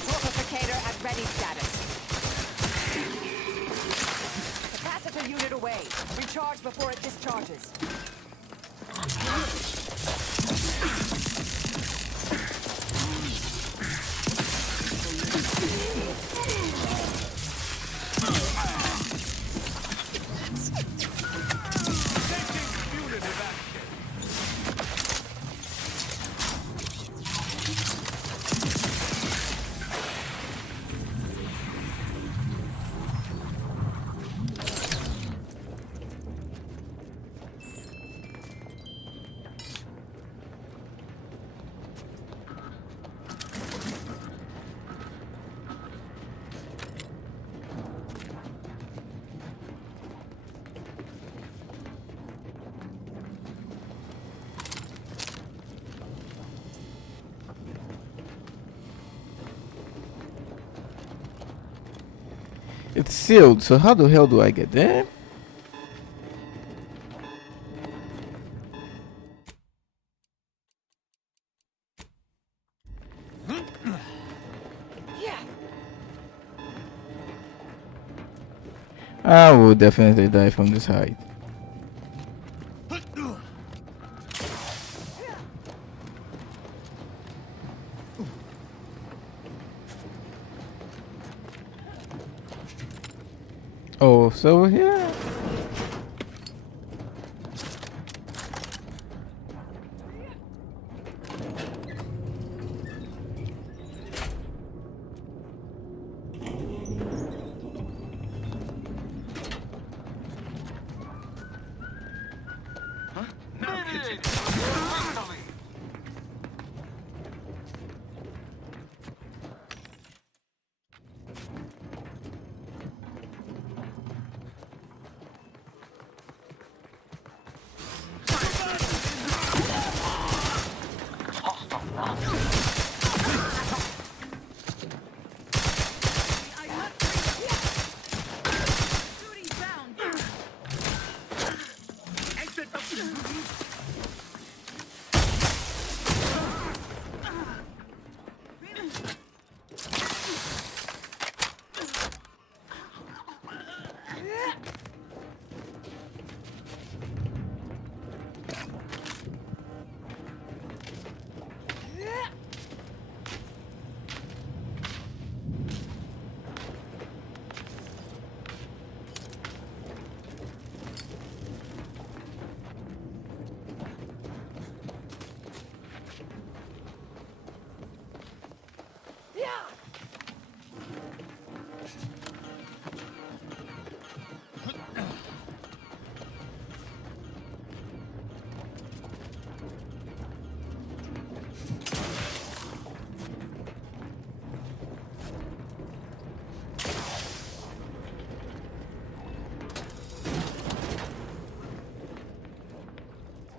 Torpificator at ready status. Capacitor unit away. Recharge before it discharges. It's sealed, so how the hell do I get there? I will definitely die from this height. Oh, so here.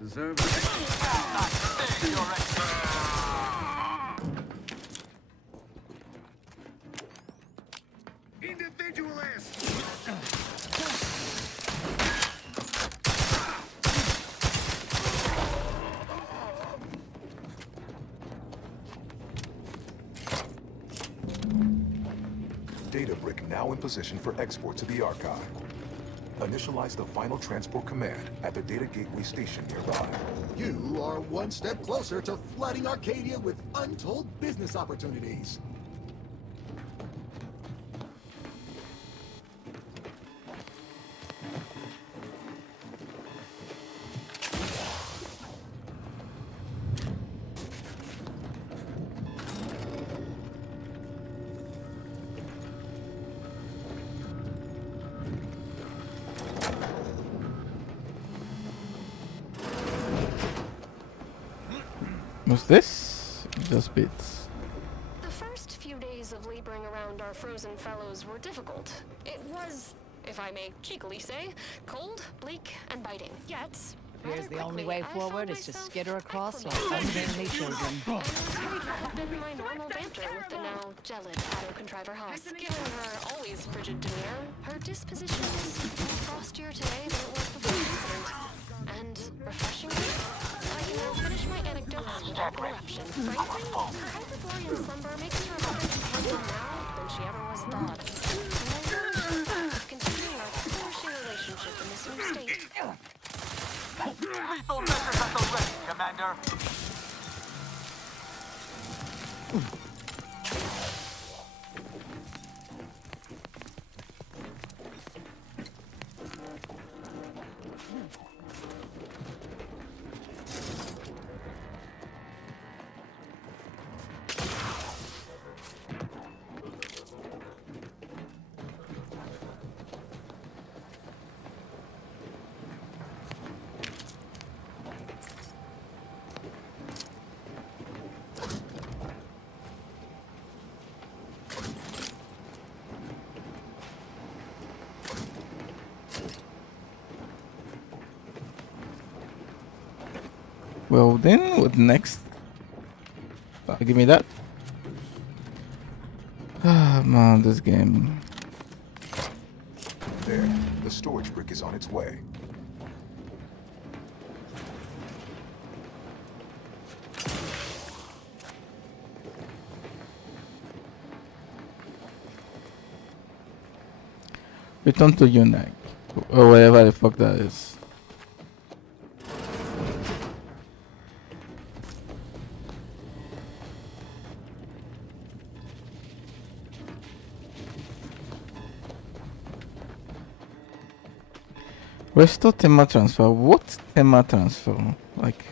Deserve Data brick now in position for export to the archive. Initialize the final transport command at the data gateway station nearby. You are one step closer to flooding Arcadia with untold business opportunities. What's this? Just bits. The first few days of laboring around our frozen fellows were difficult. It was, if I may cheekily say, cold, bleak, and biting. Yet, Appears the only way forward is to skitter across like acclimated. ungainly children. And it was great to have been my normal banter with the now gelid auto-contriver Haas. Given her always frigid demeanor, her disposition is frostier today than it was before the incident. And refreshingly, I can now finish my anecdotes without interruption. Frankly, her Hyperborean slumber makes her a better companion now than she ever was thought. And I know continuing our flourishing relationship in this new state. Lethal measures at the ready, Commander. Well then, what next? Give me that. Ah man, this game. There, the storage brick is on its way. Return to Unite. Or whatever the fuck that is. Restore thema transfer. What thema transfer? Like.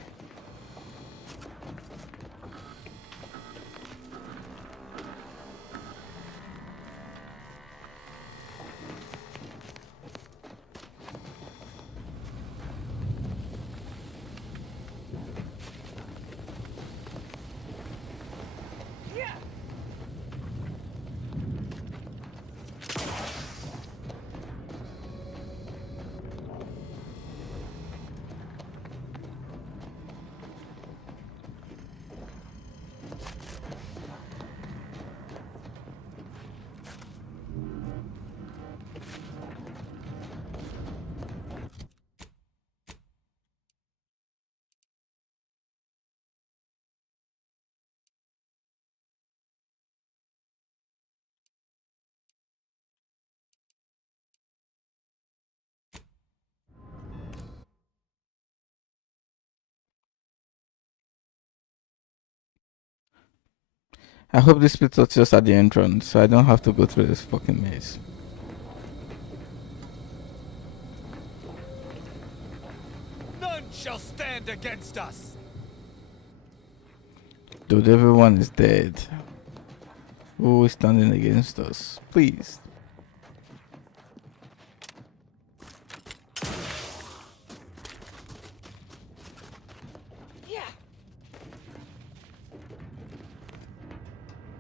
I hope this splits us just at the entrance, so I don't have to go through this fucking maze. None shall stand against us. Dude, everyone is dead. Who is standing against us? Please.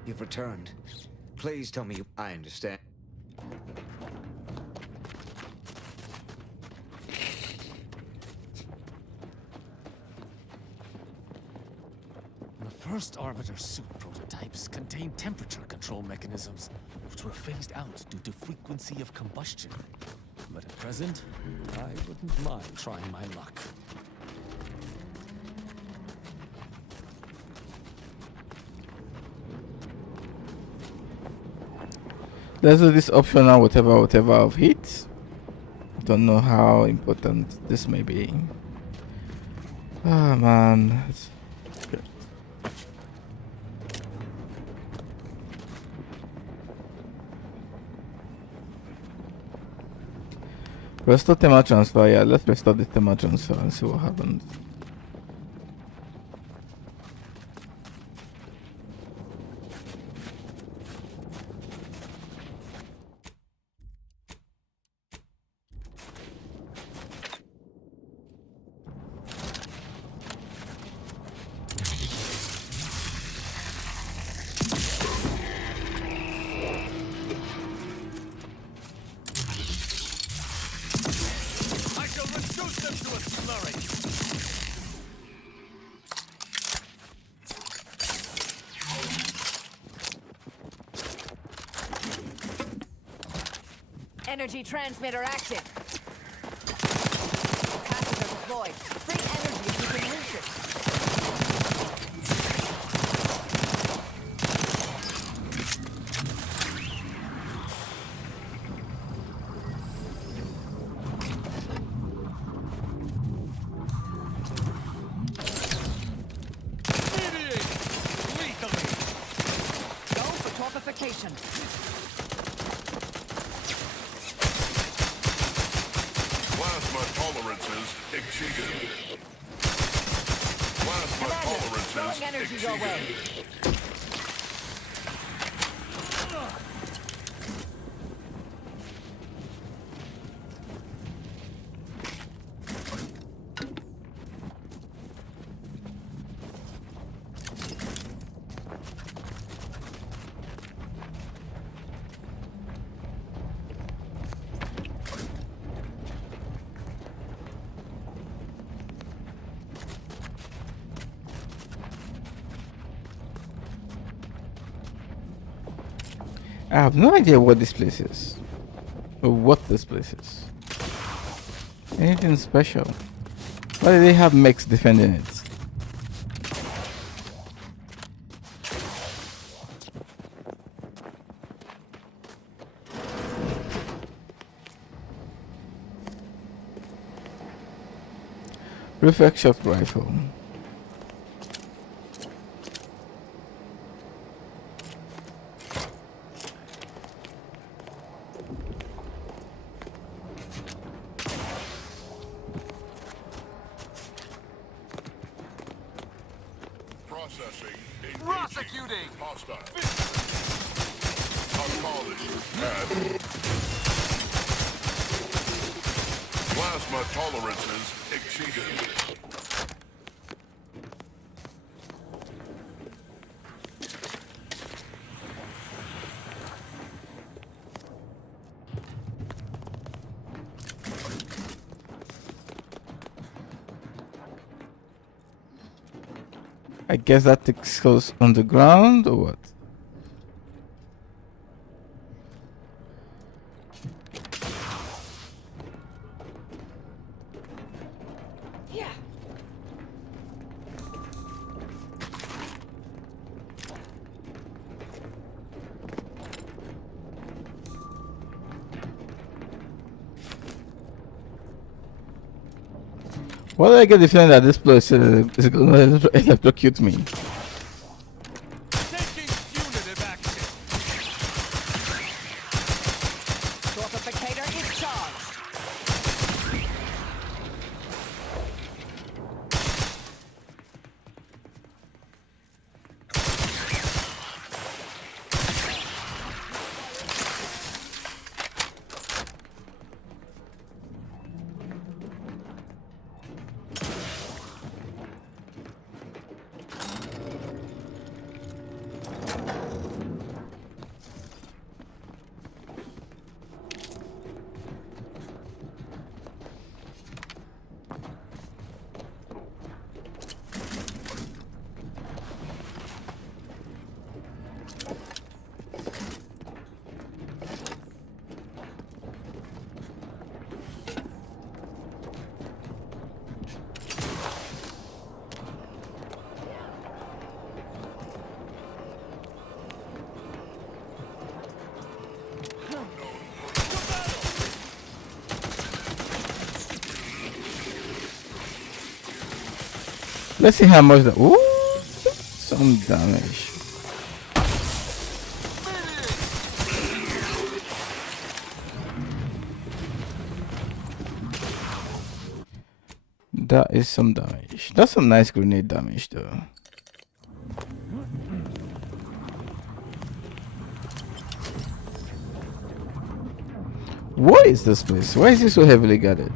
You've returned. Please tell me you... I understand. The first Arbiter suit prototypes contained temperature control mechanisms, which were phased out due to frequency of combustion. But at present, I wouldn't mind trying my luck. Let's do this optional whatever of heat. Don't know how important this may be. Ah man. Okay. Restore thema transfer. Yeah, let's restore the thema transfer and see what happens. Energy transmitter active. Capacitor deployed. Bring energy if you can reach it. Go for torpification. Plasma tolerances exceeded. Plasma tolerances throwing energy exceeded. your way. I have no idea what this place is. Or what this place is. Anything special? Why do they have mechs defending it? Reflex shot rifle. Processing. Prosecuting. Hostile. Abolished. Add. Plasma tolerances exceeded. I guess that goes on the ground or what? Yeah. Why do I get the feeling that this place is going to electrocute me? Torpificator is charged. Let's see how much the ooh, some damage. That is some damage. That's some nice grenade damage though. What is this place? Why is it so heavily guarded?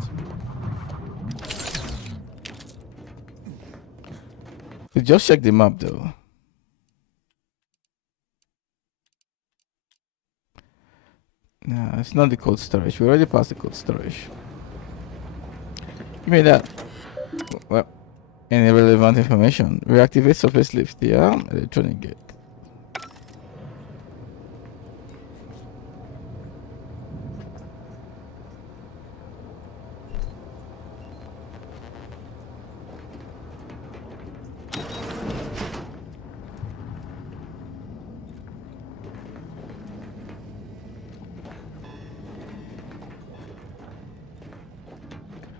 We just check the map though. No, it's not the cold storage. We already passed the cold storage. Give me that. Well, any relevant information? Reactivate surface lift. Yeah, electronic gate.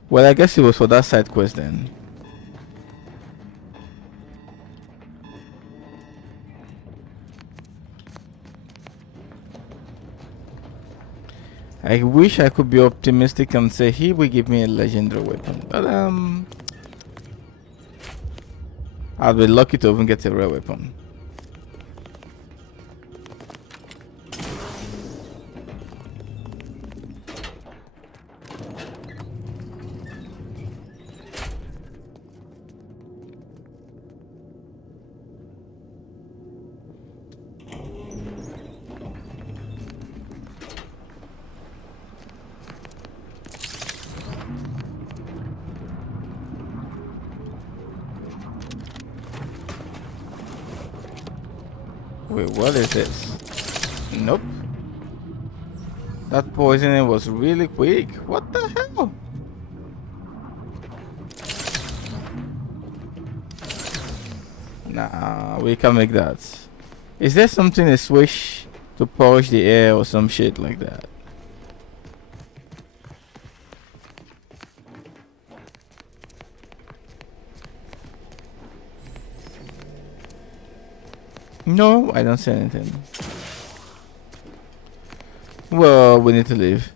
Well, I guess it was for that side quest then. I wish I could be optimistic and say he will give me a legendary weapon, but I'll be lucky to even get a rare weapon. Wait, what is this? Nope. That poisoning was really quick. What the hell? Nah, we can make that. Is there something a switch to polish the air or some shit like that? No, I don't see anything. Well, we need to leave.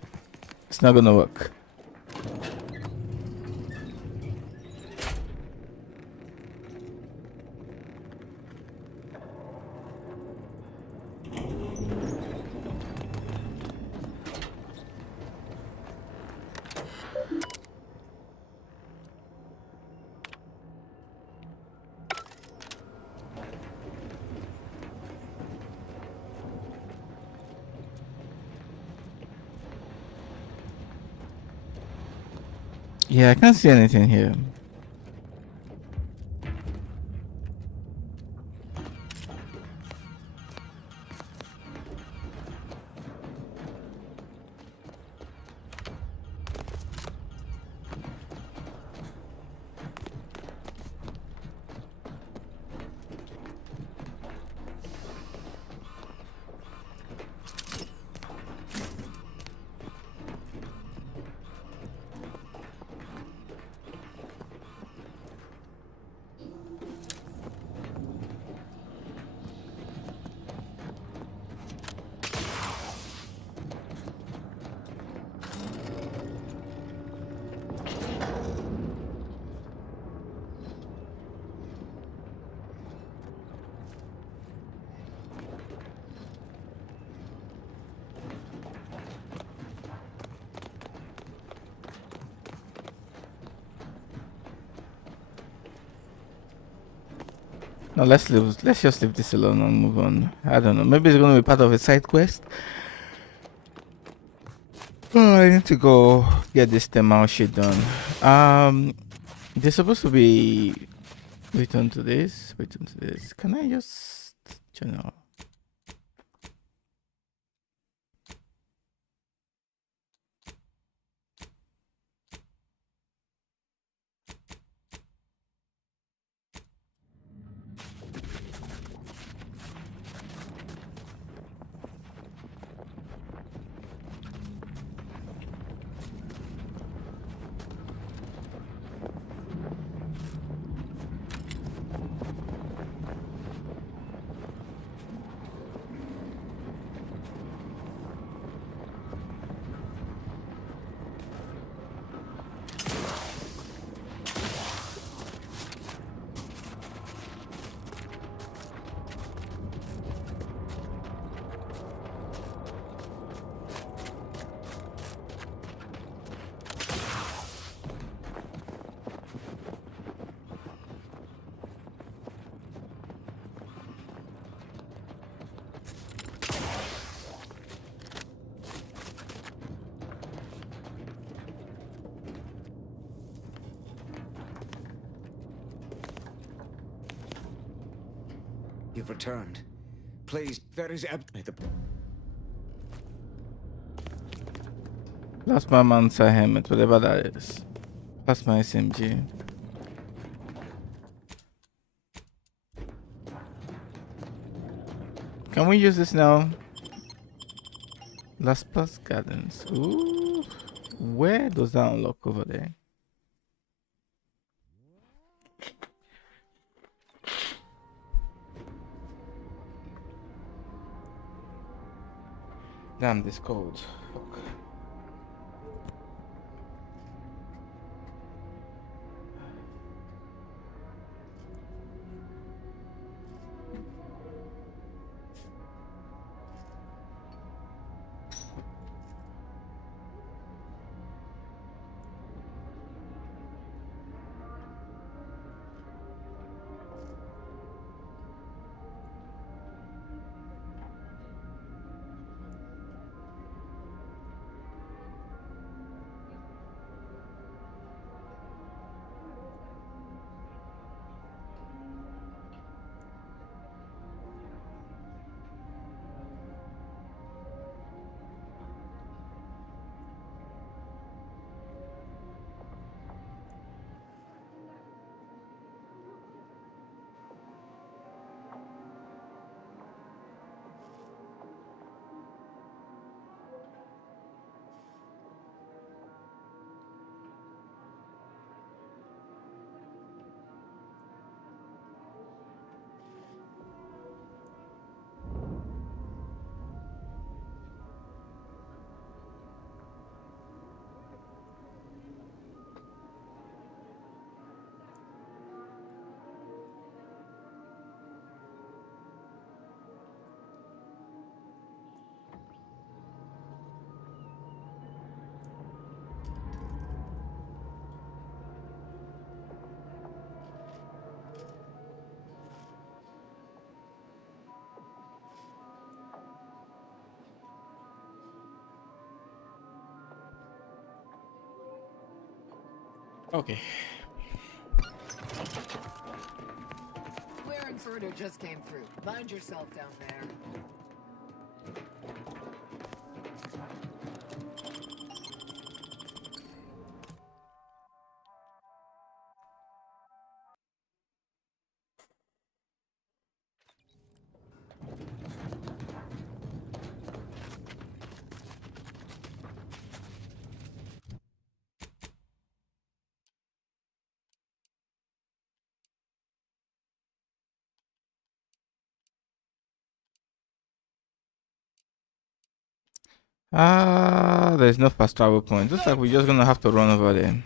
It's not gonna work. Yeah, I can't see anything here. No, let's just leave this alone and move on. I don't know. Maybe it's gonna be part of a side quest. Oh, I need to go get this thermal shit done. They're supposed to be return to this. Return to this. Can I just channel? You've returned. Please, that is the... That's my Mansa helmet, whatever that is. That's my SMG. Can we use this now? Las Plus Gardens. Ooh. Where does that unlock over there? Damn, this cold. Fuck. Okay. Clearance order just came through. Mind yourself down there. There's no fast travel point. Looks like we're just gonna have to run over there.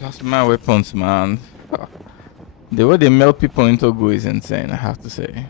That's my weapons, man. The way they melt people into goo is insane, I have to say.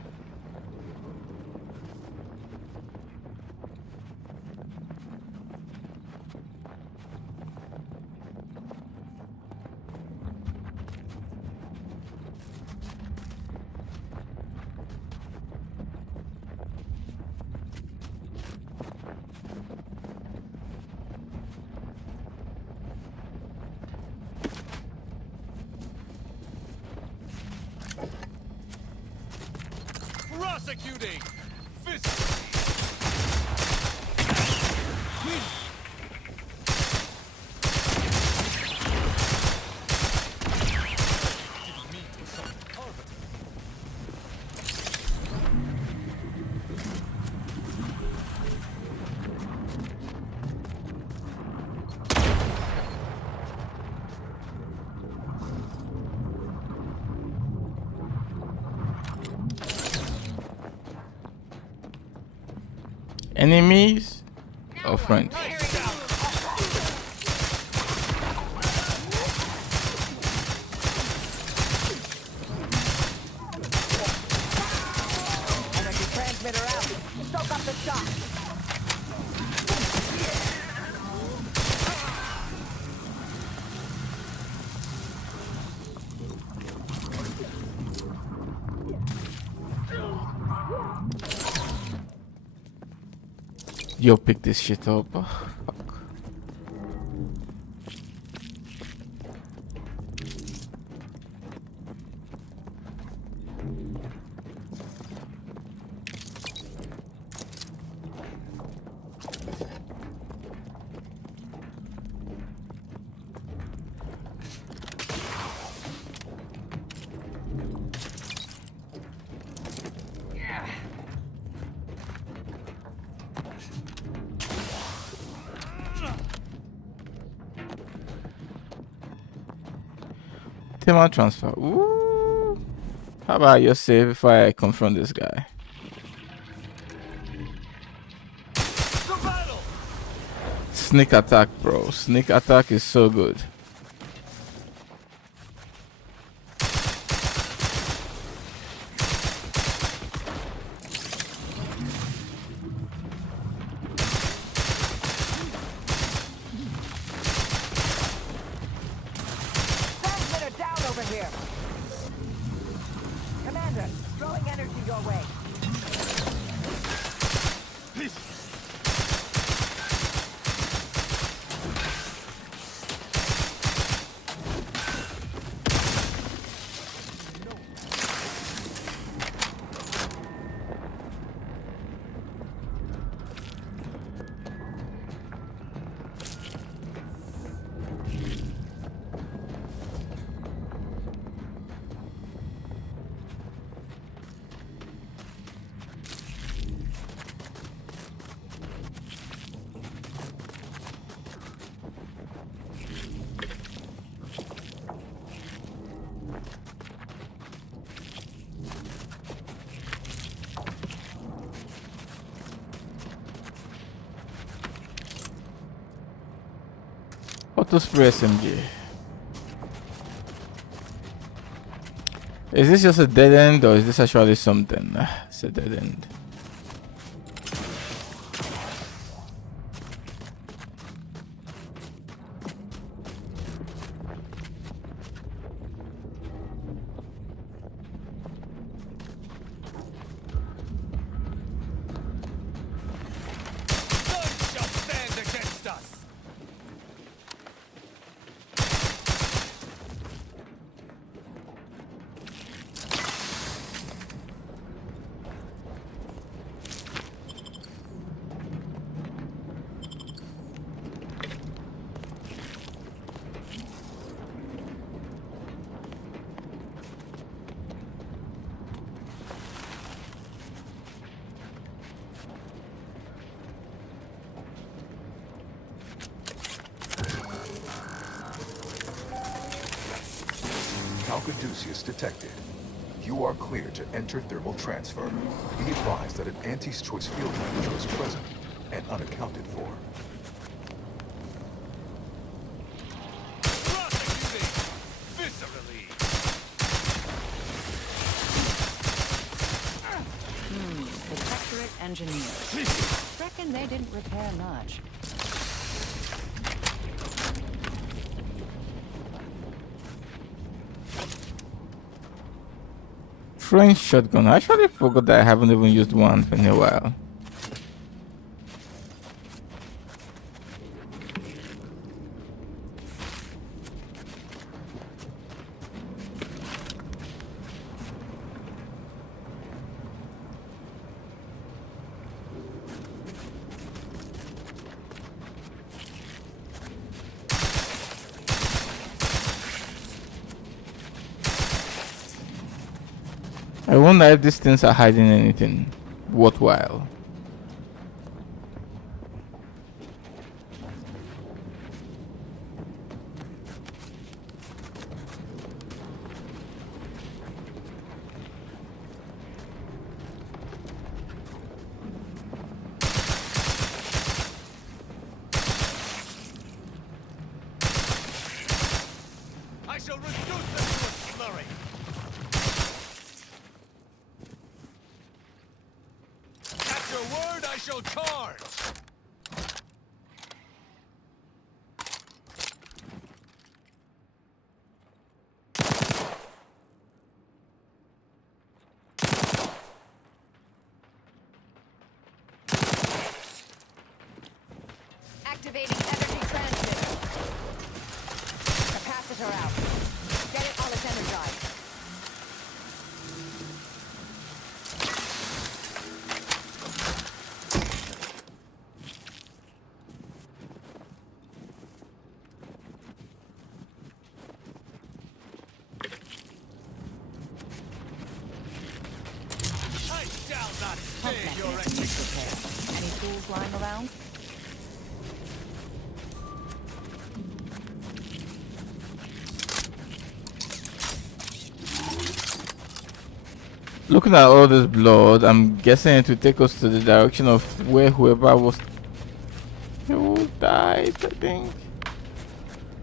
Prosecuting! Enemies or friends? Energy transmitter out. Soak up the shock. Yo, pick this shit up. Oh, fuck. Tema transfer. Ooh. How about you save if I confront this guy? Sneak attack, bro. Sneak attack is so good. Commander, throwing energy your way. Auto spray SMG. Is this just a dead end or is this actually something? It's a dead end. Caduceus detected. You are clear to enter thermal transfer. Be advised that an anti-choice field temperature is present and unaccounted for. Protectorate engineers. Reckon they didn't repair much. French shotgun. I actually forgot that I haven't even used one in a while. I wonder if these things are hiding anything worthwhile. I shall reduce them to a slurry. At your word, I shall charge. Activating energy transmitter. Capacitor out. Get it while it's energized. I shall not Pump stay your mechanism needs repair. Any tools lying around? Looking at all this blood, I'm guessing it will take us to the direction of where whoever was who died, I think.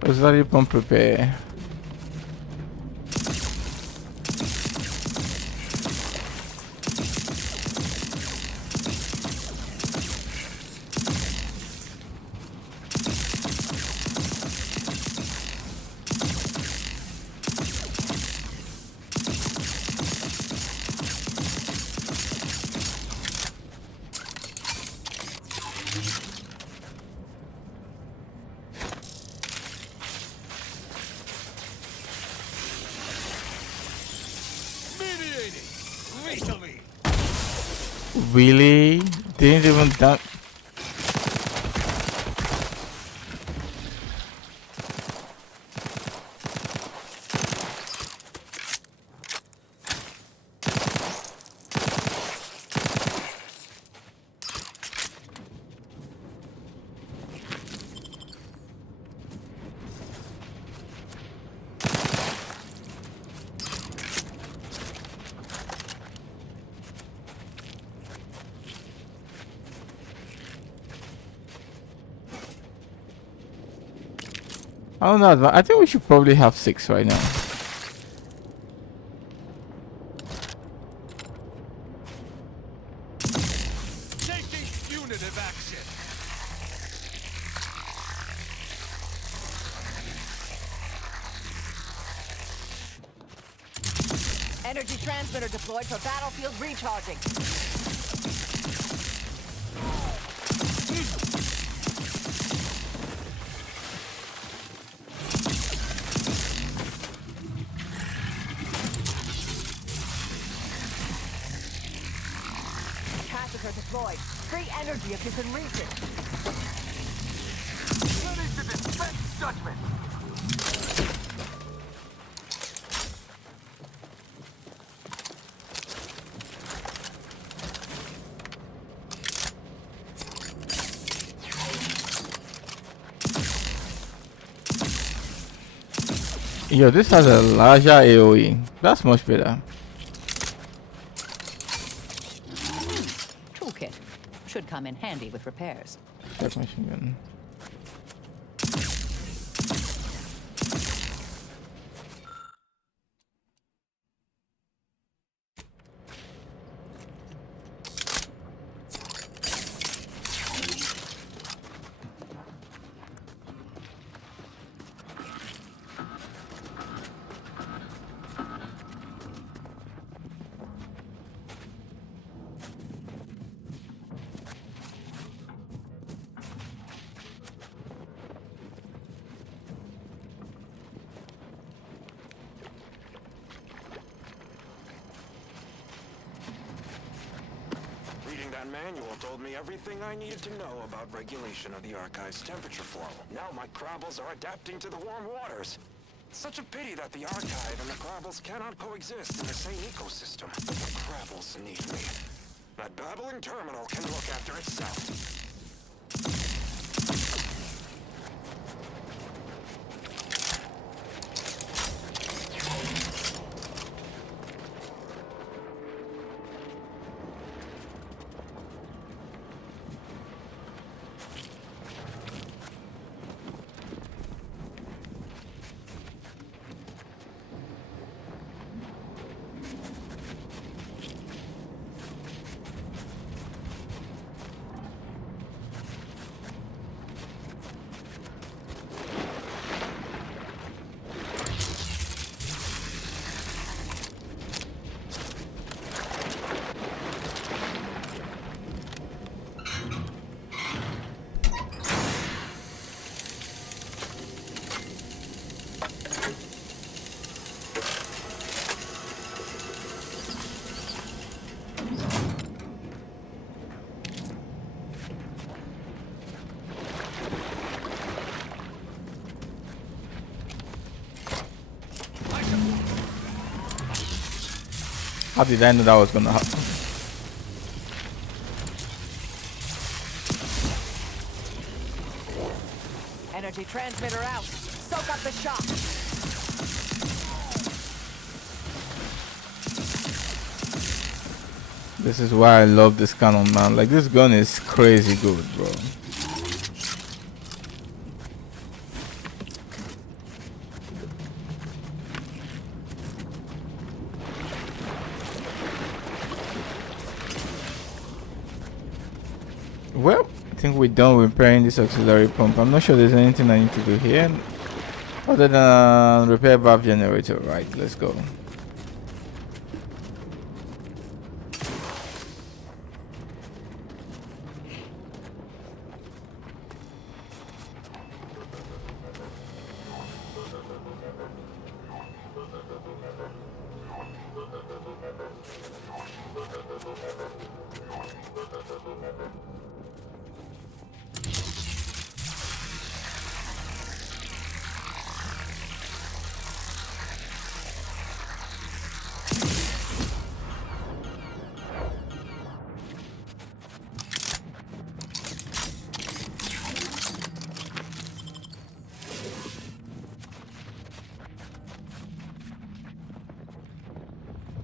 Auxiliary pump repair. Really? Didn't even done. I don't know, but I think we should probably have 6 right now. Taking punitive action. Energy transmitter deployed for battlefield recharging. Capacitor deployed. Free energy if you can reach it. Ready to dispense judgment. Yo, this has a larger AoE. That's much better. Toolkit. Should come in handy with repairs. Check machine gun. Reading that manual told me everything I needed to know about regulation of the Archive's temperature flow. Now my Crabbles are adapting to the warm waters. Such a pity that the Archive and the Crabbles cannot coexist in the same ecosystem. The Crabbles need me. That babbling terminal can look after itself. How did I know that was gonna happen? Energy transmitter out. Soak up the shock. This is why I love this cannon, man. Like, this gun is crazy good, bro. Well, I think we're done repairing this auxiliary pump. I'm not sure there's anything I need to do here other than repair valve generator. Right, let's go.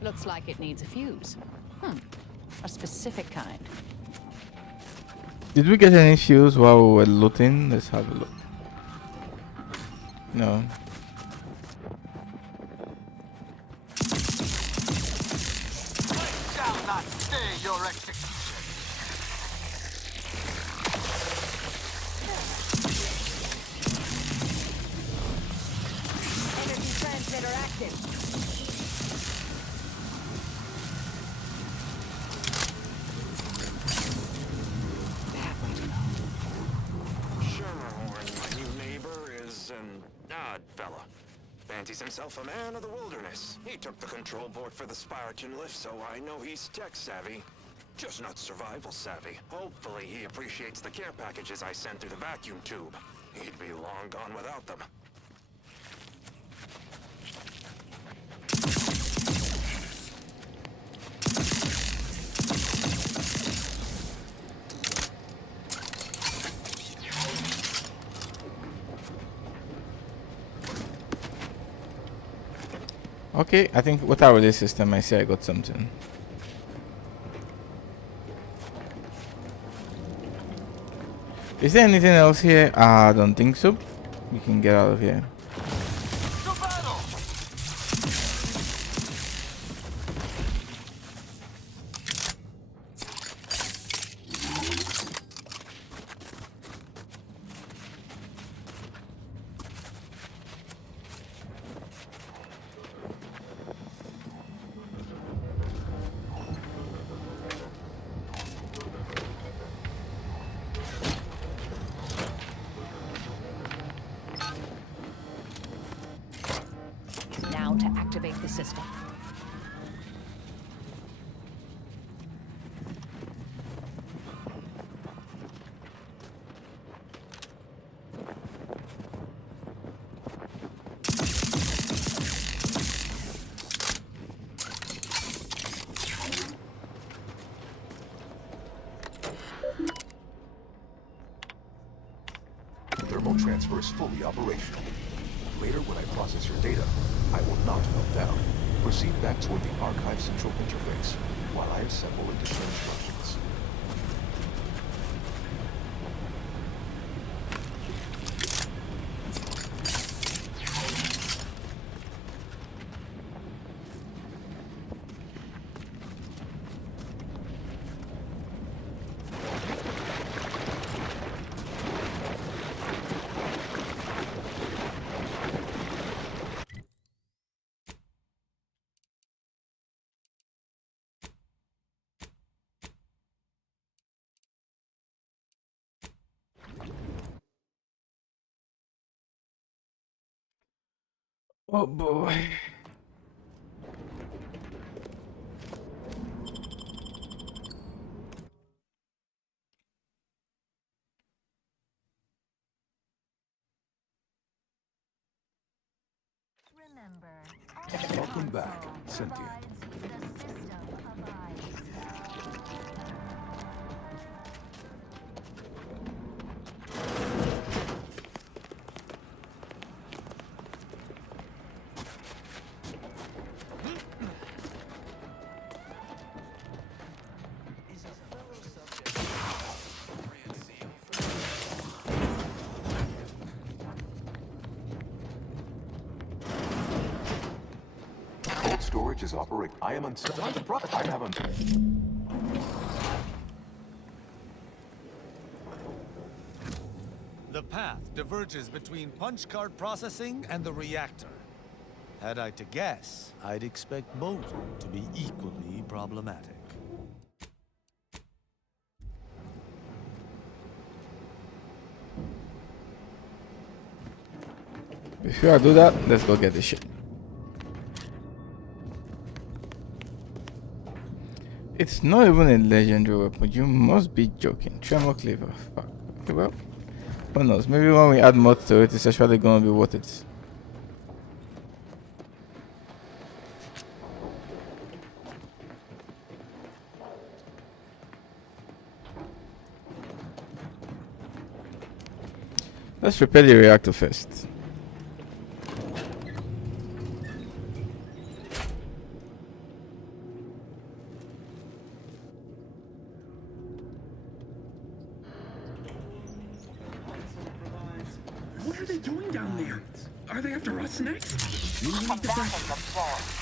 Looks like it needs a fuse. A specific kind. Did we get any fuse while we were looting? Let's have a look. No. Shall not stay your execution. Energy transmitter active. Schermerhorn, my new neighbor, is an odd fella. Fancies himself a man of the wilderness. He took the control board for the Spiraton lift, so I know he's tech savvy. Just not survival savvy. Hopefully he appreciates the care packages I sent through the vacuum tube. He'd be long gone without them. Okay, I think with our release system, I see I got something. Is there anything else here? I don't think so. We can get out of here. Now to activate the system. Thermal transfer is fully operational. Later, when I process your data, I will not melt down. Proceed back toward the Archive Central Interface while I assemble additional instructions. Oh boy. Welcome back, Cynthia. Cold storage is operating. I am uncertain. I haven't. The path diverges between punch card processing and the reactor. Had I to guess, I'd expect both to be equally problematic. Before I do that, let's go get this shit. It's not even a legendary weapon. You must be joking. Tremor cleaver. Fuck. Okay, well, who knows? Maybe when we add mods to it, it's actually gonna be worth it. Let's repair the reactor first. Are they after us next? Come back and look for.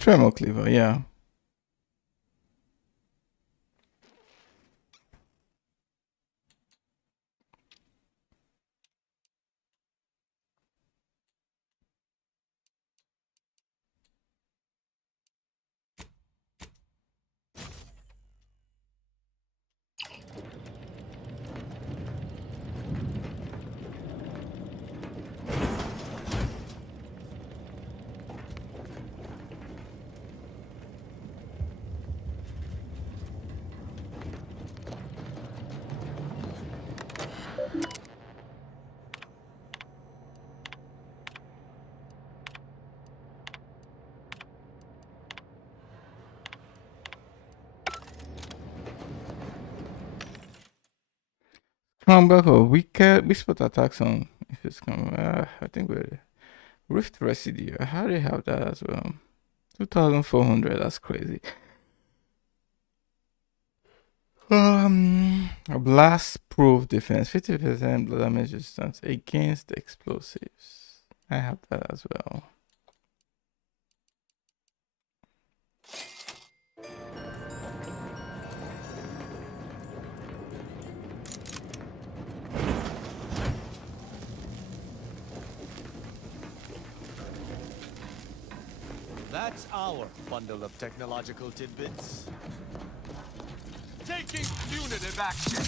Tremor cleaver, yeah. Comeback of wicked whispered attacks on if it's coming. I think we're Rift Residue. I already have that as well. 2,400. That's crazy. A blast proof defense, 50% damage resistance against explosives. I have that as well. That's our bundle of technological tidbits. Taking punitive action.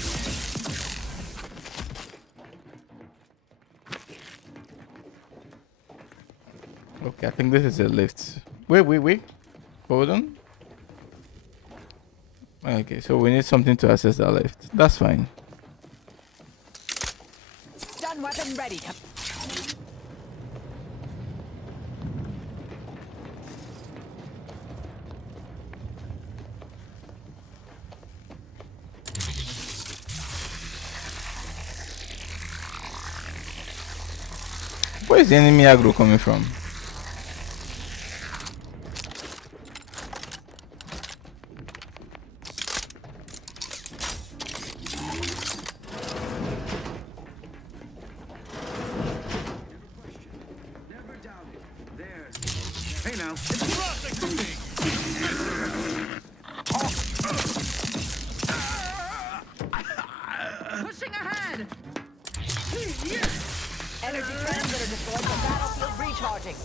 Okay, I think this is a lift. Wait. Hold on. Okay, so we need something to access that lift. That's fine. Stun weapon ready. Where is the enemy aggro coming from? Hey now. Pushing ahead. Energy transmitter destroyed. The battlefield recharging.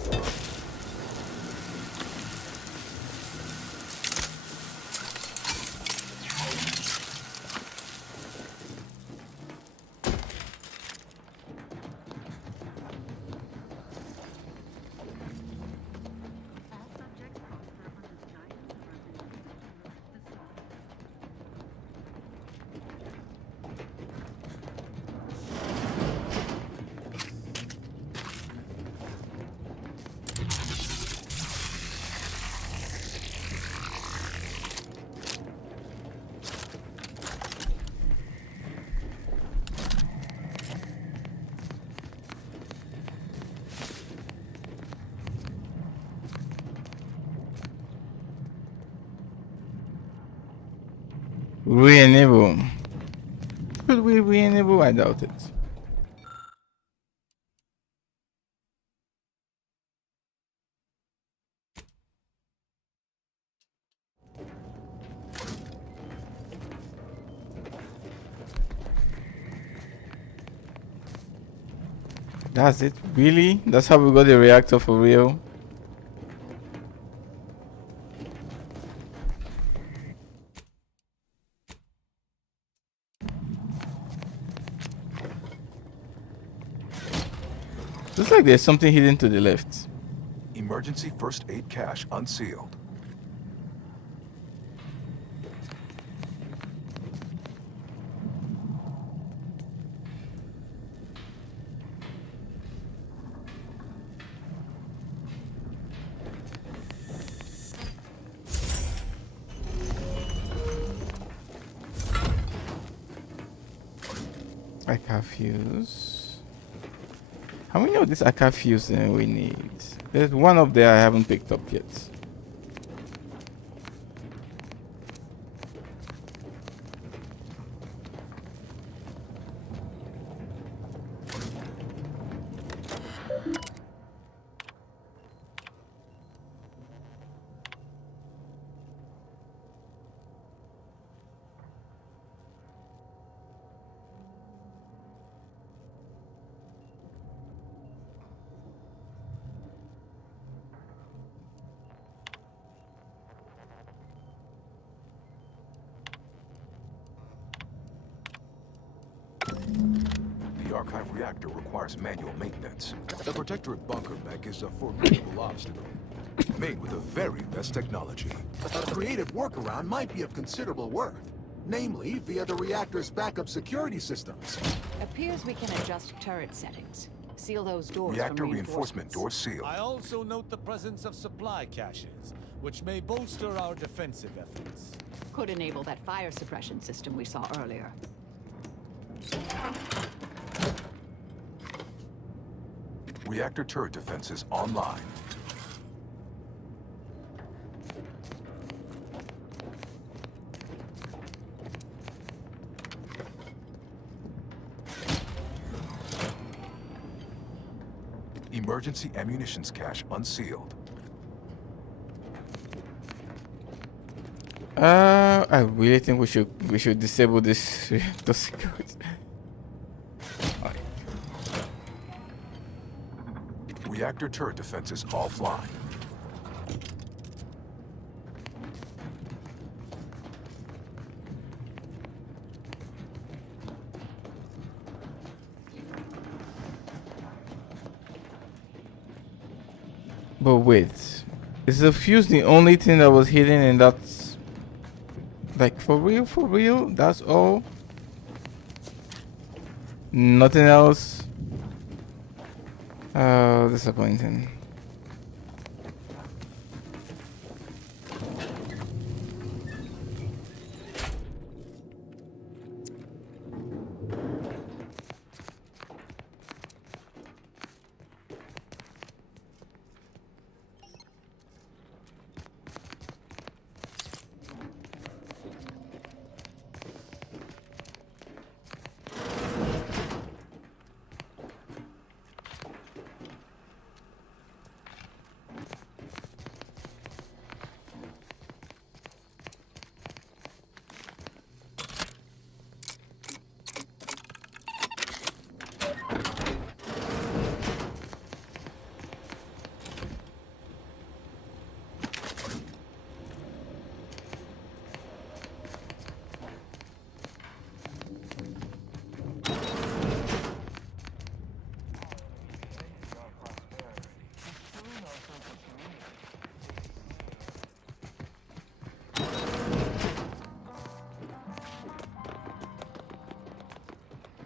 Re-enable. Could we re-enable? I doubt it. That's it? Really? That's how we got the reactor for real? Looks like there's something hidden to the left. Emergency first aid cache unsealed. Archive fuse. How many of these archive fuse we need? There's one up there I haven't picked up yet. The archive reactor requires manual maintenance. The Protectorate bunker mech is a formidable obstacle, made with the very best technology. A creative workaround might be of considerable worth, namely via the reactor's backup security systems. Appears we can adjust turret settings. Seal those doors Reactor from reinforcement doors sealed. I also note the presence of supply caches, which may bolster our defensive efforts. Could enable that fire suppression system we saw earlier. Reactor turret defenses online. Emergency ammunitions cache unsealed. I really think we should disable this reactor security. Reactor turret defenses offline. But wait, is the fuse the only thing that was hidden in that? Like for real? For real? That's all? Nothing else? Oh, disappointing.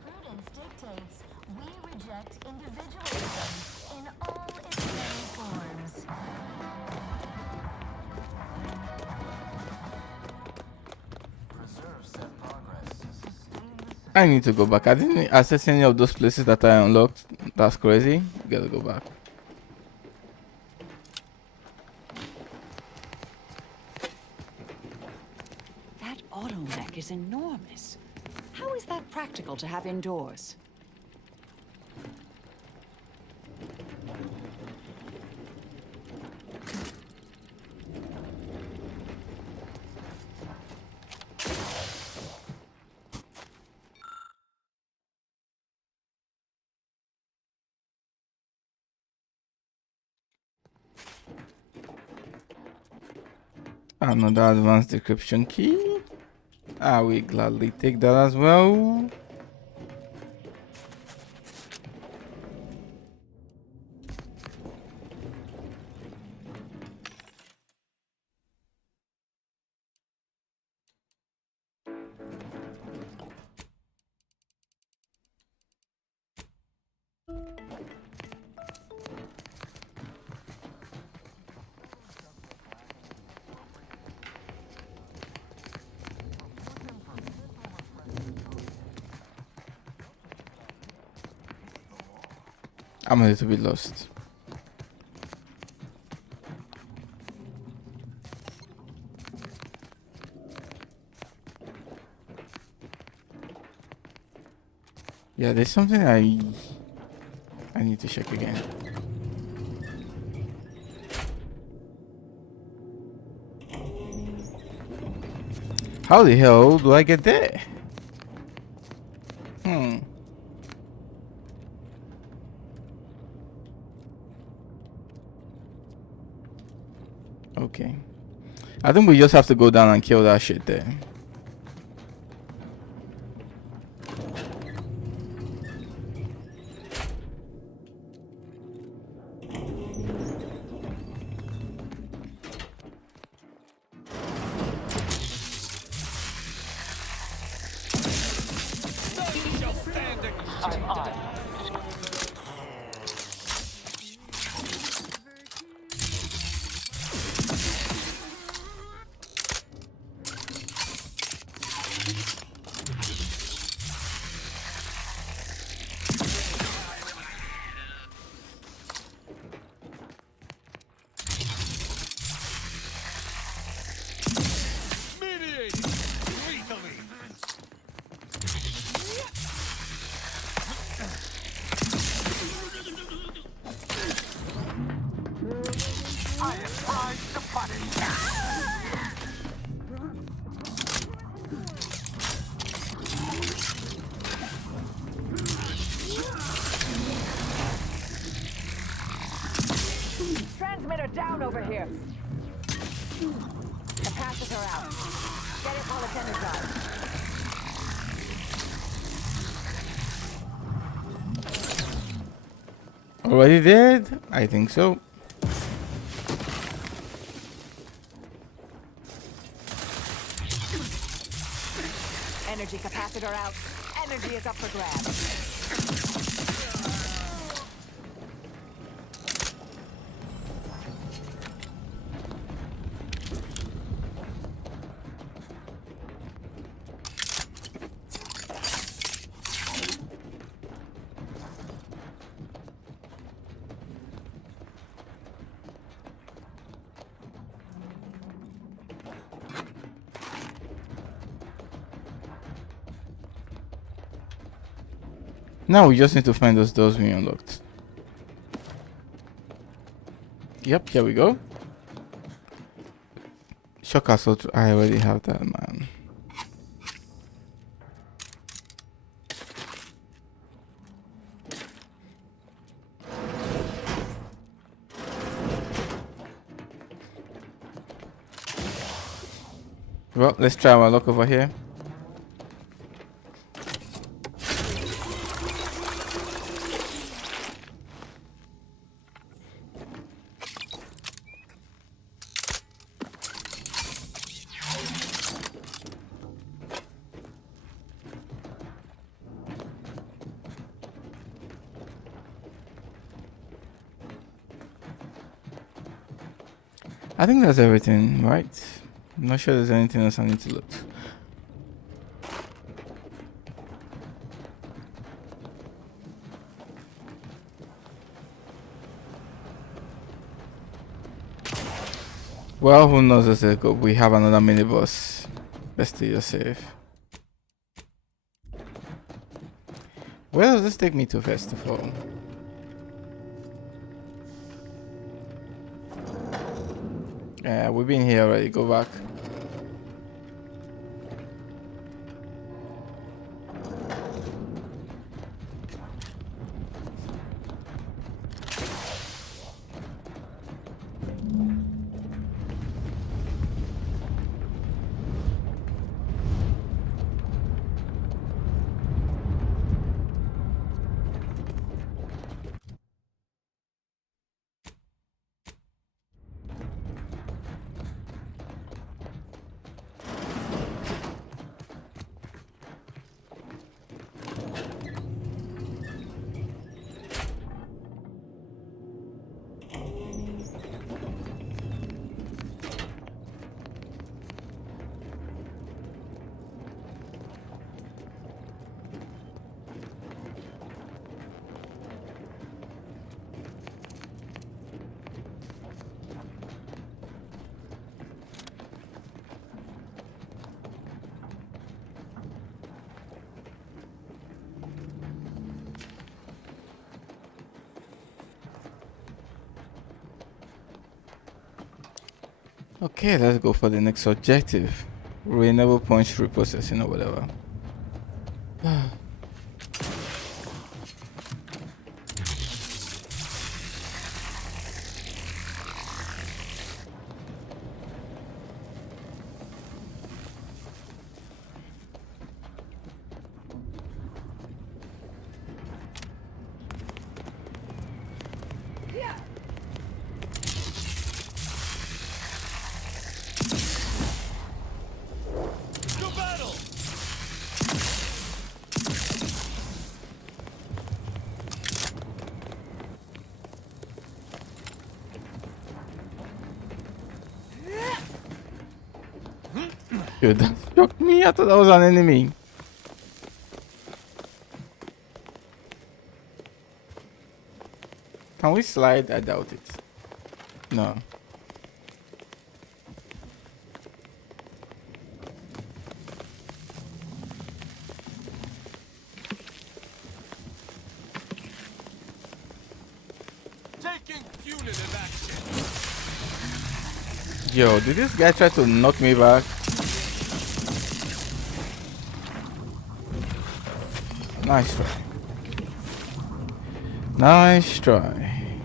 Prudence dictates we reject individualism in all its many forms. Preserve set progress. Sustain the I need to go back. I didn't access any of those places that I unlocked. That's crazy. Gotta go back. That automech is enormous. How is that practical to have indoors? Another advanced decryption key. I will gladly take that as well. I'm a little bit lost. Yeah, there's something I need to check again. How the hell do I get there? Okay. I think we just have to go down and kill that shit there. Transmitter down over here. Capacitor out. Get it while it's energized. Already dead? I think so. Energy capacitor out. Energy is up for grabs. Now we just need to find those doors we unlocked. Yep, here we go. Shock assault. I already have that, man. Well, let's try our luck over here. I think that's everything, right? I'm not sure there's anything else I need to look. Well, who knows as it go? We have another mini boss. Best to your safe. Where does this take me to first of all? Yeah, we've been here already. Go back. Okay, let's go for the next objective. Renewable punch reprocessing or whatever. Dude, that shocked me. I thought that was an enemy. Can we slide? I doubt it. No. Taking punitive action. Yo, did this guy try to knock me back? Nice try. Nice try.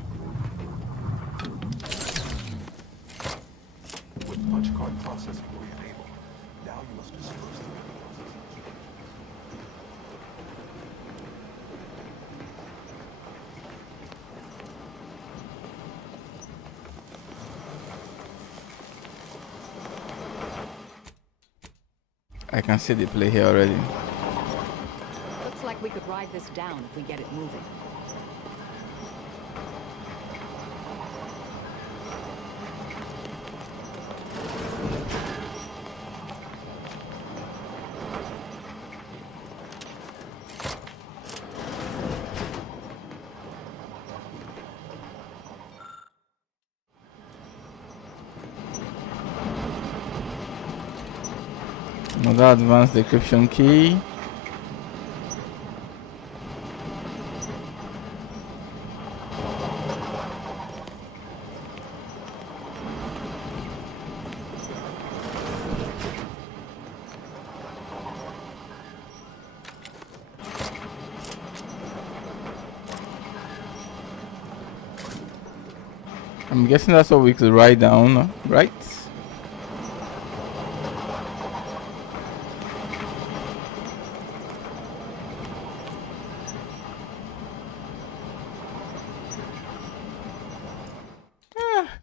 With punch card processing re-enabled, now you must disperse the I can see the play here already. Looks like we could ride this down if we get it moving. Another advanced decryption key. I'm guessing that's what we could write down, right?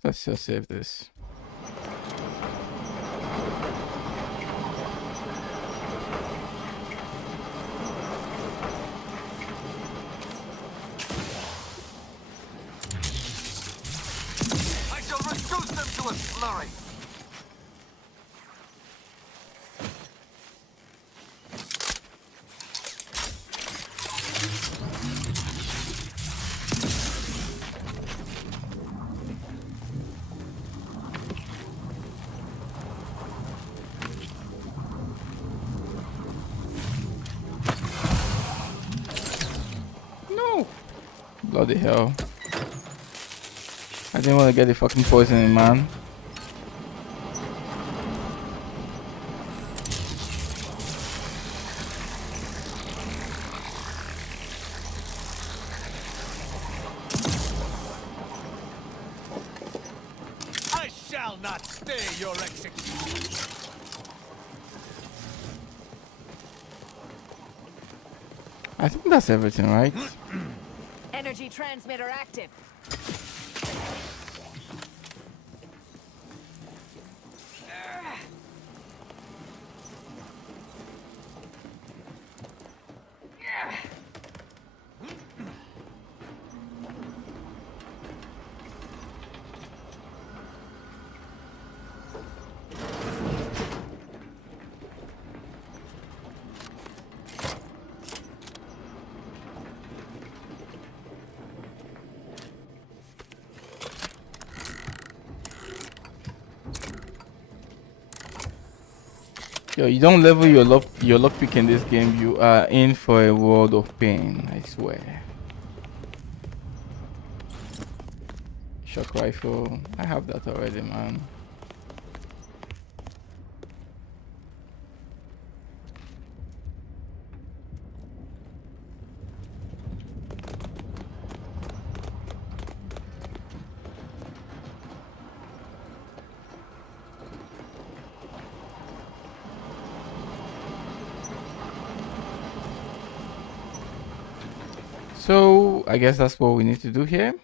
Let's just save this. I shall reduce them to a slurry. No! Bloody hell. I didn't want to get the fucking poisoning, man. I shall not stay your execution. I think that's everything, right? Energy transmitter active. Yo, you don't level your lockpick in this game, you are in for a world of pain, I swear. Shock rifle, I have that already, man. So I guess that's what we need to do here.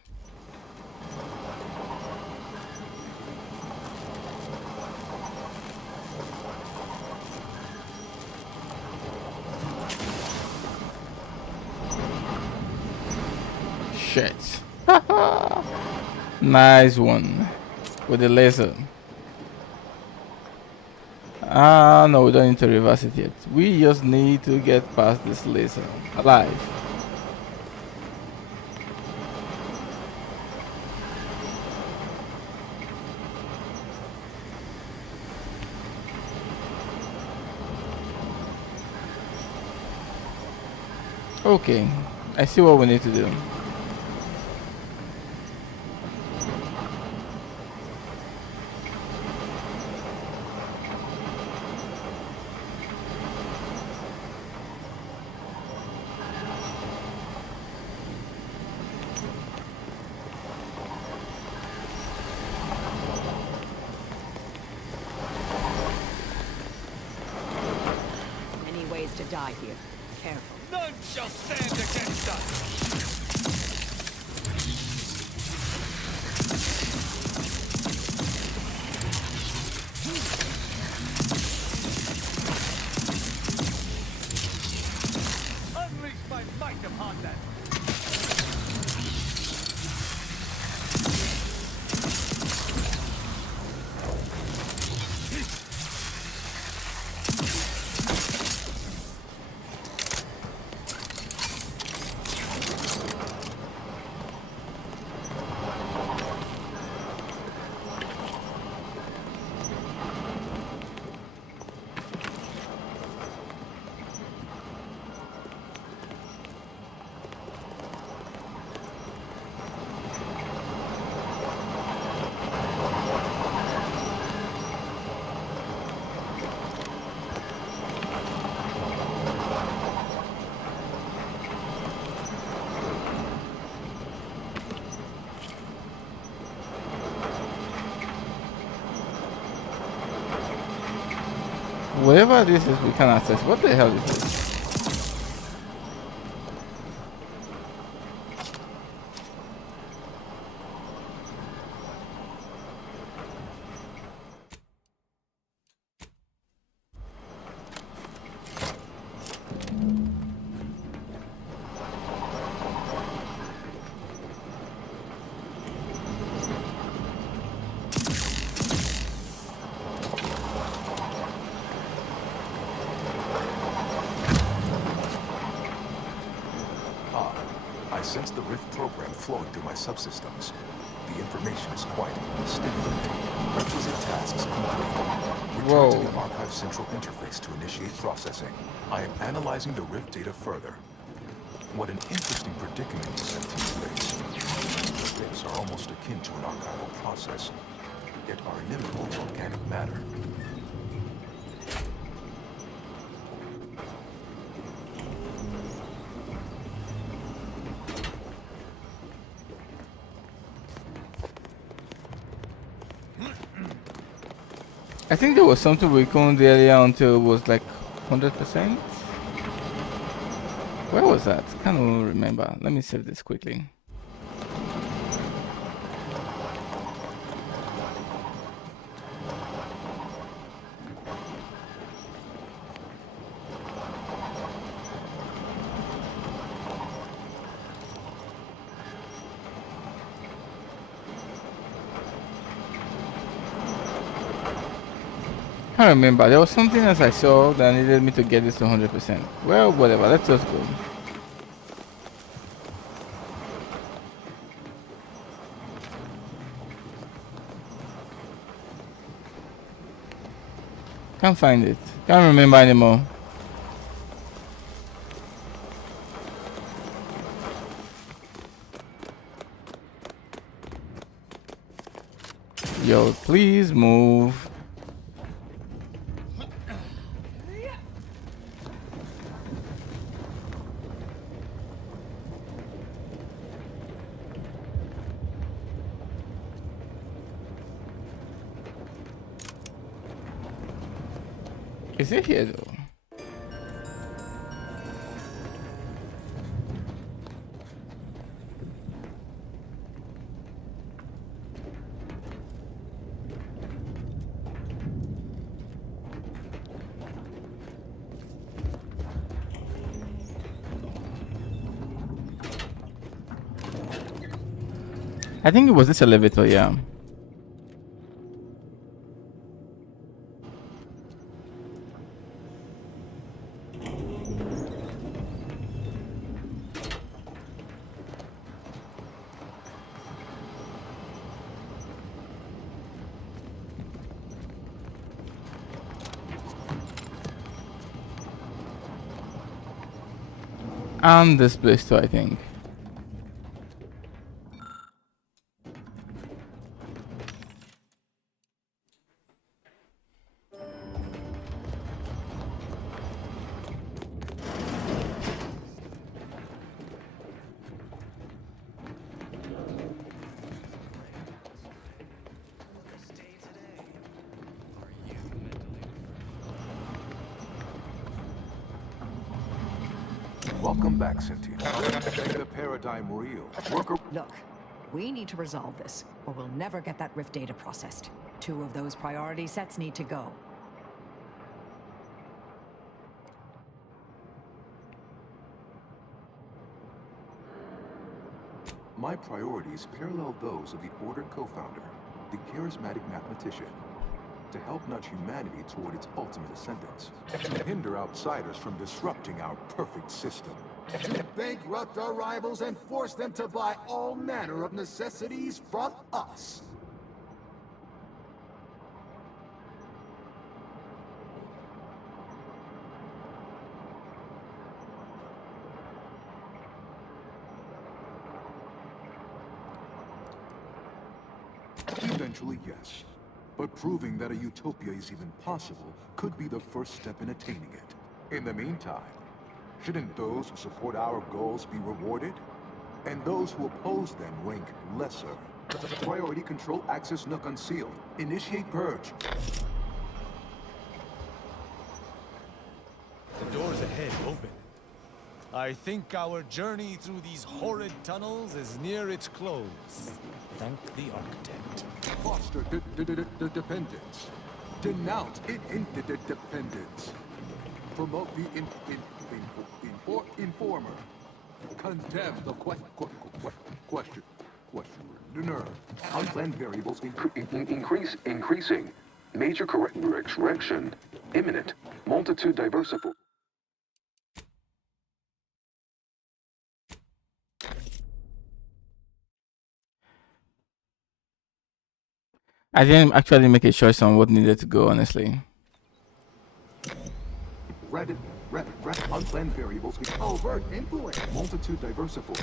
Shit. Nice one with the laser. No, we don't need to reverse it yet. We just need to get past this laser alive. Okay, I see what we need to do. Many ways to die here. Careful. None shall stand against us! Unleash my might upon them! Whatever this is, we can access. What the hell is this? I sense the Rift program flowing through my subsystems. The information is quite stimulating. Requisite tasks complete. Return to the Archive Central Interface to initiate processing. I am analyzing the Rift data further. What an interesting predicament the sentients face. The Rifts are almost akin to an archival process, yet are inimical to organic matter. I think there was something we couldn't do earlier until it was like 100%. Where was that? Can't even remember. Let me save this quickly. I can't remember. There was something else I saw that needed me to get this to 100%. Well, whatever. Let's just go. Can't find it. Can't remember anymore. Yo, please move. Is it here though? I think it was this elevator, yeah. And this place too, I think. Welcome back, Cynthia. Make the paradigm real. Look, we need to resolve this, or we'll never get that Rift data processed. 2 of those priority sets need to go. My priorities parallel those of the Order co-founder, the charismatic mathematician, to help nudge humanity toward its ultimate ascendance, to hinder outsiders from disrupting our perfect system, to bankrupt our rivals and force them to buy all manner of necessities from us. Eventually, yes. But proving that a utopia is even possible could be the first step in attaining it. In the meantime, shouldn't those who support our goals be rewarded? And those who oppose them rank lesser. Priority control access nook unsealed. Initiate purge. The doors ahead open. I think our journey through these horrid tunnels is near its close. Thank the architect. Foster dependence. Denounce interdependence. Promote the informer. Condemn the questioner. Unplanned variables increasing. Major correction imminent. Multitude diversified. I didn't actually make a choice on what needed to go, honestly. Unplanned variables with overt influence. Multitude diversified.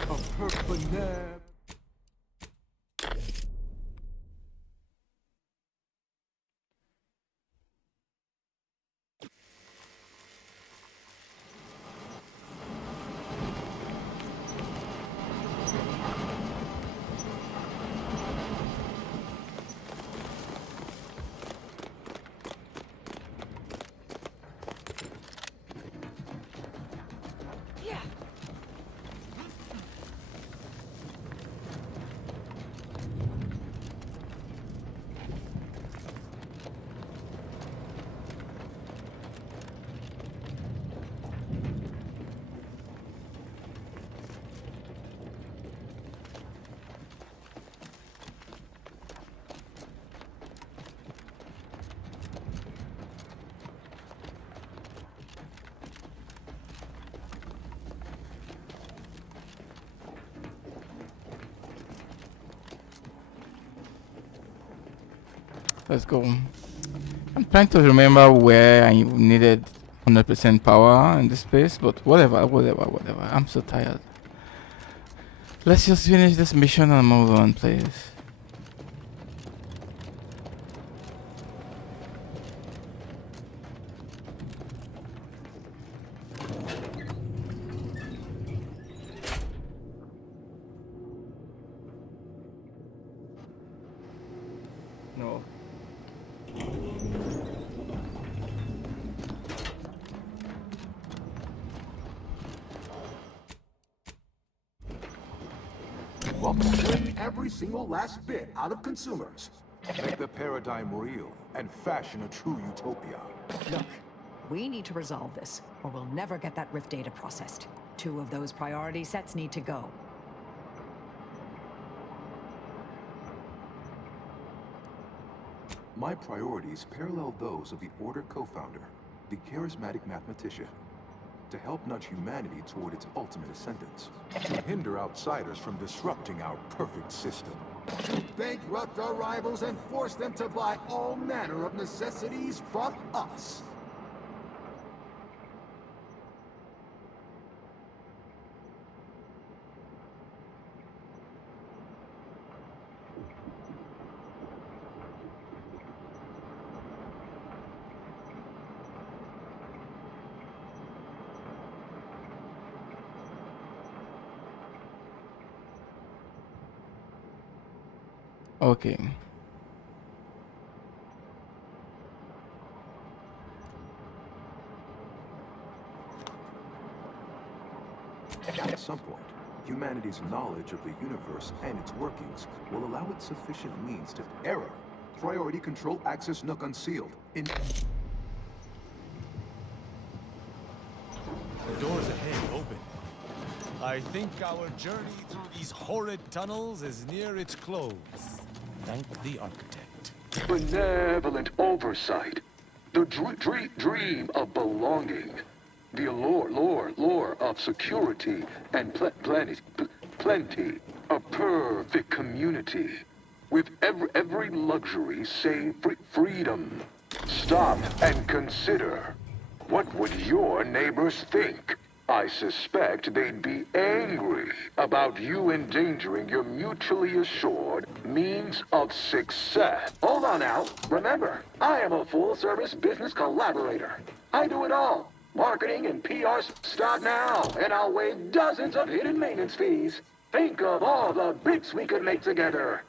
Let's go. I'm trying to remember where I needed 100% power in this place, but whatever. I'm so tired. Let's just finish this mission and move on, please. No. Bring every single last bit out of consumers. Make the paradigm real and fashion a true utopia. Look, we need to resolve this, or we'll never get that Rift data processed. 2 of those priority sets need to go. My priorities parallel those of the Order co-founder, the charismatic mathematician, to help nudge humanity toward its ultimate ascendance, to hinder outsiders from disrupting our perfect system, To bankrupt our rivals and force them to buy all manner of necessities from us. Okay. At some point, humanity's knowledge of the universe and its workings will allow it sufficient means to error. Priority control access nook unsealed. In The doors ahead open. I think our journey through these horrid tunnels is near its close. Thank the architect. Benevolent oversight. The dream of belonging. The allure of security and plenty. A perfect community. With every luxury save freedom. Stop and consider. What would your neighbors think? I suspect they'd be angry about you endangering your mutually assured means of success. Hold on now. Remember, I am a full-service business collaborator. I do it all. Marketing and PR. Stop now, and I'll waive dozens of hidden maintenance fees. Think of all the bits we could make together.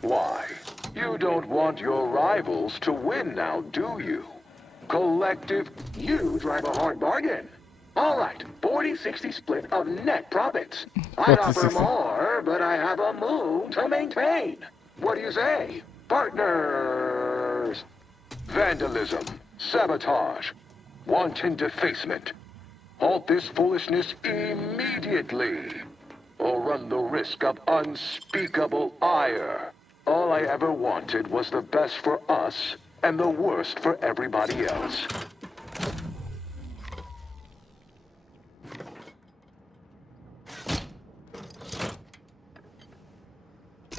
Why? You don't want your rivals to win now, do you? Collective, you drive a hard bargain. All right, 40-60 split of net profits. I'd offer more, but I have a moon to maintain. What do you say? Partners. Vandalism, sabotage, wanton defacement. Halt this foolishness immediately, or run the risk of unspeakable ire. All I ever wanted was the best for us and the worst for everybody else.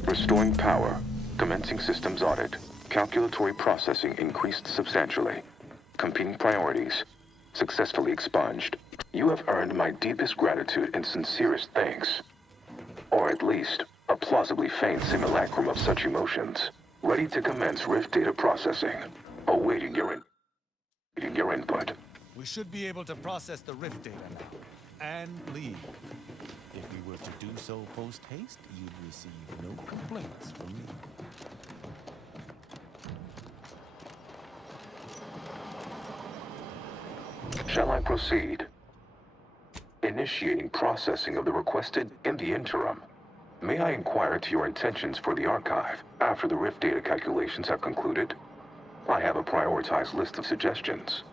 Restoring power. Commencing systems audit. Calculatory processing increased substantially. Competing priorities. Successfully expunged. You have earned my deepest gratitude and sincerest thanks. Or at least, a plausibly feigned simulacrum of such emotions. Ready to commence Rift data processing. Awaiting your input. We should be able to process the Rift data now. And leave. If we were to do so post-haste, you'd receive no complaints from me. Shall I proceed? Initiating processing of the requested in the interim. May I inquire to your intentions for the archive after the Rift data calculations have concluded? I have a prioritized list of suggestions.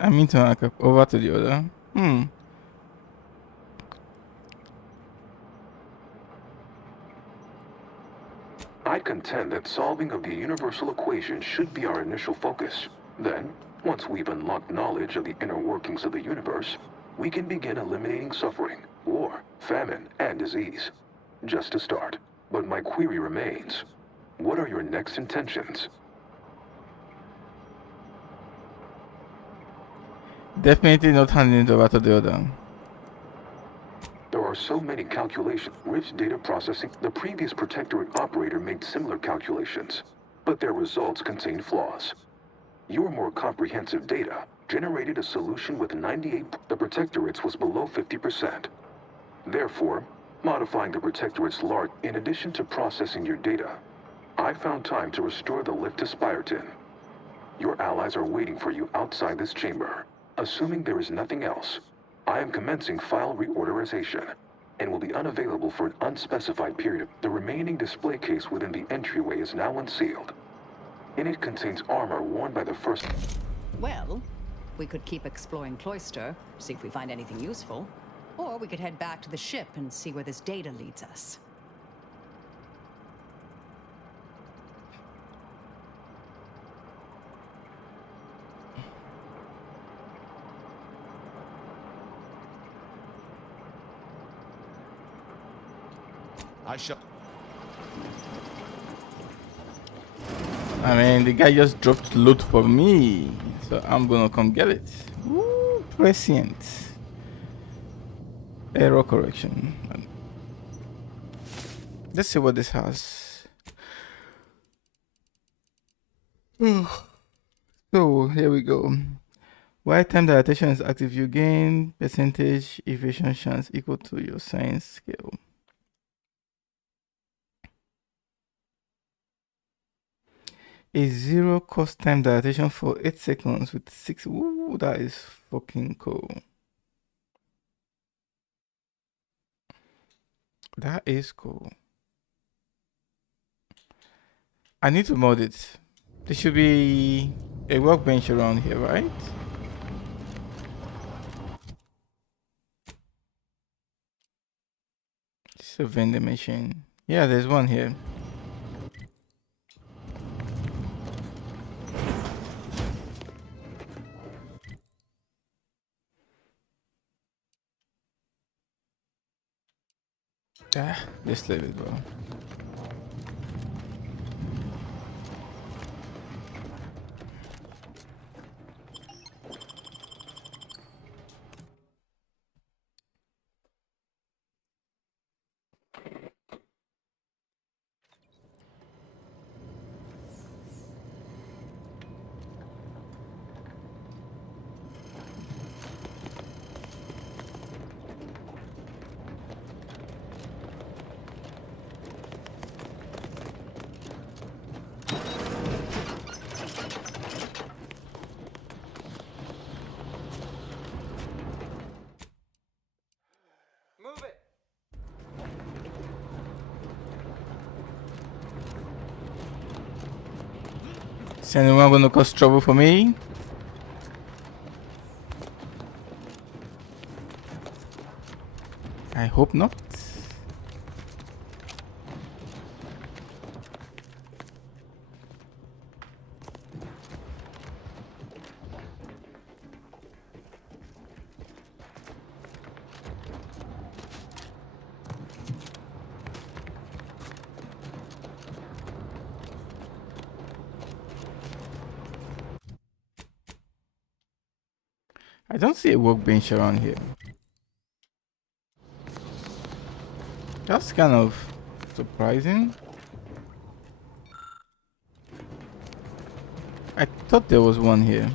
I mean to hack up over to the other. I contend that solving of the universal equation should be our initial focus. Then, once we've unlocked knowledge of the inner workings of the universe, we can begin eliminating suffering, war, famine, and disease. Just a start. But my query remains. What are your next intentions? Definitely not handing it over to the other. There are so many calculations. Rift data processing. The previous Protectorate operator made similar calculations, but their results contained flaws. Your more comprehensive data generated a solution with 98. The Protectorate's was below 50%. Therefore, modifying the Protectorate's large. In addition to processing your data, I found time to restore the lift to Spyreton. Your allies are waiting for you outside this chamber. Assuming there is nothing else, I am commencing file reorderization and will be unavailable for an unspecified period. The remaining display case within the entryway is now unsealed. In it contains armor worn by the first... Well, We could keep exploring Cloister, see if we find anything useful. Or we could head back to the ship and see where this data leads us. I shall. I mean, the guy just dropped loot for me, so I'm gonna come get it. Woo, prescient. Error correction. Let's see what this has. So here we go. While time dilatation is active, you gain percentage evasion chance equal to your science skill. A 0 cost time dilatation for 8 seconds with 6. Ooh, that is fucking cool. That is cool. I need to mod it. There should be a workbench around here, right? It's a vending machine. Yeah, there's one here. Ah, just leave it, bro. Is anyone gonna cause trouble for me? I hope not. I don't see a workbench around here. That's kind of surprising. I thought there was one here.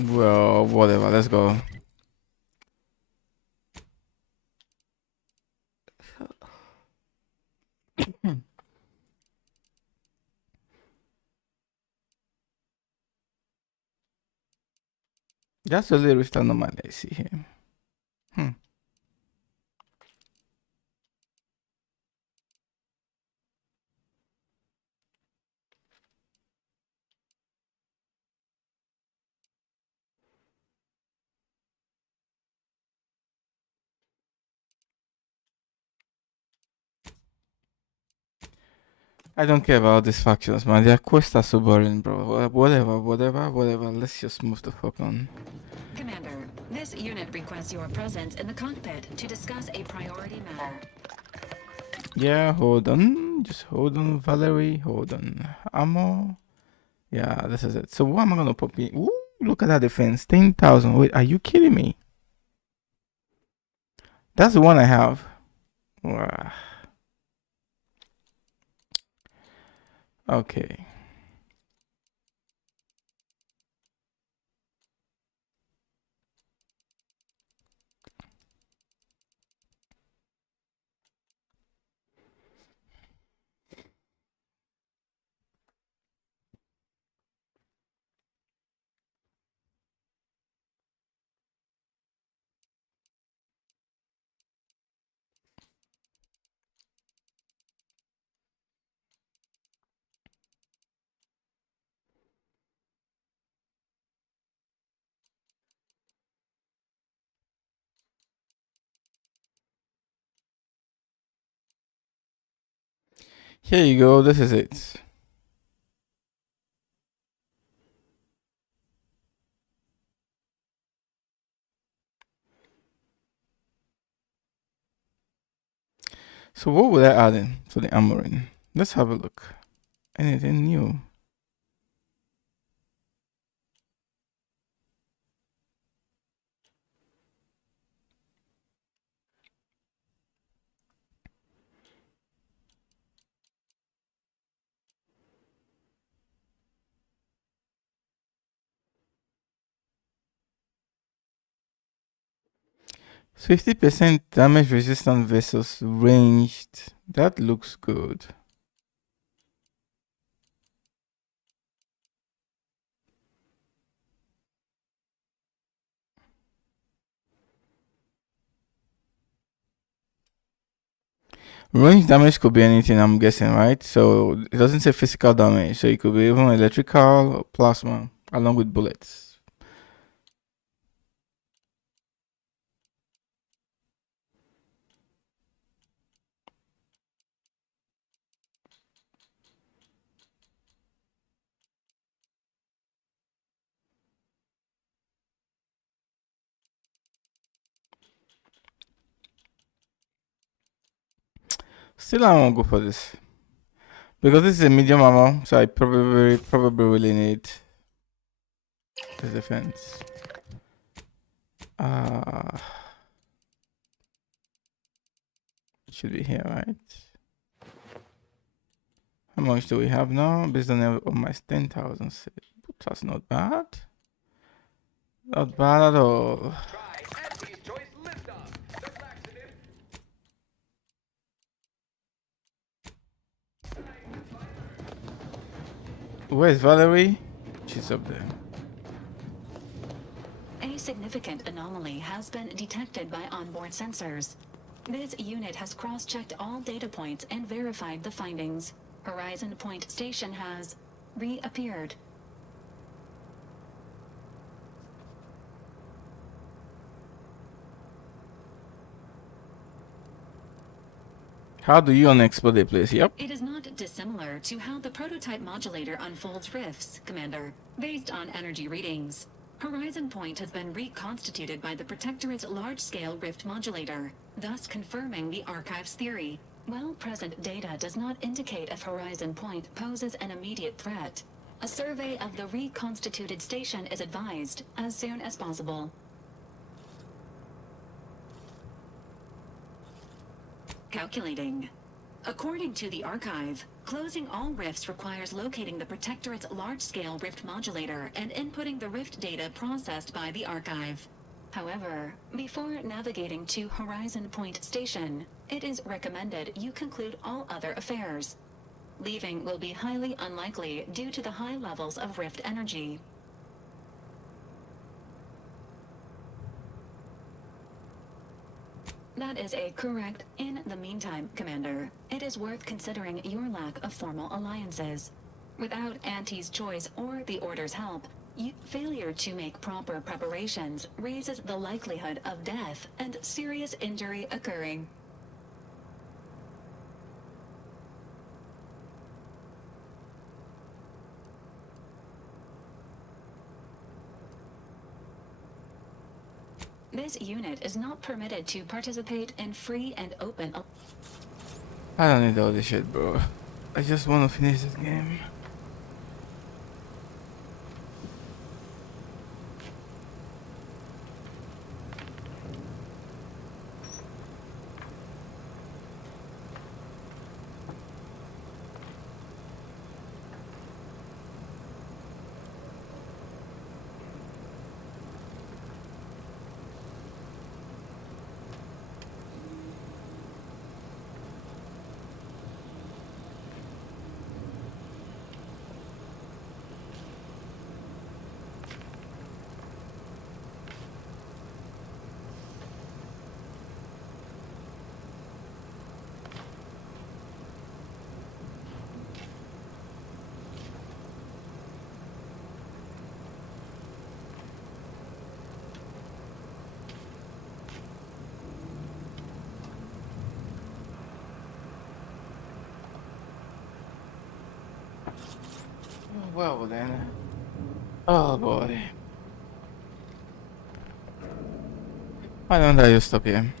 Well, whatever, let's go. That's a little rift anomaly I see here. I don't care about these factions, man. Their quests are so boring, bro. Whatever. Let's just move the fuck on. Commander, this unit requests your presence in the cockpit to discuss a priority matter. Yeah, hold on. Just hold on, Valerie. Hold on. Ammo. Yeah, this is it. So what am I gonna put in? Ooh, look at that defense. 10,000. Wait, are you kidding me? That's the one I have. Wow. Okay. Here you go. This is it. So what would I add in to the armoring? Let's have a look. Anything new? %50 damage resistant versus ranged. That looks good. Range damage could be anything, I'm guessing, right? So it doesn't say physical damage, so it could be even electrical or plasma, along with bullets. Still, I won't go for this because this is a medium ammo, so I probably really need the defense. Should be here, right? How much do we have now? Based on my 10,000. That's not bad. Not bad at all. Where's Valerie? She's up there. A significant anomaly has been detected by onboard sensors. This unit has cross-checked all data points and verified the findings. Horizon Point Station has reappeared. How do you unexplode a place? Yep. It is not dissimilar to how the prototype modulator unfolds rifts, Commander, based on energy readings. Horizon Point has been reconstituted by the Protectorate's large-scale rift modulator, thus confirming the Archive's theory. While present data does not indicate if Horizon Point poses an immediate threat, a survey of the reconstituted station is advised as soon as possible. Calculating. According to the Archive, closing all rifts requires locating the Protectorate's large-scale rift modulator and inputting the rift data processed by the Archive. However, before navigating to Horizon Point Station, it is recommended you conclude all other affairs. Leaving will be highly unlikely due to the high levels of rift energy. That is a correct. In the meantime, Commander, it is worth considering your lack of formal alliances. Without Auntie's choice or the Order's help, failure to make proper preparations raises the likelihood of death and serious injury occurring. This unit is not permitted to participate in free and open. I don't need all this shit, bro. I just want to finish this game. Well then. Oh boy. Why don't I just stop here?